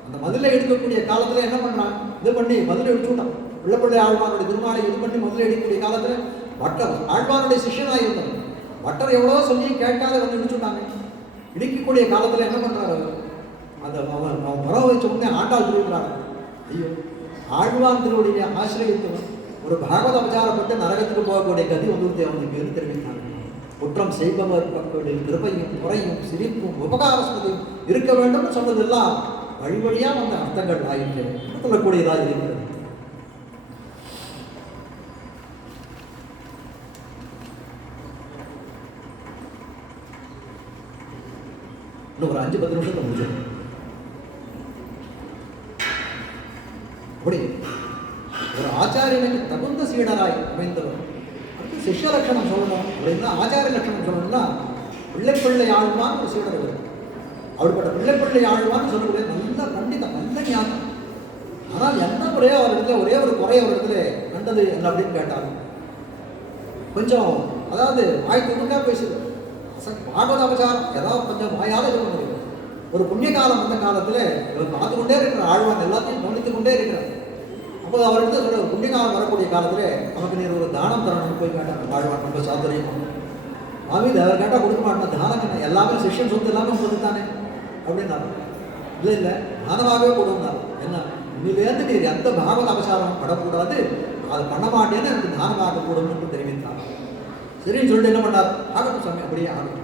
அந்த மதுரை எடுக்கக்கூடிய காலத்துல என்ன பண்றான், இது பண்ணி மதுரை எடுத்து விட்டான். பிள்ளைப்பிள்ளை ஆழ்வானுடைய திருமாலை இது பண்ணி மதுரை எடுக்கக்கூடிய காலத்துல வட்டர் ஆழ்வானுடைய சிஷ்யனாக இருந்தவன். வட்டர் எவ்வளோ சொல்லி கேட்காத இடிச்சுட்டாங்க. இடிக்கக்கூடிய காலத்துல என்ன பண்றாரு, அந்த அவன் பரவ வச்ச உடனே ஆண்டாள் திருவிழாங்க. ஐயோ, ஆழ்வான் திருவடியை ஆசிரியத்தவன் ஒரு பாகவத அபச்சாரப்பட்டு நரகத்துக்கு போகக்கூடிய கதி அவனுக்கு தெரிவித்தாங்க. குற்றம் செய்பவர் பக்களில் கிருபையும் குறையும் சிரிப்பும் உபகாரஸ்மதியும் இருக்க வேண்டும் சொன்னதெல்லாம் வழி வழியா வந்த அர்த்தங்கள் ஆயிற்று சொல்லக்கூடியதாக இருக்கிறது. இன்னும் ஒரு 5-10 நிமிஷத்துல முடிஞ்சது. அப்படி ஒரு ஆச்சாரியனுக்கு தகுந்த சீடராய் அமைந்தவர். அடுத்து சிஷ்ய லட்சணம் சொல்லணும் அப்படின்னா, ஆச்சாரிய லட்சணம் சொல்லணும்னா பிள்ளைப்பிள்ளை ஆழ்வான் ஒரு சீடர் இருக்கு. அப்படிப்பட்ட பிள்ளைப்பிள்ளை ஆழ்வான்னு சொல்லக்கூடிய நல்ல பண்டிதம், நல்ல ஞானம். ஆனால் என்ன குறையோ அவர் இடத்துல, ஒரே ஒரு குறைய ஒரு இடத்துல கண்டது என்ன அப்படின்னு கேட்டாங்க. கொஞ்சம் அதாவது வாய் துணுக்கா பேசுது, பாகவத அபச்சாரம் ஏதாவது கொஞ்சம் வாயால் இது பண்ணுது. ஒரு புண்ணிய காலம் வந்த காலத்தில் இவர் பார்த்து கொண்டே இருக்கிற ஆழ்வான் எல்லாத்தையும் கவனித்து கொண்டே இருக்கிறார். அப்போ அவர்கிட்ட சொல்ற ஒரு புண்ணிய காலம் வரக்கூடிய காலத்தில் நமக்கு நீர் ஒரு தானம் தரணும்னு போய் கேட்டாங்க ஆழ்வான். ரொம்ப சாதுரியம் மாமி, அவர் கேட்டால் கொடுக்க மாட்டேன், தானம் என்ன எல்லாமே சிஷ்யன் சொத்து எல்லாமே உங்களுக்கு தானே அப்படின்னாரு. இல்லை தானமாகவே கொடுந்தாரு. என்ன இன்னிலேருந்து நீர் எந்த பாகவத அபச்சாரம் படக்கூடாது, அதை பண்ண மாட்டேன்னு எனக்கு தானமாக கூடும் என்று தெரிவித்தார். சரின்னு சொல்லிட்டு என்ன பண்ணார், ஆகட்டும் சாமி அப்படியே ஆகட்டும்.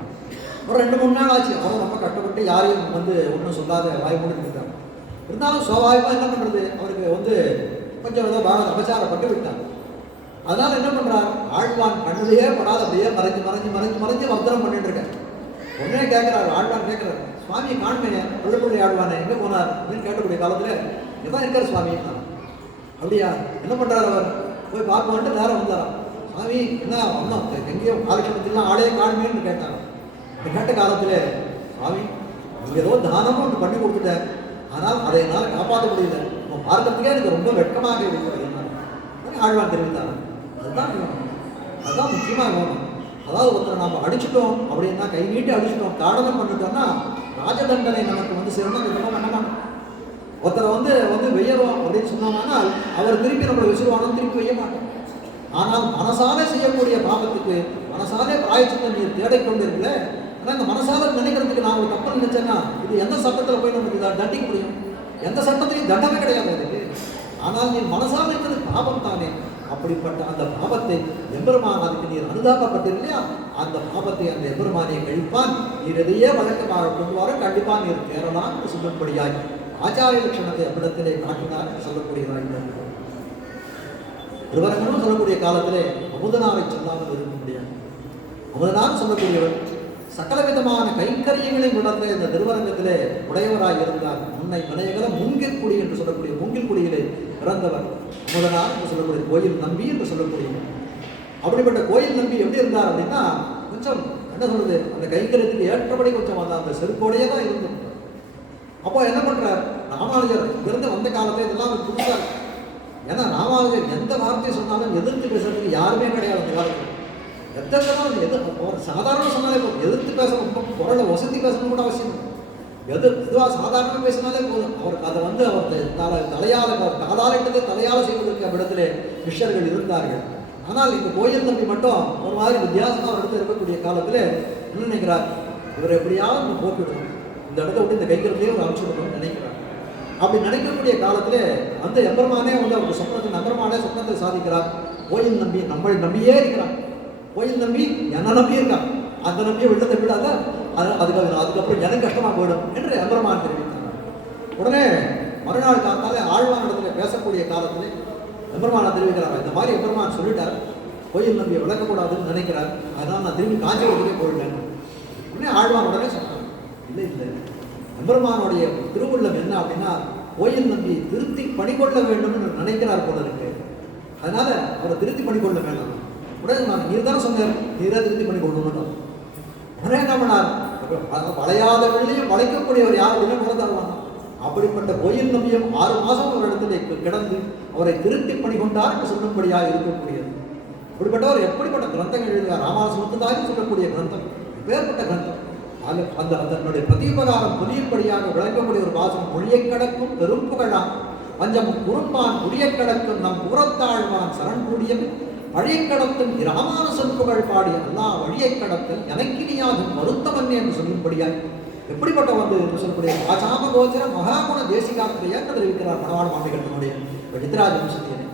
ஒரு 2-3 நாள் ஆச்சு. அவரும் ரொம்ப கஷ்டப்பட்டு யாரையும் ஒன்றும் சொல்லாத வாய் மூடிட்டு இருக்காங்க. இருந்தாலும் சுவாபாவிகமாக என்ன பண்ணுறது, அவருக்கு கொஞ்சம் ஏதோ பாகவத அபச்சாரப்பட்டு விட்டார். அதனால என்ன பண்ணுறார், ஆழ்வான் கண்ணிலேயே படாத அப்படியே மறைஞ்சு மறைஞ்சு மறைஞ்சு மறைஞ்சு வர்த்தனம் பண்ணிட்டு இருக்கார். உடனே கேட்குறாரு, ஆழ்வான் கேட்குறாரு, சுவாமி காண்மையை பிள்ளைப்பிள்ளை ஆழ்வானே எங்கே போனார் அப்படின்னு கேட்டக்கூடிய காலத்தில் எதான் இருக்கார் சுவாமி. அப்படியா, என்ன பண்ணுறாரு அவர், போய் பார்ப்போன்ட்டு நேரம் வந்தாராம். சுவாமி என்ன அம்மா எங்கேயோ காலட்சணத்திலாம் ஆளையே காணுமேன்னு கேட்டாங்க. கேட்ட காலத்தில் சுவாமி ஏதோ தானமும் ஒன்று பண்ணி கொடுத்துட்டேன், ஆனால் அதை என்னால் காப்பாற்ற முடியல, நம்ம பார்க்கறதுக்கே எனக்கு ரொம்ப வெட்கமாக இருக்கிறது ஆழ்வான் தெரிவித்தார். அதுதான் முக்கியமாக வேணும். அதாவது ஒருத்தரை நம்ம அடிச்சுட்டோம் அப்படின்னா, கை நீட்டி அடிச்சுட்டோம், தாடனம் பண்ணிட்டோம்னா ராஜதண்டனை நமக்கு சேரணும். அது ரொம்ப பண்ண மாட்டோம். ஒருத்தரை வெய்யறோம் அப்படின்னு சொன்னோம்னால் அவர் திருப்பி நம்மளை விசிறுவானோம், திருப்பி வெய்ய மாட்டோம். ஆனால் மனசாலே செய்யக்கூடிய பாவத்துக்கு மனசாலே பிராயச்சித்தம் நீர் தேடிக்கொண்டு இருக்கல. ஆனால் இந்த மனசால நினைக்கிறதுக்கு நான் ஒரு தப்பு நினைச்சேன்னா இது எந்த சட்டத்தில் போய் நமக்கு இதை தண்டிக்க முடியும்? எந்த சட்டத்திலையும் தண்டனை கிடையாது அதுக்கு. ஆனால் நீ மனசால இருக்கிறது பாவம் தானே. அப்படிப்பட்ட அந்த பாவத்தை எம்பெருமான் அதுக்கு நீர் அனுதாபப்பட்டிருக்கலையா, அந்த பாவத்தை அந்த எம்பெருமானியை கழிப்பான். நீர் எதையே வழக்கமாக கொண்டு வர கண்டிப்பாக நீர் தேரலாம் சொல்லும்படியாய் ஆச்சாரிய லட்சணத்தை அவ்விடத்திலே காட்டினார் சொல்லக்கூடியதாய். திருவரங்கனும் சொல்லக்கூடிய காலத்திலே அமுதனாரை சொல்லாமல் இருக்க முடியாது. அமுதனார் சொல்லக்கூடியவர் சகல விதமான கைங்கரியங்களை உணர்ந்த இந்த திருவரங்கத்திலே உடையவராய் இருந்தார். முன்னை மனையகல மூங்கில் குடி என்று சொல்லக்கூடிய மூங்கில் குடியிலே பிறந்தவர் அமுதனார் என்று சொல்லக்கூடிய கோயில் நம்பி என்று சொல்லக்கூடிய. அப்படிப்பட்ட கோயில் நம்பி எப்படி இருந்தார் அப்படின்னா, கொஞ்சம் என்ன சொல்றது, அந்த கைங்கரியத்துக்கு ஏற்றபடி கொஞ்சம் அந்த செருப்போடையே தான் இருந்தோம். அப்போ என்ன பண்றார், ராமானுஜர் இருந்து வந்த காலத்தை இதெல்லாம் புதுசாக ஏன்னா ராமானுஜர் எந்த வார்த்தையை சொன்னாலும் எதிர்த்து பேசுறதுக்கு யாருமே கிடையாது அந்த காலத்தில். எத்தனை ஒரு சாதாரண சொன்னாலே போதும், எதிர்த்து பேசணும், குரலை வசதி பேசணும் கூட அவசியம் இல்லை. இதுவாக சாதாரணமாக பேசினாலே போதும். அவருக்கு அதை அவர் தலையால் காதாலிட்டதை தலையால் செய்வதற்கு அவ்விடத்திலே சிஷ்யர்கள் இருந்தார்கள். ஆனால் இந்த கோயில் தம்பி மட்டும் ஒரு மாதிரி வித்தியாசமாக இடத்துல இருக்கக்கூடிய காலத்தில் என்ன நினைக்கிறார், இவர் எப்படியாவது போக்கிவிடணும், இந்த இடத்த விட்டு இந்த கைகளுக்கே ஒரு அனுப்பிச்சுடணும்னு நினைக்கிறார். அப்படி நினைக்கக்கூடிய காலத்தில் அந்த எம்பெருமானே அவருக்கு சொப்னத்தில் எம்பெருமானே சொப்னத்தை சாதிக்கிறார். கோயில் நம்பி நம்மளை நம்பியே இருக்கிறான், கோயில் நம்பி என்ன நம்பி இருக்கான், அந்த நம்பியை விட்டத்தை விடாத அதுக்கப்புறம் எனக்கு கஷ்டமாக போயிடும் என்று எம்பெருமான் தெரிவிக்கிறார். உடனே மறுநாள் காலத்தாலே ஆழ்வான் இடத்துல பேசக்கூடிய காலத்தில் எம்பெருமானை தெரிவிக்கிறார். இந்த மாதிரி எம்பெருமான் சொல்லிட்டார், கோயில் நம்பியை விளக்கக்கூடாதுன்னு நினைக்கிறார், அதனால் நான் திரும்பி காஞ்சிபுரத்துக்கே போயிட்டேன். உடனே ஆழ்வான் உடனே சொன்னார், இல்லை இல்லை, எம்பெருமானுடைய திருவுள்ளம் என்ன அப்படின்னா கோயில் நம்பி திருத்தி பணிகொள்ள வேண்டும்னு நினைக்கிறார் போல இருக்கு, அதனால அவரை திருத்தி பணிகொள்ள வேண்டாம். உடனே நான் நீர் தானே சொன்னார், நீரே திருத்தி பணிகொள்ளணும். உடனே என்ன பண்ணார், வளையாத வெள்ளியும் வளைக்கக்கூடியவர் யார் அப்படின்னு உணர்ந்தாருவாங்க. அப்படிப்பட்ட கோயில் நம்பியும் 6 மாதம் ஒரு இடத்துல கிடந்து அவரை திருத்தி பணிகொண்டார் என்று சொல்லும்படியாக இருக்கக்கூடியது. இப்படிப்பட்டவர் எப்படிப்பட்ட கிரந்தங்கள் எழுதுவார், ராமானுஜமுத்துதாரி சொல்லக்கூடிய கிரந்தம் வேறுபட்ட கிரந்தம். அந்த தன்னுடைய பிரதிபகாரம் புரியும்படியாக விளங்கக்கூடிய ஒரு வாசம். மொழியை கடக்கும் பெரும் புகழாம் பஞ்சம் குறும்பான் புரிய கடக்கும் நம் புறத்தாழ்வான் சரண் கூடியது வழியை கடத்தும் ராமானுசன் புகழ் பாடி அல்லா வழியை கடத்தல் எனக்கினியாகும் வருத்தமன்னே என்று சொல்லும்படியாய் எப்படிப்பட்ட வந்து என்று சொல்லக்கூடிய ஆச்சாம கோச்சர மகாகுண தேசிகாத்திரையா என்று தெரிவிக்கிறார் மணவாள மாமிகளுடைய வித்ராஜ வம்சத்தியனை.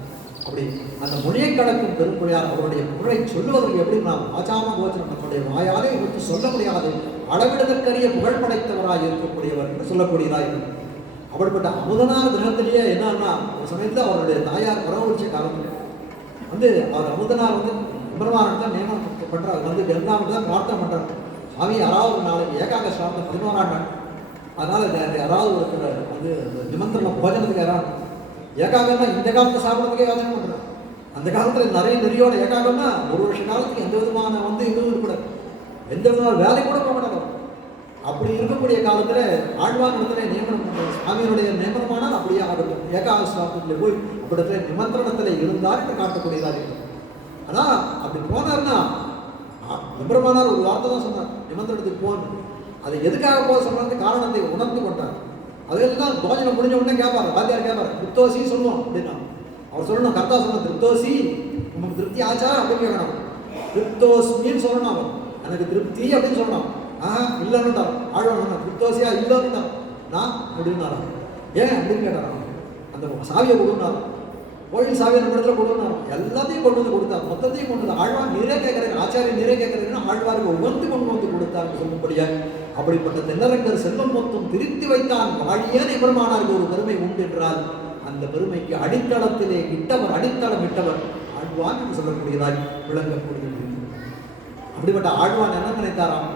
அப்படி அந்த மொழியை கடக்கும் பெரும்புழையார் அவருடைய புகழை சொல்லுவதற்கு எப்படி நாம் ஆச்சாம கோச்சரம் நம்முடைய வாயாலே இவற்று சொல்ல முடியாது அளவிடுதற்கரிய புகழ் படைத்தவராக இருக்கக்கூடியவர் என்று சொல்லக்கூடியதாக இருக்கு. அப்படிப்பட்ட அமுதனார் தினத்திலேயே என்னன்னா ஒரு சமயத்தில் அவருடைய தாயார் பரவரிச்ச காலத்தில் வந்து அவர் அமுதனார் வந்து எம்பெருமான் தான் நியமனம் பண்றார், வந்து எல்லாம் தான் பிரார்த்தனை பண்றாரு. சாமி யாராவது நாளைக்கு ஏகாங்க சாப்பிட்ட 11ஆம் நாள், அதனால யாராவது ஒரு வந்து நிமந்திரண போஜனத்துக்கு யாராவது ஏகாகம்னா இந்த காலத்தில் சாப்பிட்றதுக்கே யோசனை பண்றாரு. அந்த காலத்தில் நெறியோட ஏகாகம்னா 1 வருஷ காலத்துக்கு எந்த விதமான வந்து இதுவும் இருக்கக்கூடாது, எந்த விதமான வேலை கூட போகக்கூடாது. அப்படி இருக்கக்கூடிய காலத்தில் ஆழ்வான் இடத்துல நியமனம் பண்ணுறது, சாமியினுடைய நியமனமானால் அப்படியே ஆகட்டும், ஏகாக சாப்பிட்டுல போய் அப்படித்துல நிமந்திரணத்தில் இருந்தார் என்று காட்டக்கூடியதாக இருக்கும். ஆனால் அப்படி போனார்னா எம்பெருமானார் ஒரு வார்த்தை தான் சொன்னார், நிமந்திரணத்துக்கு போகணும். அதை எதுக்காக போக சொல்றது காரணத்தை உணர்ந்து கொண்டார். அதெல்லாம் போஜனம் முடிஞ்ச உடனே கேட்பாரு, வாத்தியார் கேட்பாரு, திருப்தோசி சொல்லுவோம் அப்படின்னா அவர் சொல்லணும், கர்த்தா சொல்லணும், திருப்தோசி நமக்கு திருப்தி ஆச்சா அப்படின்னு கேட்கணும். திருப்தோஸ்மின்னு சொல்லணும், அவர் எனக்கு திருப்தி அப்படின்னு சொல்லணும். இல்லைன்னு தான் ஆழ்வான் திருப்தோசியா இல்லைன்னு தான் நான் அப்படின்னாராம். ஏன் அப்படின்னு கேட்டாராம், அந்த சாவியை கொடுனாரும், கோயில் சாவியை நம்ம இடத்துல கொடுனாரும், எல்லாத்தையும் கொண்டு வந்து கொடுத்தார், மொத்தத்தையும் கொண்டு வந்து ஆழ்வான் நீரே கேட்கறேன், ஆச்சாரியன் நீரே கேட்கறேன்னா ஆழ்வாருக்கு உணர்ந்து கொண்டு வந்து கொடுத்தார் சொல்லும்படியா. அப்படிப்பட்ட தென்னரங்கர் செல்வம் மொத்தம் திருத்தி வைத்தான் வாழியேன் எம்பெருமானாருக்கு ஒரு பெருமை உண்டு என்றால் அந்த பெருமைக்கு அடித்தளத்திலே இட்டவர், அடித்தளம் இட்டவர் ஆழ்வான் என்று சொல்லக்கூடியதாய் விளங்கக்கூடியது. அப்படிப்பட்ட ஆழ்வான் என்ன நினைத்தாராம்,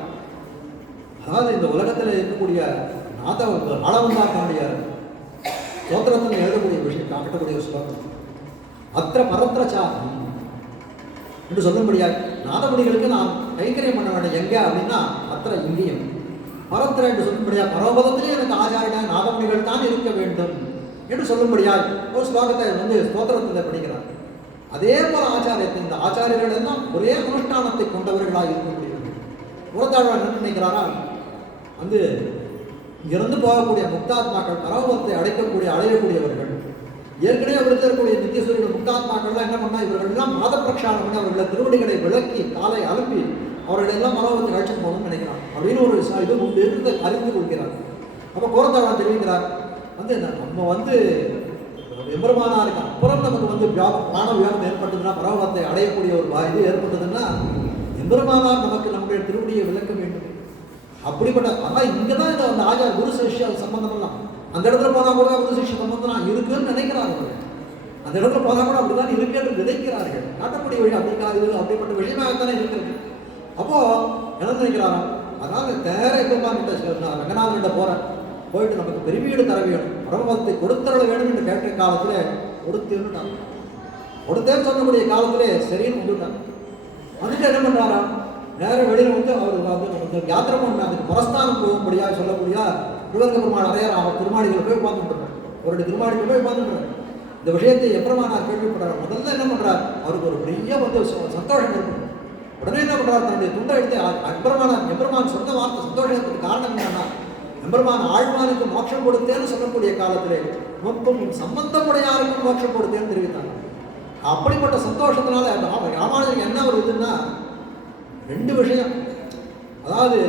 அதாவது இந்த உலகத்தில் இருக்கக்கூடிய ஆளவந்தாருடைய சோத்திரத்தில் எழுதக்கூடிய விஷயம் காட்டக்கூடிய ஒரு ஸ்லோகம், அத்திர பரத்திரச்சாதி என்று சொல்லும்படியாக நாதமுடிகளுக்கு நாம் கைங்கரியம் பண்ண வேண்டும். எங்க அப்படின்னா அத்திர இங்கேயும் பரத்திர என்று சொல்லும்படியா பரவபதத்திலே எனக்கு ஆச்சாரியனாக நாதமுடிகள் தான் இருக்க வேண்டும் என்று சொல்லும்படியாய் ஒரு ஸ்லோகத்தை வந்து ஸ்தோத்திரத்தில் படிக்கிறார். அதே போல ஆச்சாரியத்தை இந்த ஆச்சாரியர்கள் எல்லாம் ஒரே அனுஷ்டானத்தை கொண்டவர்களாக இருக்கக்கூடியவர்கள். புறத்தாழ்வார் என்ன நினைக்கிறாரா, வந்து இங்கிருந்து போகக்கூடிய முக்தாத்மாக்கள் பரவபதத்தை அடையக்கூடியவர்கள். ஏற்கனவே அவருக்கு இருக்கக்கூடிய நித்தியசூரியர்கள் முக்தாத்மாக்கள்லாம் என்ன பண்ணா, இவர்கள் எல்லாம் மாத பிரக்ஷானம் பண்ணி அவர்களை திருவடிகளை விளக்கி காலை அனுப்பி அவர்கள் எல்லாம் பரவபதத்தை அழைச்சிட்டு போகணும்னு நினைக்கிறார். அப்படின்னு ஒரு இது உண்டு என்று அறிந்து கொள்கிறார். அப்போ புறத்தாழ்வார் தெரிவிக்கிறார், வந்து நம்ம வந்து எம்பெருமானாருக்கு அப்புறம் நமக்கு வந்து பிராண வியாபம் ஏற்பட்டதுன்னா பரவபதத்தை அடையக்கூடிய ஒரு இது ஏற்பட்டதுன்னா எம்பெருமானார் நமக்கு நம்முடைய திருவடியை விளக்க வேண்டும். அப்படிப்பட்ட ஆனால் இங்கே தான் இந்த அந்த ஆச்சார குரு சிஷ்ய சம்பந்தம்லாம் அந்த இடத்துல போனால் கூட குரு சிஷ்ய சம்பந்தம் இருக்குன்னு நினைக்கிறார்கள். அந்த இடத்துல போனால் கூட அப்படிதான் இருக்கு என்று விதைக்கிறார்கள். காட்டக்கூடிய வழி அப்படிக்காது அப்படிப்பட்ட விஷயமாகத்தானே இருக்கிறது. அப்போ என்ன நினைக்கிறாரோ, அதனால தேர எம்பெருமான்கிட்ட ரங்கநாதன்கிட்ட போயிட்டு நமக்கு பெருமீடு தர வேணும், பரமபதத்தை கொடுத்தரல வேணும் என்று கேட்ட காலத்தில் கொடுத்தேன்னு சொல்லக்கூடிய காலத்திலே சரின்னு வந்துட்டாங்க. வந்துட்டு என்ன பண்ணுறாரா, நேரம் வெளியில் வந்து அவர் யாத்திரை பண்ண அதுக்கு பரஸ்தானம் போகும்படியாக சொல்லக்கூடிய திருவரங்க பெருமாள் அறையார் அவர் திருமாடிகளை போய் உட்காந்துட்டுறார், அவருடைய திருமாடிகளை போய் உட்காந்துட்டுறாரு. இந்த விஷயத்தை எம்பெருமானார் கேள்விப்படுறார். முதல்ல என்ன பண்றார், அவருக்கு ஒரு பெரிய சந்தோஷம் இருக்கும். உடனே என்ன பண்றார், தன்னுடைய துண்டை எடுத்து எம்பெருமான் சொன்ன வார்த்தை சந்தோஷத்துக்கு காரணம் என்னன்னா, எம்பெருமான் ஆழ்வானுக்கு மோட்சம் கொடுத்தேன்னு சொல்லக்கூடிய காலத்திலே சம்பந்தமுடையாருக்கும் மோட்சம் கொடுத்தேன்னு தெரிவித்தாங்க. அப்படிப்பட்ட சந்தோஷத்தினால ராமானுஜருக்கு என்ன ஒரு இதுன்னா, 2 விஷயம். அதாவது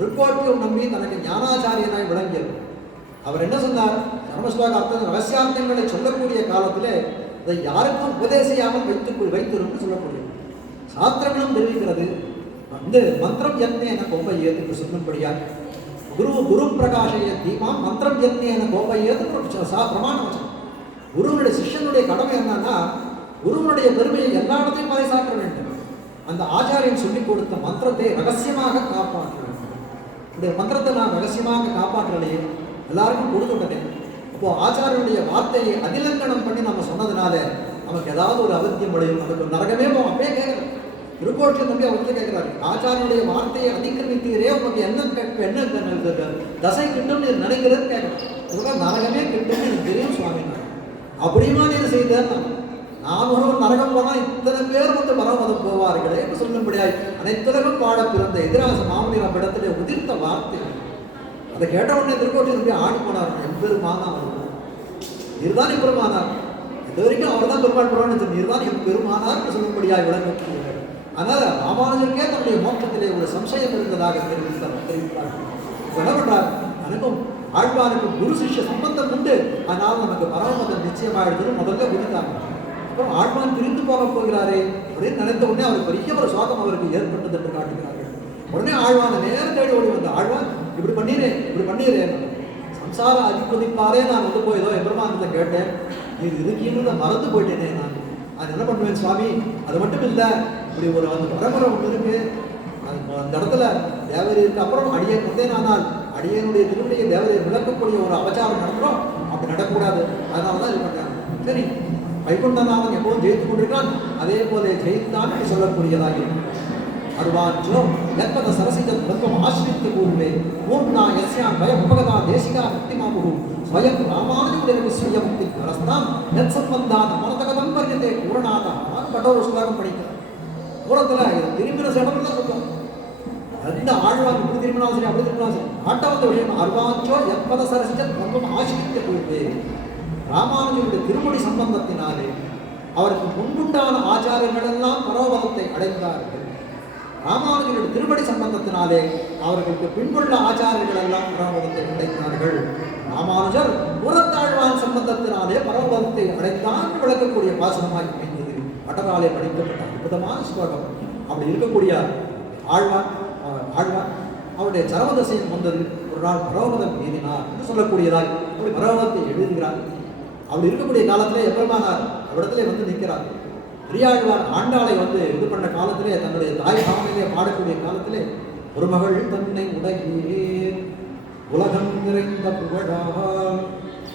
ரிப்போர்ட்டையும் நம்பி தனக்கு ஞானாச்சாரியனாய் விளங்கியது. அவர் என்ன சொன்னார், தர்மஸ்லோக அர்த்த ரகசியார்த்தங்களை சொல்லக்கூடிய காலத்திலே அதை யாருக்கும் உபதேசியாமல் வைத்திருந்து சொல்லக்கூடிய சாஸ்திரங்களும் தெரிவிக்கிறது. மந்திரம் எத்தனை கோபையேது சொல்லும்படியா குரு பிரகாஷைய தீமாம் மந்திரம் எத்தனை கோபையேது பிரமாணம் வச்சோம். குருவனுடைய சிஷ்யனுடைய கடமை என்னன்னா, குருவனுடைய பெருமையை எல்லா இடத்தையும் பறைசாற்ற வேண்டும். அந்த ஆச்சாரியன் சொல்லிக் கொடுத்த மந்திரத்தை ரகசியமாக காப்பாற்ற வேண்டும். இந்த மந்திரத்தை நான் ரகசியமாக காப்பாற்றலையே எல்லாருக்கும் கொடுத்துட்டேன். அப்போ ஆச்சாரியனுடைய வார்த்தையை அதிலங்கனம் பண்ணி நம்ம சொன்னதுனால நமக்கு ஏதாவது ஒரு அவத்தியம் அடையும், நமக்கு ஒரு நரகமே போகும். அப்பயே கேட்கறேன், திருக்கோட்டில் நம்பி அவர்கிட்ட கேட்கிறாரு, ஆச்சாரியனுடைய வார்த்தையை அதிகரிக்கிறீரே, உங்களுக்கு என்ன தசை கிட்டும் நீர் நினைக்கிறது கேட்கணும். நரகமே கிட்டும் எனக்கு தெரியும் சுவாமி, அப்படியுமா நீர் செய்தார். நான் ஒரு நரகம் போனால் இத்தனை பேர் பரவதம் போவார்களே என்று சொல்லும்படியாய் அனைத்துலகம் பாட பிறந்த எதிராச மாமனிர் அவ்விடத்திலே உதிர்த்த வார்த்தை. அதை கேட்ட உடனே திருக்கோட்டில் போய் ஆடி போனார். எம்பெருமானா இதுதான் எம்பெருமானார். இது வரைக்கும் அவர் தான் பெருமாள் பெருமாள் நீர்தான் எம்பெருமானார் சொல்லும்படியாய் விளங்கக்கூடியவர். அதனால ராமானுஜருக்கே தன்னுடைய மோட்சத்திலே ஒரு சம்சயம் இருந்ததாக தெரிவித்தார். என்ன பண்றார், எனக்கும் ஆழ்வானுக்கும் குரு சிஷ்ய சம்பந்தம் உண்டு, அதனால் நமக்கு பரமபதம் நிச்சயமாயிடுதுன்னு முதல்ல புரிந்தாங்க. அப்புறம் ஆழ்வான் பிரிந்து போக போகிறாரே அப்படின்னு நினைத்த உடனே அவர் பெரிய ஒரு சோகம் அவருக்கு ஏற்பட்டது என்று காட்டுகிறார்கள். உடனே ஆழ்வானை நேரம் தேடி ஓடி வந்த ஆழ்வான், இப்படி பண்ணீரேன் சம்சார அதிகொதிப்பாரே நான் வந்து போய் ஏதோ எம்பெருமானத்தை கேட்டேன், இது இருக்குன்னு மறந்து போயிட்டேனே. நான் அது என்ன பண்ணுவேன் சுவாமி, அது மட்டும் இல்லை, இப்படி ஒரு அந்த பரம்பரை ஒன்று இருக்கு, அந்த இடத்துல தேவரீருக்கு அப்புறம் அடியேன் வந்தேனானால் அடியனுடைய திருவடியை தேவரையை விளக்கக்கூடிய ஒரு அபச்சாரம் நடக்கிறோம், அப்படி நடக்கக்கூடாது. அதனால தான் இது பண்ணாங்க. சரி, வைகுண்டநாதன் எப்போதும் ஜெயித்து கொண்டிருக்கான், அதே போல ஜெயித்தான் என்று சொல்லக்கூடியதாக அருவாஞ்சோ எத்தனை சரசிஜன் தத்துவம் ஆசிரித்து கூறுவே பூர்ணா எஸ்யான் பயம் உபகதா தேசிகா முக்திமாபு ஸ்வயம் ராமானுஜுடைய ஸ்வய முக்தி கரஸ்தான் எத் சம்பந்தான் மனதகதம் பரியதே பூரணாதா கட்டோர ஸ்லோகம் படிக்கிறார். பூரத்தில் திரும்பின சேடம் தான் சொல்லுவோம். அந்த ஆழ்வான் இப்படி திரும்பினாலும் சரி அப்படி திரும்பினாலும் சரி ஆட்ட வந்த விஷயம் அருவாஞ்சோ எத்பத சரசிஜன் தத்துவம் ஆசிரித்து கூறுவே ராமானுஜனுடைய திருமொழி சம்பந்தத்தினாலே அவருக்கு முன்புண்டான ஆச்சாரியர்கள் எல்லாம் பரவபதத்தை அடைந்தார்கள். ராமானுஜனுடைய திருமொழி சம்பந்தத்தினாலே அவர்களுக்கு பின்புள்ள ஆச்சாரியர்கள் எல்லாம் பரவபதத்தை அடைந்தார்கள். ராமானுஜர் புறத்தாழ்வான் சம்பந்தத்தினாலே பரவபதத்தை அடைந்தான் விளக்கக்கூடிய பாசனமாய் அமைந்தது. அட்டராலே படிக்கப்பட்ட அற்புதமான ஸ்லோகம். அப்படி இருக்கக்கூடிய ஆழ்வான் அவருடைய சரமதசையும் வந்தது. ஒரு நாள் பரவபதம் எழுதினார் என்று சொல்லக்கூடியதாய் அப்படி பரவபதத்தை எழுதுகிறார். அப்படி இருக்கக்கூடிய காலத்திலே எம்பெருமானார் அவ்விடத்திலே வந்து நிற்கிறார். பெரியாழ்வார் ஆண்டாளை வந்து இது பண்ண காலத்திலே தன்னுடைய தாய் பாவனையிலே பாடக்கூடிய காலத்திலே ஒரு மகள் தன்னை உடையே உலகம் நிறைந்த புகழால்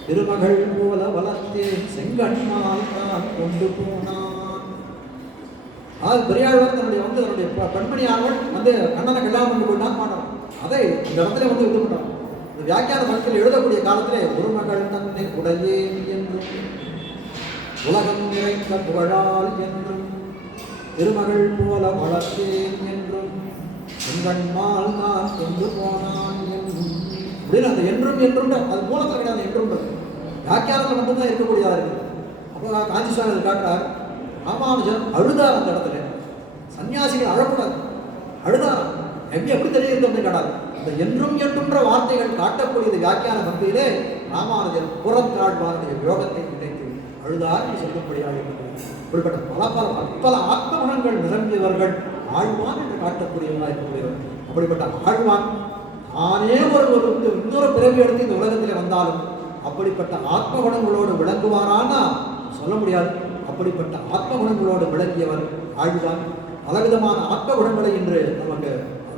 திருமகள் போல வளர்த்தே செங்கண்மால் தான் கொண்டு போனான். அதாவது பெரியாழ்வார் தன்னுடைய பெண்மணியாளர்கள் வந்து கண்ணனை கல்யாணம் பண்ணி போயிட்டான் பாடுறான். அதை இந்த இடத்துல வந்து இது பண்றான். இந்த வியாக்கியான மக்கள் எழுதக்கூடிய காலத்திலே ஒரு மகள் தன்னை உடையே என்றும் உலகம் நிறைந்த புகழால் என்றும் திருமகள் போல வளர்த்தேன் என்றும் செங்கண்மால் தான் கொண்டு போனான் என்றும் அப்படின்னு அந்த என்றும் அது மூலத்தில் கிடையாது. என்றுன்றது வியாக்கியானத்தில் மட்டும்தான் இருக்கக்கூடியதாக இருக்குது. அப்போ காஞ்சி சுவாமி காட்டுறார், ராமானுஜன் அழுதார். அந்த இடத்துல சன்னியாசிகள் அழக்கூடாது, அழுதார். எப்படி தெரியுது அப்படின்னு கேட்டார். இந்த என்றும்ன்ற வார்த்தைகள் காட்டக்கூடியது வியாக்கியான பக்தியிலே ராமானுஜன் புறத்தாழ்வாருடைய யோகத்தை நினைத்து அழுதார் என்று சொல்லக்கூடியதாக இப்படிப்பட்ட பல ஆத்மகுணங்கள் நிரம்பியவர்கள் ஆழ்வான் என்று காட்டக்கூடியவர்களாக இருக்கக்கூடியவர். அப்படிப்பட்ட ஆழ்வான் தானே ஒரு இன்னொரு பிறவி எடுத்து இந்த உலகத்திலே வந்தாலும் அப்படிப்பட்ட ஆத்மகுணங்களோடு விளங்குவாரானா சொல்ல முடியாது. அப்படிப்பட்ட ஆத்மகுணங்களோடு விளங்கியவர் ஆழ்வான். பலவிதமான ஆத்மகுணங்களை இன்று நமக்கு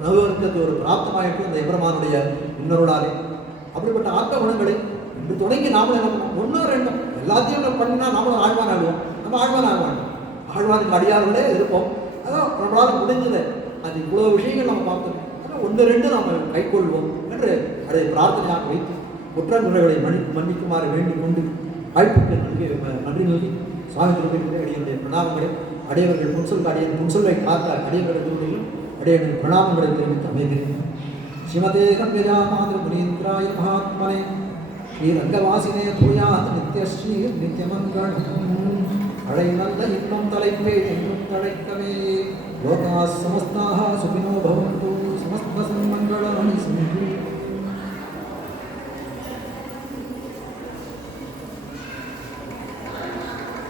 நவர்த்தது ஒரு பிராப்தமாயிட்டு இந்த எம்பெருமானுடைய இன்னொருளாலே அப்படிப்பட்ட ஆத்மகுணங்களை இன்று தொடங்கி நாமளும் என்ன பண்ணோம், ஒன்றோ ரெண்டோ எல்லாத்தையும் நம்ம பண்ணினா நாமளும் ஆழ்வான் ஆகுவோம். நம்ம ஆழ்வான் ஆழ்வான் ஆழ்வானுக்கு அடியார்களே இருப்போம். அதான் நம்மளால் முடிஞ்சது. அது இவ்வளோ விஷயங்கள் நம்ம பார்த்தோம். ஆனால் 1-2 நாம் கைக்கொள்வோம் என்று அதை பிரார்த்தனையாக வைத்து குற்றங்குறைகளை மன்னிக்குமாறு வேண்டிக் கொண்டு வாய்ப்புக்கு நன்றி நல்கி சுவாமி திருப்பதியிலே அடியனுடைய பிரணாமங்களை அடையவர்கள் முன்சொல்லை காத்த அடியவர்கள் திருவடியிலும் அடையவர்கள் பிரணாமங்களை தெரிவித்து அமைகிறேன். ஸ்ரீமதே கம்பீராமாதிர முனீந்திராய மகாத்மனே ஸ்ரீ ரங்கவாசினே பூயாத் நித்யஸ்ரீ நித்யமங்கலம். அழை நல்ல இன்னும் தலைப்பே என்றும் தழைக்கவே. லோகா சமஸ்தாக சுகினோ பவந்து. சமஸ்த சன்மங்களானி சந்தி.